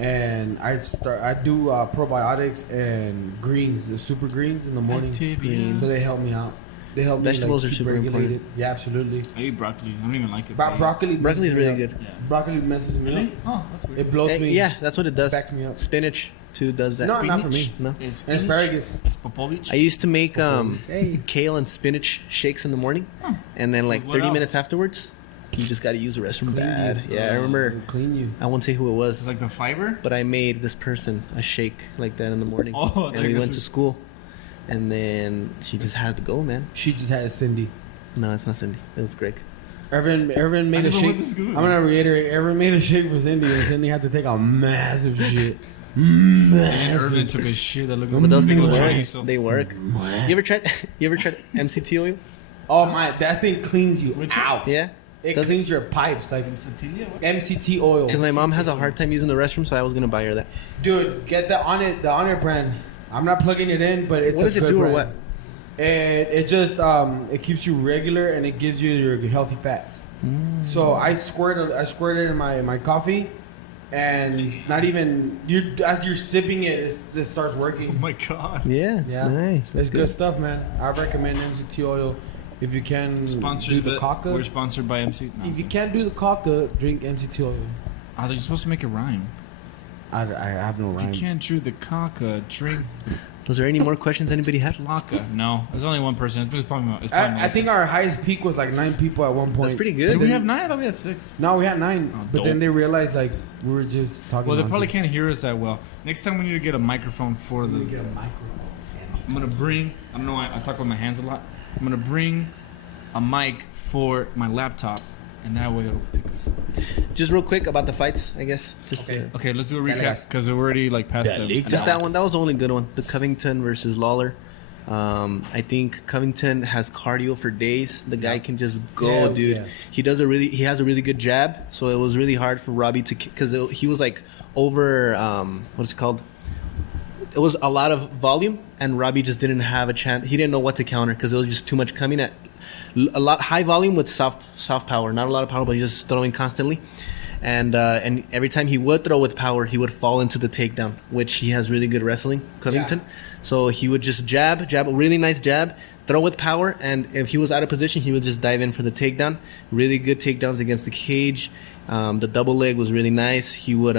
and I do probiotics and greens, the super greens in the morning, Activia. so they help me out. They help Vegetables me, are keep super regulated. important. Yeah, absolutely. I eat broccoli. I don't even like it. Broccoli. Broccoli is messes me really up. good. Yeah. Broccoli messes me Really? up. Oh, that's weird. It blows me. Yeah, that's what it does. Backs me up. Spinach too does that. No, not for me. No. It's And asparagus. It's Popovich. I used to make Hey. kale and spinach shakes in the morning, and then like What 30 else? minutes afterwards, you just got to use the restroom Clean bad. you. Yeah, I remember. It'll clean you. I won't say who it It's was, like the fiber. but I made this person a shake like that in the morning, Oh, and there we goes went the- to school, and then she just had to go, man. She just had Cindy. No, it's not Cindy. It was Greg. Ervin made I a never shake. went to school. I'm gonna reiterate. Ervin made a shake for Cindy, and Cindy had to take a massive shit. And Massive. Irvin took a shit that looked But those things like work. chorizo. They work. You ever tried? You ever tried MCT oil? Oh my! That thing cleans you Which out. Yeah. It Does it? cleans your pipes like Tortilla? What? MCT oil. Because my mom has a hard time using the restroom, so I was gonna buy her that. Dude, get the Honor brand. I'm not plugging it in, but it's What does a it good do or brand. what? It just it keeps you regular and it gives you your healthy fats. So I squirt it in my coffee, and not even you as you're sipping it, it starts Oh working. my god. Yeah. Yeah, Nice. it's good stuff, man. I recommend MCT oil if you can Sponsors, do the but coca. we're sponsored by MC. No. If you can't do the coca, drink MCT oil. Oh, they're supposed to make it rhyme. I have no If rhyme. you can't chew the caca, drink Was there any more questions anybody had? laca. No, there's only one person. It's probably I think our highest peak was like 9 people at one point. That's pretty Did good. we have 9? I thought we had 6. No, we had 9, Oh, but dope. then they realized like we were just talking. Well, they probably nonsense. can't hear us that well. Next time we need to get a microphone for We the. get a microphone. I'm gonna bring. I don't know. I talk with my hands a lot. I'm gonna bring a mic for my laptop, and that way it'll pick us up. Just real quick about the fights, I guess. Just Okay. Okay, let's do a Dale recap gas. because we're already like past Dale the. gas. just that one. That was the only good one. The Covington versus Lawler. I think Covington has cardio for days. The guy can just go, Yeah, dude. yeah. He has a really good jab. So it was really hard for Robbie to, because he was like over, what's it called? It was a lot of volume, and Robbie just didn't have a chance. He didn't know what to counter because it was just too much coming at a lot high volume with soft power. Not a lot of power, but he's just throwing constantly. And every time he would throw with power, he would fall into the takedown, which he has really good wrestling, Covington. Yeah. So he would just jab, a really nice jab, throw with power, and if he was out of position, he would just dive in for the takedown. Really good takedowns against the cage. The double leg was really nice. He would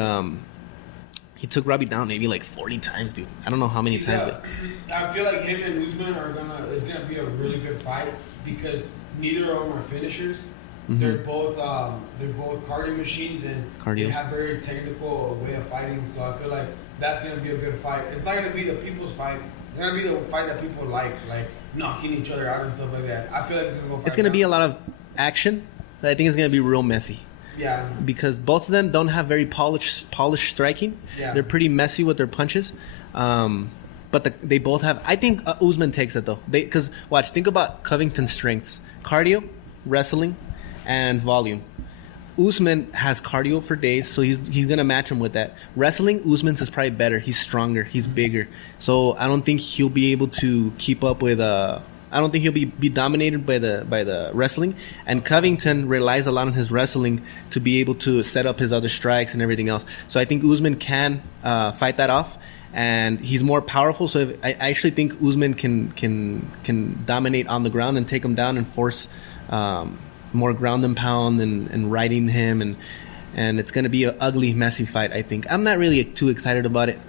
he took Robbie down maybe like 40 times, dude. I don't know how many times. But I feel like him and Usman it's gonna be a really good fight because neither of them are finishers. They're both cardio machines and Cardio. they have very technical way of fighting. So I feel like that's gonna be a good fight. It's not gonna be the people's fight. It's gonna be the fight that people like knocking each other out and stuff like that. I feel like it's gonna go. it's going to be a lot of action. I think it's going to be real messy. Yeah. Because both of them don't have very polished striking. Yeah. They're pretty messy with their punches. But they both have. I think Usman takes it though. Because watch, think about Covington's strengths: cardio, wrestling, and volume. Usman has cardio for days, so he's gonna match him with that. Wrestling, Usman's is probably better. He's stronger. He's bigger. So I don't think he'll be able to keep up with. I don't think he'll be dominated by the wrestling. And Covington relies a lot on his wrestling to be able to set up his other strikes and everything else. So I think Usman can fight that off, and he's more powerful. So I actually think Usman can dominate on the ground and take him down and force more ground and pound and riding him, and it's going to be an ugly, messy fight. I think I'm not really too excited about it.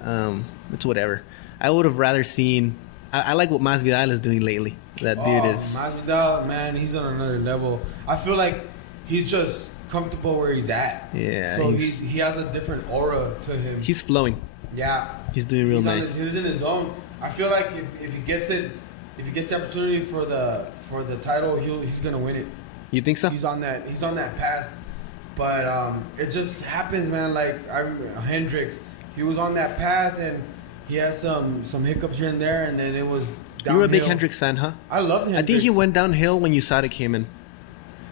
It's whatever. I would have rather seen. I like what Masvidal is doing lately. That dude is. Masvidal, man, he's on another level. I feel like he's just comfortable where he's at. Yeah, So he has a different aura to him. He's flowing. Yeah. He's doing real nice. He's in his zone. I feel like if he gets it, if he gets the opportunity for the title, he's gonna win it. You think so? He's on that path. But it just happens, man. Like I remember Hendricks, he was on that path and he had some hiccups here and there, and then it was downhill. You were a big Hendricks fan, huh? I loved Hendricks. I think he went downhill when USADA came in.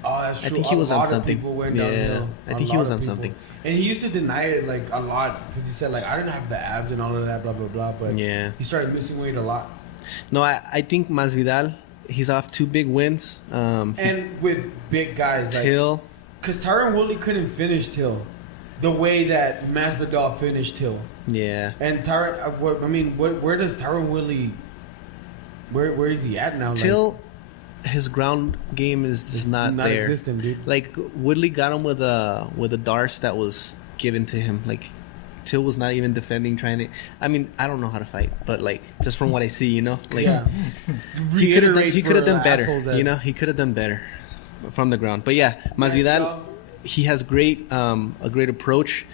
Oh, that's true. I think he was on lot of something. people went Yeah, downhill. I think A he lot was of on people. something. And he used to deny it like a lot because he said like I didn't have the abs and all of that, blah blah blah. But Yeah. he started missing weight a lot. No, I think Masvidal, he's off 2 big wins. And with big guys like Till. because Tyron Woodley couldn't finish Till the way that Masvidal finished Till. Yeah. And where does Tyron Woodley? Where is he at now? Till, his ground game is just not there. existent, dude. Like Woodley got him with a darce that was given to him. Like Till was not even defending, trying to. I mean, I don't know how to fight, but like just from what I see, you know, like he could have done better. You know, he could have done better from the ground. But yeah, Masvidal, he has a great approach.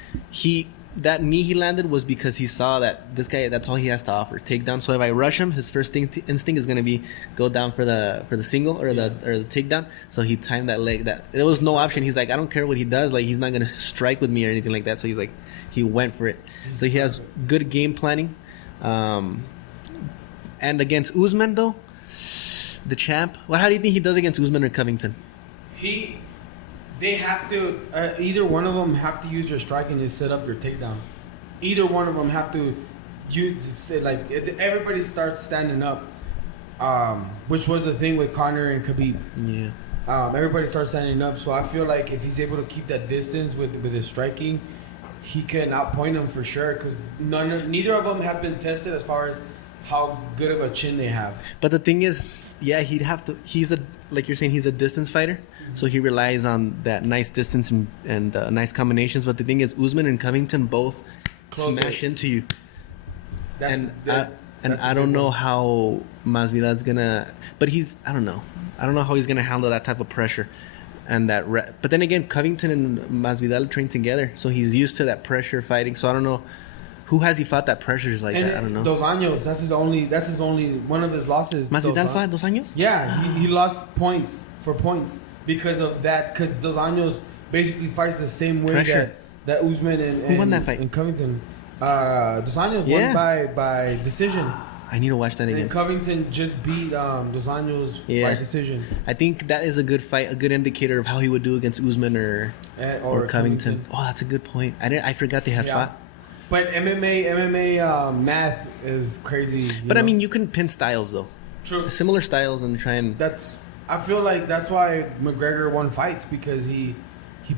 That knee he landed was because he saw that this guy, that's all he has to offer, takedown. So if I rush him, his first instinct is gonna be go down for the single or the takedown. So he timed that leg. That there was no option. He's like, I don't care what he does. Like he's not gonna strike with me or anything like that. So he's like, he went for it. So he has good game planning. And against Usman though, the champ. Well, how do you think he does against Usman or Covington? They have to, either one of them have to use your striking to set up your takedown. Either one of them have to, everybody starts standing up, which was the thing with Conor and Khabib. Yeah. Everybody starts standing up, so I feel like if he's able to keep that distance with his striking, he can outpoint them for sure, because neither of them have been tested as far as how good of a chin they have. But the thing is, yeah, he'd have to, like you're saying, he's a distance fighter. So he relies on that nice distance and nice combinations. But the thing is, Usman and Covington both smash into you. I don't know how Masvidal's gonna. But I don't know. I don't know how he's gonna handle that type of pressure. And but then again, Covington and Masvidal train together, so he's used to that pressure fighting. So I don't know. Who has he fought that pressure is like that? I don't know. Dos Anjos, that's his only one of his losses. Masvidal fought Dos Anjos? Yeah, he lost points because of that. Because Dos Anjos basically fights the same way that Usman and who won that fight? And Covington. Dos Anjos won by decision. I need to watch that again. And Covington just beat Dos Anjos by decision. I think that is a good fight, a good indicator of how he would do against Usman or Covington. Oh, that's a good point. I forgot they had fought. But MMA math is crazy. But I mean, you can pin styles though. True. Similar styles and try and. I feel like that's why McGregor won fights, because he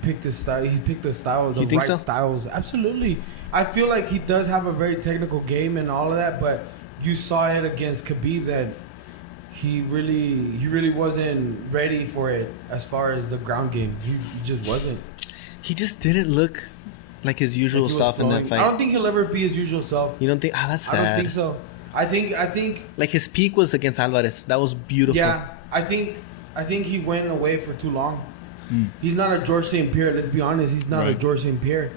picked his style. He picked the style, the right styles. Absolutely. I feel like he does have a very technical game and all of that, but you saw it against Khabib that he really wasn't ready for it as far as the ground game. He just wasn't. He just didn't look like his usual self in that fight. I don't think he'll ever be his usual self. You don't think? That's sad. I don't think so. I think like his peak was against Alvarez. That was beautiful. Yeah, I think he went away for too long. He's not a George St. Pierre. Let's be honest. He's not a George St. Pierre.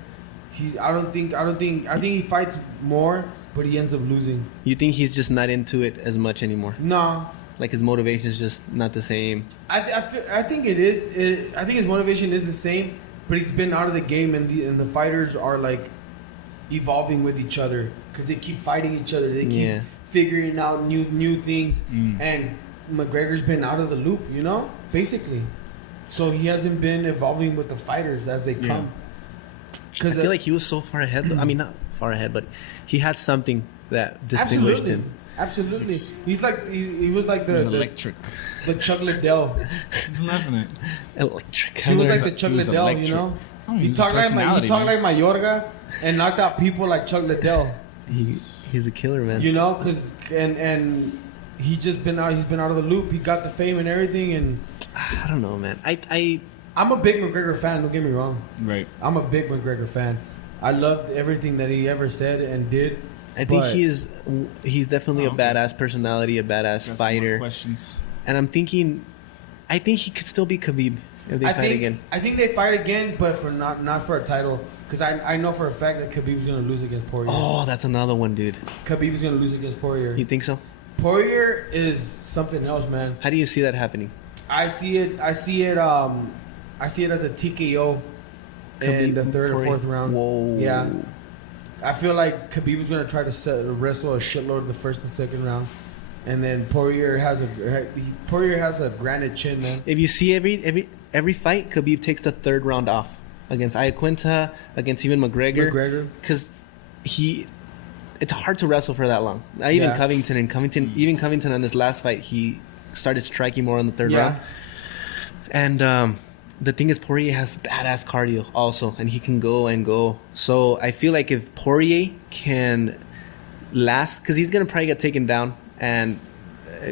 I think he fights more, but he ends up losing. You think he's just not into it as much anymore? No. Like his motivation is just not the same. I think it is. I think his motivation is the same, but he's been out of the game, and the fighters are like evolving with each other because they keep fighting each other. They keep figuring out new things, and McGregor's been out of the loop, basically. So he hasn't been evolving with the fighters as they come. I feel like he was so far ahead. I mean, not far ahead, but he had something that distinguished him. Absolutely. He's like he was like the electric. The Chuck Liddell. I'm loving it. Electric. He was like the Chuck Liddell, He talked like Mayorga and knocked out people like Chuck Liddell. He's a killer, man. Because and he's been out of the loop. He got the fame and everything, and I don't know, man. I'm a big McGregor fan. Don't get me wrong. Right. I'm a big McGregor fan. I loved everything that he ever said and did. I think he's definitely a badass personality, a badass fighter. Questions. And I think he could still be Khabib if they fight again. I think they fight again, but for not for a title. Because I know for a fact that Khabib's going to lose against Poirier. Oh, that's another one, dude. Khabib's going to lose against Poirier. You think so? Poirier is something else, man. How do you see that happening? I see it as a TKO in the third or fourth round. Whoa. Yeah. I feel like Khabib was going to try to wrestle a shitload the first and second round. And then Poirier has a granite chin, man. If you see every fight, Khabib takes the third round off against Iaquinta, against even McGregor. Because it's hard to wrestle for that long. Even Covington on this last fight, he started striking more on the third round. And the thing is, Poirier has badass cardio also, and he can go and go. So I feel like if Poirier can last, because he's going to probably get taken down and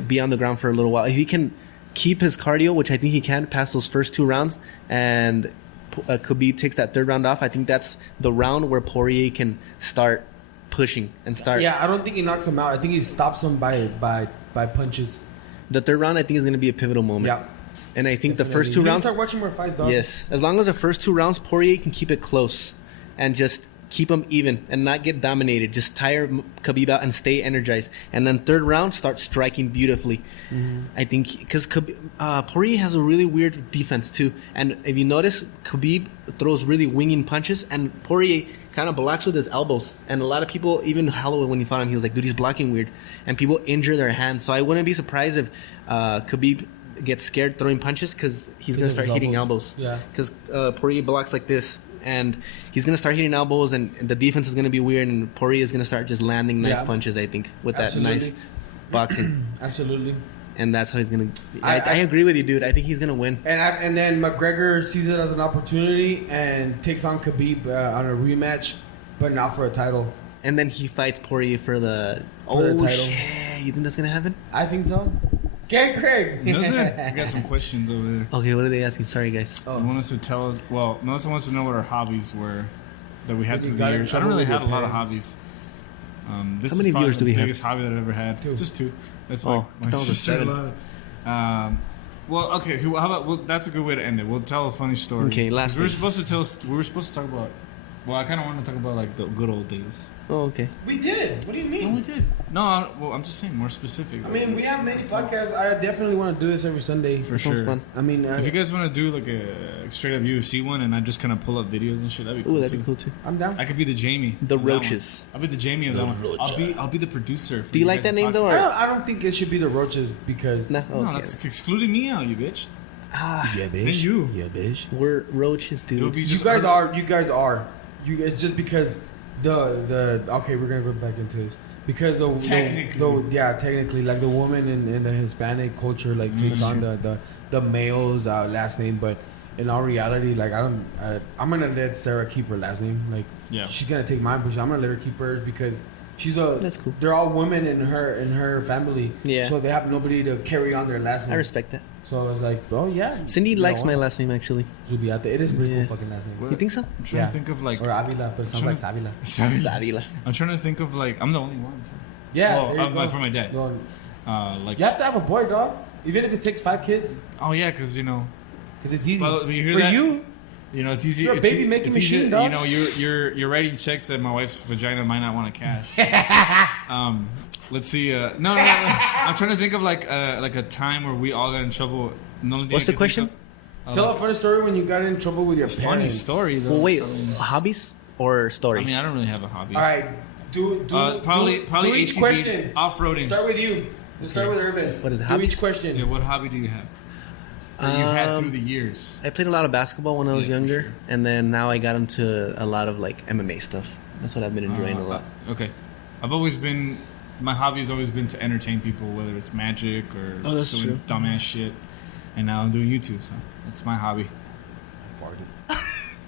be on the ground for a little while. If he can keep his cardio, which I think he can pass those first 2 rounds, and Khabib takes that 3rd round off, I think that's the round where Poirier can start pushing and start. Yeah, I don't think he knocks him out. I think he stops him by punches. The 3rd round, I think, is going to be a pivotal moment. Yeah. And I think Definitely. the first 2 You rounds. start watching more fights, dog. Yes. As long as the first 2 rounds, Poirier can keep it close and just keep him even and not get dominated. Just tire Khabib out and stay energized. And then 3rd round, start striking beautifully. Mm-hmm. I think because Poirier has a really weird defense too. And if you notice, Khabib throws really winging punches, and Poirier kind of blocks with his elbows. And a lot of people, even Holloway, when he fought him, he was like, dude, he's blocking weird. And people injure their hands. So I wouldn't be surprised if Khabib gets scared throwing punches, because he's going to start hitting elbows. Yeah. Because Poirier blocks like this. And he's going to start hitting elbows, and the defense is going to be weird, and Poirier is going to start just landing nice punches, I think, with that nice boxing. Absolutely. And that's how he's going to... I agree with you, dude. I think he's going to win. And then McGregor sees it as an opportunity and takes on Khabib on a rematch, but not for a title. And then he fights Poirier for the title. Shit. You think that's going to happen? I think so. Okay, Craig. I got some questions over there. Okay, what are they asking? Sorry, guys. They want us to tell us. Well, Melissa wants to know what our hobbies were that we had When you through got the in years. I trouble don't really with have a your lot of parents. hobbies. This How many is probably viewers do we the have? biggest hobby that I've ever had. 2. Just 2. That's Oh, my that was a sister 7. well, okay. How about? Well, that's a good way to end it. We'll tell a funny story. Okay, last We were things. supposed to talk about. Well, I kind of want to talk about like the good old days. Oh, okay. We did. What do you mean? No, we did. No, I'm just saying more specific. I mean, we have many podcasts. I definitely want to do this every Sunday. For Sounds sure. fun. I mean, If you guys want to do like a straight up UFC one, and I just kind of pull up videos and shit, that'd be cool. Ooh, that'd too. be cool too. I'm down. I could be the Jamie. The of that one. Roaches. I'll be the Jamie of that one. I'll be the producer. for Do you like guys' that name, though, podcast. or- I don't think it should be the Roaches because No, No, okay. that's excluding me out, you bitch. yeah, And you. Yeah, bitch. We're roaches, It would dude. be You just guys are. It's just because the okay, we're gonna go back into this because technically, like the woman in the Hispanic culture like takes on the male's last name, but in all reality, like I'm gonna let Sarah keep her last name. Like she's gonna take mine, but I'm gonna let her keep hers because That's cool. They're all women in her family. Yeah. So they have nobody to carry on their last name. I respect that. So I was like, oh yeah. Cindy likes my last name, actually. Zubiate. It is a pretty Yeah. cool fucking last name. You think so? I'm trying to think of like. Or Avila, but it sounds trying like Savila. Savila. I'm trying to think of like. I'm the only one. Too. Yeah. Oh, there you go. for my dad. Go on. Like. You have to have a boy, dog. Even if it takes 5 kids, Oh yeah, because you know. because it's easy. Well, you hear For that? you, You know, it's easy. You're a it's baby making machine, dog. You know, you're writing checks that my wife's vagina might not want to cash. Let's see. No. I'm trying to think of like a time where we all got in trouble. What's the question? tell a funny story when you got in trouble with your parents. Funny story though. Well, wait, I mean, hobbies or story? I mean, I don't really have a hobby. All right, do probably each ATV, question. off-roading. Start with you. Let's start with Urban. What is it, Do hobbies? each question. Yeah, what hobby do you have that you've had through the years? I played a lot of basketball when I was Yeah, for younger, sure. and then now I got into a lot of like MMA stuff. That's what I've been enjoying a lot. Okay, my hobby's always been to entertain people, whether it's magic or Oh, that's doing dumbass shit. And now I'm doing YouTube, so that's my hobby.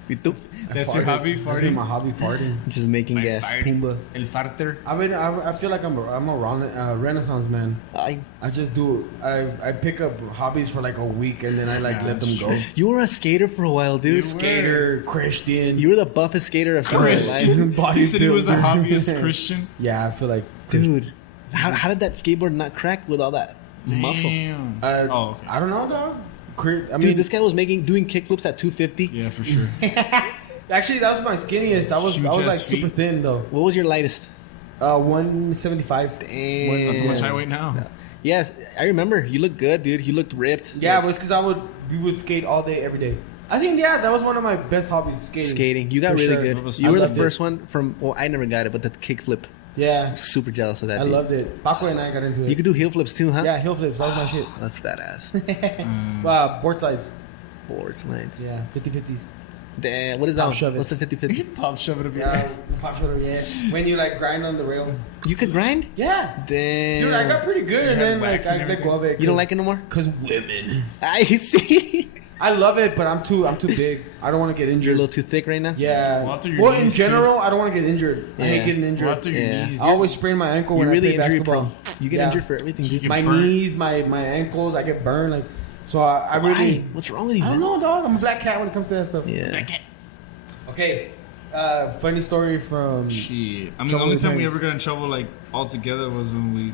That's your hobby, That's farting? my hobby, farting. Just making gas. Pumba. El farter. I mean, I feel like I'm a Renaissance man. I just do. I pick up hobbies for like a week and then I like let them go. You were a skater for a while, dude. Skater, Christian. You were the buffest skater of summer life. He said he was a Bodybuilder. hobbyist Christian. Yeah, I feel like Dude, how did that skateboard not crack with all that muscle? Damn. Okay. I I don't know, dog. I Dude, mean, this guy was doing kickflips at 250. yeah, for sure. actually, that was my skinniest. I was Huge like ass super feet. thin though. What was your lightest? 175. Damn. That's how much I weigh now. Yes, I remember. You looked good, dude. You looked ripped. Yeah, but it's because we would skate all day, every day. I think that was one of my best hobbies, skating. Skating. You got For really sure. good. I You were the loved it. first one from. Well, I never got it, but the kickflip. Yeah, Super jealous of that. I dude. loved it. Paco and I got into it. You could do heel flips too, huh? Yeah, heel flips. That was my shit. That's badass. Board sides. Board slides. Yeah, 50-50s. Damn. What is that? Pop one? shove it. What's the 50-50? Pop shove it up your Yeah, pop shoulder, yeah. When you like grind on the rail. You could grind? Yeah. Damn. Dude, I got pretty good, and had then like wax and I let go of it. You don't like it no more? Cause women. I see. I love it, but I'm too big. I don't want to get You're a injured. little too thick right now? Yeah. Well, after your Well, in knees, general, I don't want to get injured. I Yeah. hate getting injured. Well, after your Yeah. knees. I always sprain my ankle when You're I really play injury basketball. prone. You get injured for everything, dude. My knees, my ankles, I get burned. Like, so I really. What's wrong with you? I don't know, dog. I'm a black cat when it comes to that stuff. Yeah. Black cat. Okay. Funny story from. Shit. I mean, the only time we ever got in trouble like all together was when we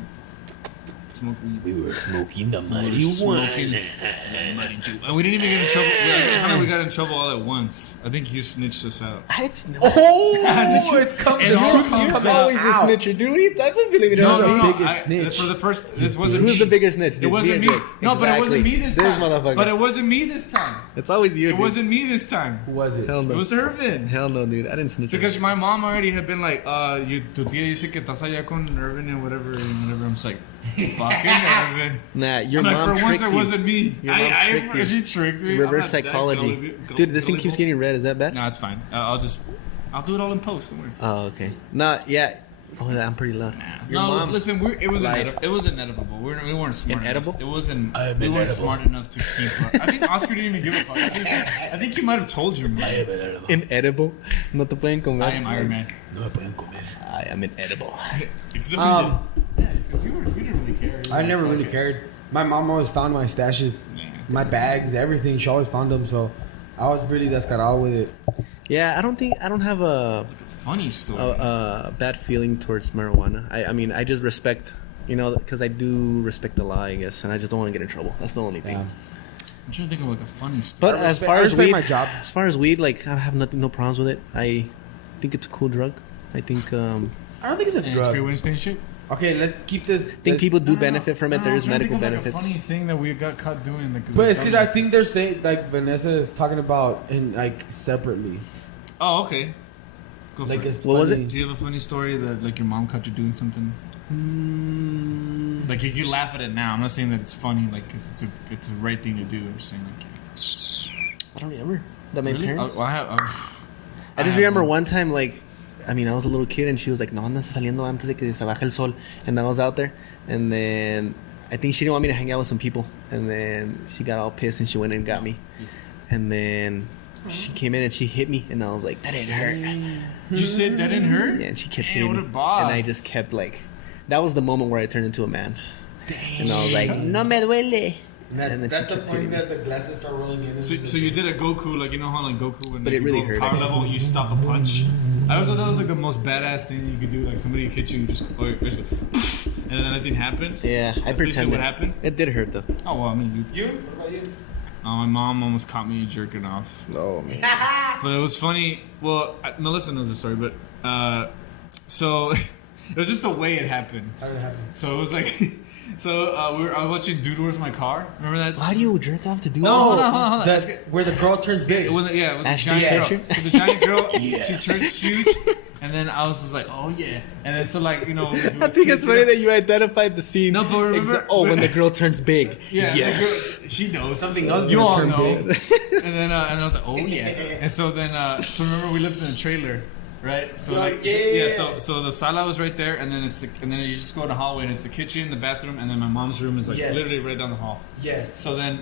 smoked weed. We were smoking the We muddy were smoking the muddy juice. And we didn't even get in trouble. It's not like we got in trouble all at once. I think you snitched us out. It's coming. It all The truth comes is out. always a snitcher, dude. I don't believe it. No. biggest snitch. For the first, this wasn't Who's me. the bigger snitch? Dude? It wasn't me. No, but it wasn't me this time. motherfucker. But it wasn't me this time. It's always you, It dude. wasn't me this time. Who was it? Hell no. It was Ervin. Hell no, dude. I didn't snitch. Because my mom already had been like, tu tía dice que estás allá con Ervin and whatever. I'm just like, fucking Ervin. Nah, your I'm like, mom for once tricked it you. wasn't me. Your mom tricked you. She tricked me. Reverse I'm not that psychology. Dude, this thing keeps gullible. getting red. Is that bad? No, it's fine. I'll do it all in post. Don't worry. Oh, okay. Nah, yeah. Oh, I'm pretty loud. Your No, mom listen. It was lied. it was inedible. We weren't smart. Inedible? Enough. It wasn't. I'm We weren't inedible. smart enough to keep. I think Oscar didn't even give a fuck. I think he might have told you. Man. Inedible. No te pueden comer. I am Iron Man. No me pueden comer. I am inedible. Because you didn't really care. I never really cared. My mom always found my stashes, my bags, everything. She always found them, so I was really descarado with it. Yeah, I don't have a Funny story. bad feeling towards marijuana. I mean, I just respect, because I do respect the law, I guess, and I just don't want to get in trouble. That's the only thing. Yeah. I'm trying to think of like a funny story. But I as respect- far I as respect weed, my job. as far as weed, like I have no problems with it. I think it's a cool drug. I think I don't think it's a And it's great drug. Wednesday and shit. Okay, let's keep this. people do benefit from it. No, There I'm is trying to medical think of, like, benefits. a funny thing that we got caught doing. Like, But it's because I think they're saying like Vanessa is talking about in like separately. Oh, okay. Go for Like it. it's What was funny. Do you have a funny story that like your mom caught you doing something? Like you laugh at it now. I'm not saying that it's funny, like 'cause it's a right thing to do. I'm just saying like. I don't remember that my Really? parents. I have. I just remember one time, like, I mean, I was a little kid and she was like, no andas saliendo antes de que se baje el sol. And I was out there. And then I think she didn't want me to hang out with some people. And then she got all pissed and she went and got me. And then she came in and she hit me. And I was like, that didn't hurt. You said that didn't hurt? Yeah, and she kept Damn, hitting what a me. boss. And I just kept like, that was the moment where I turned into a man. And I was like, no me duele. And then That's she the kept point hitting me. that the glasses start rolling in. So you did a Goku, like you know how like Goku when But like, it really you go hurt. power level, you stop a punch. I always thought that was like the most badass thing you could do. Like somebody hits you, you just go, and then nothing happens. Yeah, I That's basically pretended. what happened. It did hurt though. Oh well, I mean, You? What about you? my mom almost caught me jerking off. Oh man. But it was funny. Well, Melissa knows the story, but so it was just the way it happened. How did it happen? So it was like, I was watching Dude, Where's My Car? Remember that? Why do you jerk off to do No, hold on. That's where the girl turns big. With the Ashton giant girl. Kutcher? So the giant girl, she turns huge, and then I was just like, oh yeah. And then so like, I think it's funny that you identified the scene. No, but remember- when the girl turns big. Yeah, Yes. the girl, she knows. Something else is You gonna all turn know. big. And then and I was like, oh yeah. And so then so remember we lived in a trailer, right? So like so the sala was right there, and then and then you just go in the hallway, and it's the kitchen, the bathroom, and then my mom's room is like Yes. literally right down the hall. Yes. So then,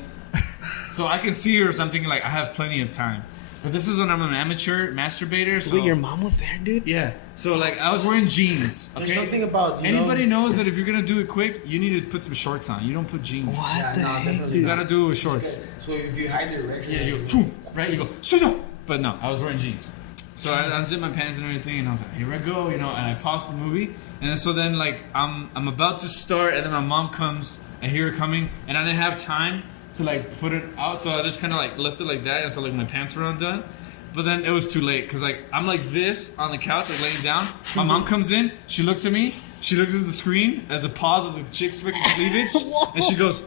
so I can see her. So I'm thinking like I have plenty of time. But this is when I'm an amateur masturbator. So Wait, your mom was there, dude? yeah. So like I was wearing jeans. Okay. There's something about Anybody knows that if you're gonna do it quick, you need to put some shorts on. You don't put jeans. What Yeah, the no, heck, definitely dude? You gotta do it with shorts. So if you hide the erection, Yeah, you go, "Shoo," right? You go, "Shoo, shoo." But no, I was wearing jeans. So I unzipped my pants and everything, and I was like, here I go, and I paused the movie. And then, so then, like, I'm about to start, and then my mom comes, I hear her coming, and I didn't have time to, like, put it out, so I just kind of, like, left it like that, and so, like, my pants were undone. But then it was too late, because, like, I'm like this on the couch, like, laying down. My mom comes in, she looks at me, she looks at the screen as a pause of the chick's freaking cleavage, and she goes,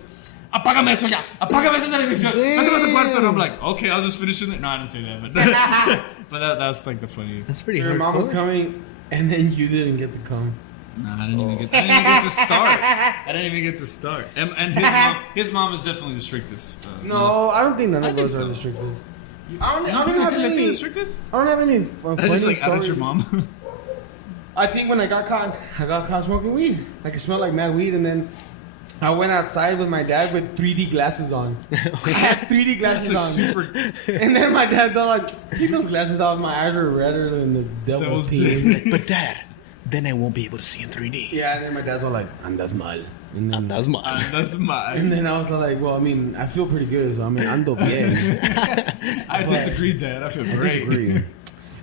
apágame eso ya, apágame esa televisión, vete a tu cuarto. And I'm like, okay, I'll just finish it. No, I didn't say that, but that's like the funny. That's pretty So your mom was hardcore. coming, and then you didn't get to come. Nah, I didn't even get to start. I didn't even get to start. And his mom is definitely the strictest. No, I don't think none I of think us are so. the strictest. I don't don't have think any. the strictest. I don't have any funny I just like stories. added your mom. I think when I got caught smoking weed. Like it smelled like mad weed, and then I went outside with my dad with 3D glasses on. I had 3D glasses That's on. super. And then my dad thought like, take those glasses off. My eyes are redder than the devil's Devil's penis. dick. Like, but dad, then I won't be able to see in 3D. Yeah, and then my dad's all like, andas mal. And then, That's my. That's my. and then I was like, well, I mean, I feel pretty good, so I mean, ando bien. I disagree, Dad. I feel I great. disagree.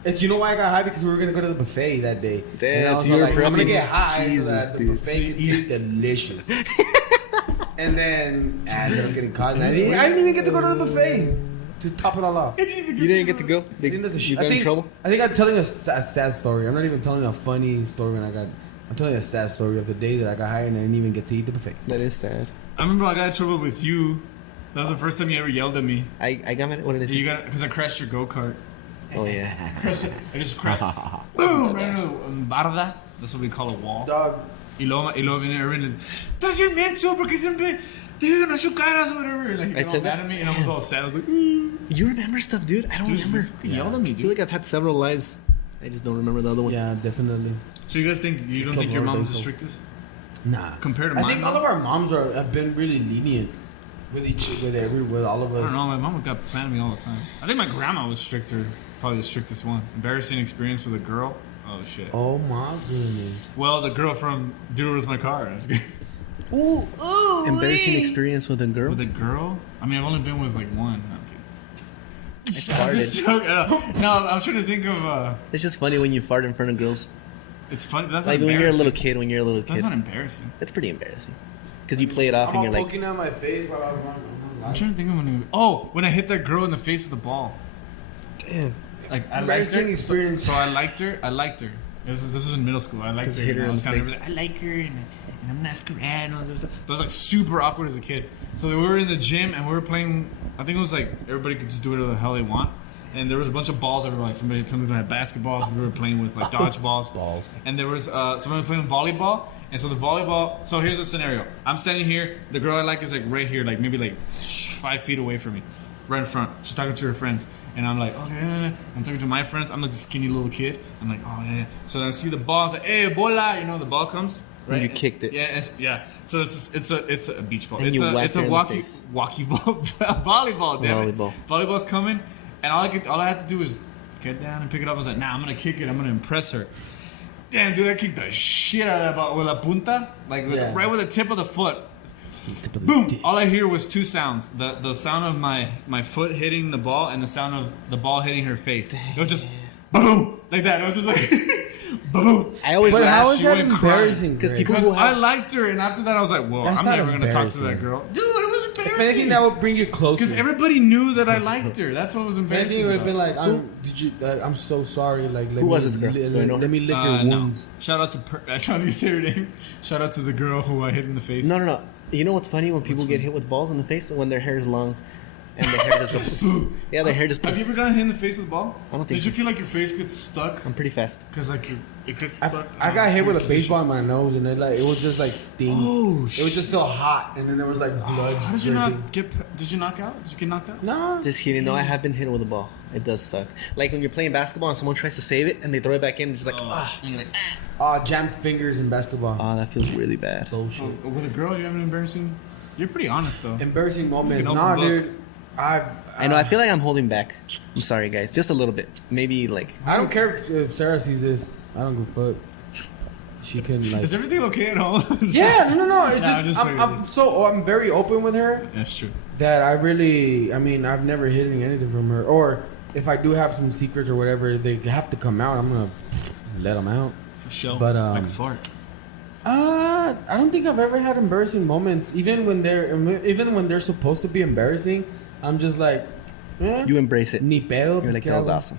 It's, you know why I got high? Because we were going to go to the buffet that day. And I That's was your like, I'm going to prepping. get high Jesus, so that the dude. buffet can taste delicious. And then I ended up getting caught. And I didn't even get to go to the buffet to top it all off. You didn't get to go? I think that's a You got in trouble? I think I'm telling a sad story. I'm not even telling a funny story when I got... I'm telling a sad story of the day that I got high and I didn't even get to eat the buffet. That is sad. I remember I got in trouble with you. That was the first time you ever yelled at me. I got mad. What did I say? You got because I crashed your go kart. Oh, yeah. I just crashed. Boom! Right into barda. That's what we call a wall. Dog. Y luego viene Ervin. Estás bien menso porque siempre te llegan a chocaras or whatever. Like, he I got all said mad that? at me and I was all sad. I was like, You remember stuff, dude? I don't dude, remember. you yelled at me, I feel dude. like I've had several lives. I just don't remember the other one. Yeah, definitely. So you guys think you don't think your mom's the strictest Nah. compared to I mine? think all of our moms have been really lenient with all of I us. don't know. My mom got mad at me all the time. I think my grandma was stricter. Probably the strictest one. Embarrassing experience with a girl. Oh shit. Oh my goodness. Well, the girl from Dude Was My Car. Ooh, ooh. Embarrassing experience with a girl? With a girl? I mean, I've only been with like one. No, I'm kidding. I I'm just farted. joking. No, I'm trying to think of. It's just funny when you fart in front of girls. It's funny. But that's Like not when you're a embarrassing. little kid. That's not embarrassing. It's pretty embarrassing. Because you play it off I'm and you're all like, poking at my face while I'm trying to think of when. When I hit that girl in the face with the ball. damn. Like I liked Embarrassing her. experience. So I liked her. This was in middle school. I liked Just her. hit her and I in was the kind of face. I like her, and I'm not screwed and all this stuff. But I was like super awkward as a kid. So we were in the gym and we were playing. I think it was like everybody could just do whatever the hell they want. And there was a bunch of balls everywhere. Like some people had basketballs. We were playing with like dodgeballs. Balls. And there was someone playing volleyball. And so the volleyball. So here's the scenario. I'm standing here. The girl I like is like right here, like maybe like 5 feet away from me, right in front. She's talking to her friends. And I'm like, okay. I'm talking to my friends. I'm like the skinny little kid. I'm like, oh yeah. So then I see the ball. I was like, hey, bola. You know, the ball comes. Right. And you kicked it. Yeah. Yeah. So it's a beach ball. And It's you a whacked her in the walkie face. ball. Volleyball. Damn Volleyball. it. Volleyball's coming. And all I had to do was get down and pick it up. I was like, nah, I'm gonna kick it. I'm gonna impress her. Damn, dude, I kicked the shit out of that ball with la punta, like right with the tip of the foot. Boom! All I hear was two sounds: the sound of my foot hitting the ball and the sound of the ball hitting her face. It was just boom like that. It was just like boom. I always But how laugh. is She that went embarrassing? Because Greg? people- Because I liked her, and after that I was like, "Whoa, That's I'm not never gonna talk to that embarrassing. girl." Dude, it was If anything, embarrassing. that would bring you closer. Because everybody knew that I liked her. That's what was If embarrassing. anything, it would have been about like, I'm so sorry. Like, let Who me, was this girl? Do I know let me lick it. your No. wounds. Shout out to I was gonna say her name. Shout out to the girl who I hit in the face. No. You know what's funny when people get hit with balls in the face? When their hair is long and their hair just go. Yeah, their hair just. Have you ever gotten hit in the face with a ball? I don't think Did you so. feel like your face gets stuck? I'm pretty fast. Because like it gets stuck. I got hit with a baseball in my nose, and it was just like sting. Oh, It was just feel hot, and then there was like blood. How did you dripping. not get? Did you knock out? Did you get knocked out? No. Just kidding. No, I have been hit with a ball. It does suck. Like when you're playing basketball and someone tries to save it and they throw it back in, it's just like, ah. And you're like, Jammed fingers in basketball. Oh, that feels really bad. Bullshit. with a girl, you have an embarrassing. You're pretty honest though. Embarrassing moments. open Nah, book. dude. I know. I feel like I'm holding back. I'm sorry, guys. Just a little bit. Maybe like. I don't care if Sarah sees this. I don't give a fuck. She can like. Is everything okay at home? Yeah, no. It's Nah, just just I'm very open with her That's true. that I mean I've never hidden anything from her. Or if I do have some secrets or whatever, they have to come out. I'm gonna let them out. For sure. But, like a fart. I don't think I've ever had embarrassing moments. Even when they're supposed to be embarrassing, I'm just like, You embrace it. ni pedo. You're like, that was awesome.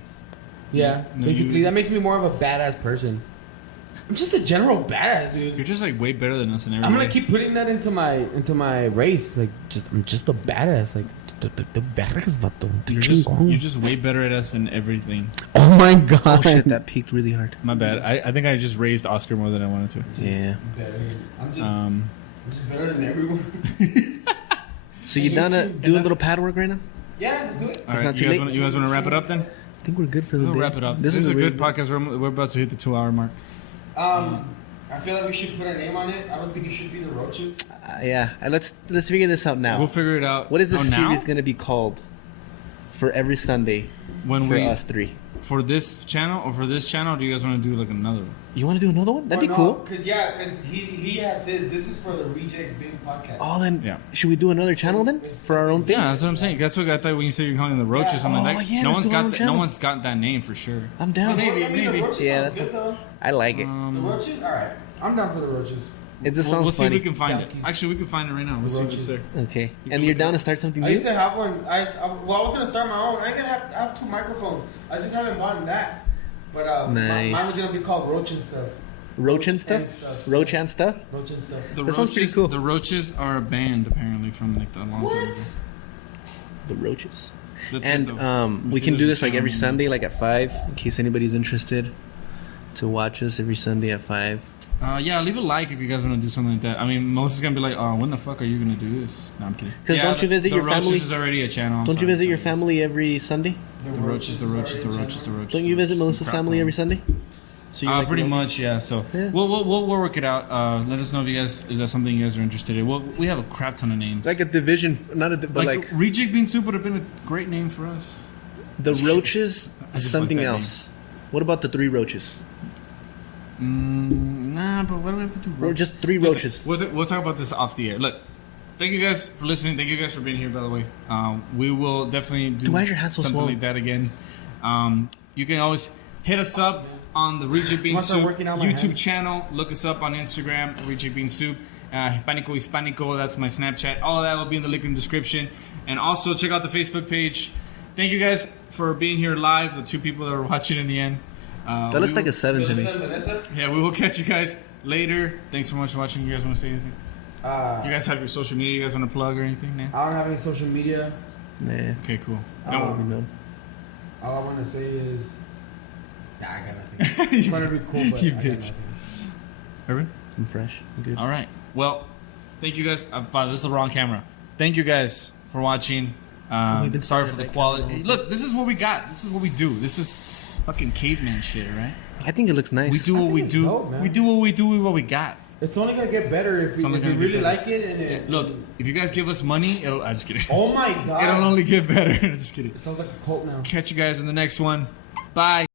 Yeah, No, basically you- that makes me more of a badass person. I'm just a general badass, dude. You're just like way better than us in every I'm gonna way. keep putting that into my race. Like, I'm just a badass. Like, the badass vato. You're just way better at us in everything. Oh my Oh god. shit, that peaked really hard. My bad. I think I just raised Oscar more than I wanted to. Yeah. I'm just better than everyone. So you done to do a little pad work right now? Yeah, let's do it. All right, not you too guys, late? want to wrap it up then? I think we're good for the We'll day. wrap it up. This This is a really good podcast. We're about to hit the 2-hour mark. I feel like we should put a name on it. I don't think it should be the Roaches. Yeah. Let's figure this out now. We'll figure it out. What is this now? series gonna be called? For every Sunday When for we us three. for this channel or for this channel? Or do you guys want to do like another one? You want to do another one? That'd be cool. Because he has his. This is for the Reject Bean podcast. Oh, then Yeah. should we do another channel then for our own thing? Yeah, that's what I'm saying. That's what I thought when you said you're calling the roaches. I'm like, Oh, yeah, no let's one's do our own got that, no channel. one's got that name for sure. I'm down. Maybe. The roaches Yeah, sounds that's good though. I like it. The roaches? Alright. I'm down for the roaches. It just We'll sounds see if funny. we can find it. Dowskis. Actually, we can find it right now. We'll see if it's there. Okay. can And you're look it down up. to start something I new? used to have one. I was gonna start my own. I have 2 microphones. I just haven't bought that. But Nice. mine was gonna be called Roach and Stuff. Roach and And stuff? stuff. Roach and stuff? Roach and Stuff. The That sounds pretty cool. The roaches are a band apparently from like the long time ago. What? The roaches. That's And it, though. we see can do there's this a like every channel. Sunday, like at 5, in case anybody's interested to watch us every Sunday at 5. Yeah, leave a like if you guys want to do something like that. I mean, most is gonna be like, "Oh, when the fuck are you gonna do this?" No, I'm kidding. 'Cause don't you visit your the Roaches family- is already a channel. I'm Don't you sorry, visit your sorry. family every Sunday? The roaches. Don't you visit Melissa's family every Sunday? So you're like, Pretty well, much, yeah. So Yeah. we'll work it out. Let us know if that's something you guys are interested in. We have a crap ton of names. like a division, not a, but like Reject Bean Soup would have been a great name for us. the roaches I is just something like that else. What about the 3 roaches? Nah, but what do we have to do? Or just 3 Listen, roaches? We'll talk about this off the air. Look, thank you guys for listening. Thank you guys for being here, by the way. We will definitely do Dude, why is your hand so something swollen? like that again. You can always hit us up on the Reject Bean Once I'm Soup working out my YouTube hand. channel. Look us up on Instagram, Reject Bean Soup. Hispanico Hispanico, that's my Snapchat. All of that will be in the link in the description. And also check out the Facebook page. Thank you guys for being here live, the 2 people that are watching in the end. That looks like a 7 to me. Yeah, we will catch you guys later. Thanks so much for watching. You guys want to say anything? You guys have your social media you guys want to plug or anything, man? I don't have any social media. Nah. Okay, cool. No. All I want to say is, yeah, I got nothing. It's gonna be cool, but You I got bitch. nothing. Irvin? I'm fresh. I'm good. All right. Well, thank you guys. This is the wrong camera. Thank you guys for watching. We've been Sorry staring for at the that quality. camera the whole Look, this is what we got. This is what we do. This is fucking caveman shit, right? I think it looks nice. We do what think we it's do. dope, man. We do what we do with what we got. It's only gonna get better if It's only if you gonna get really better. like it. And it, Look, if you guys give us money, it'll. I'm just kidding. oh my god, It'll only get better. Just kidding. it sounds like a cult now. Catch you guys in the next one. Bye.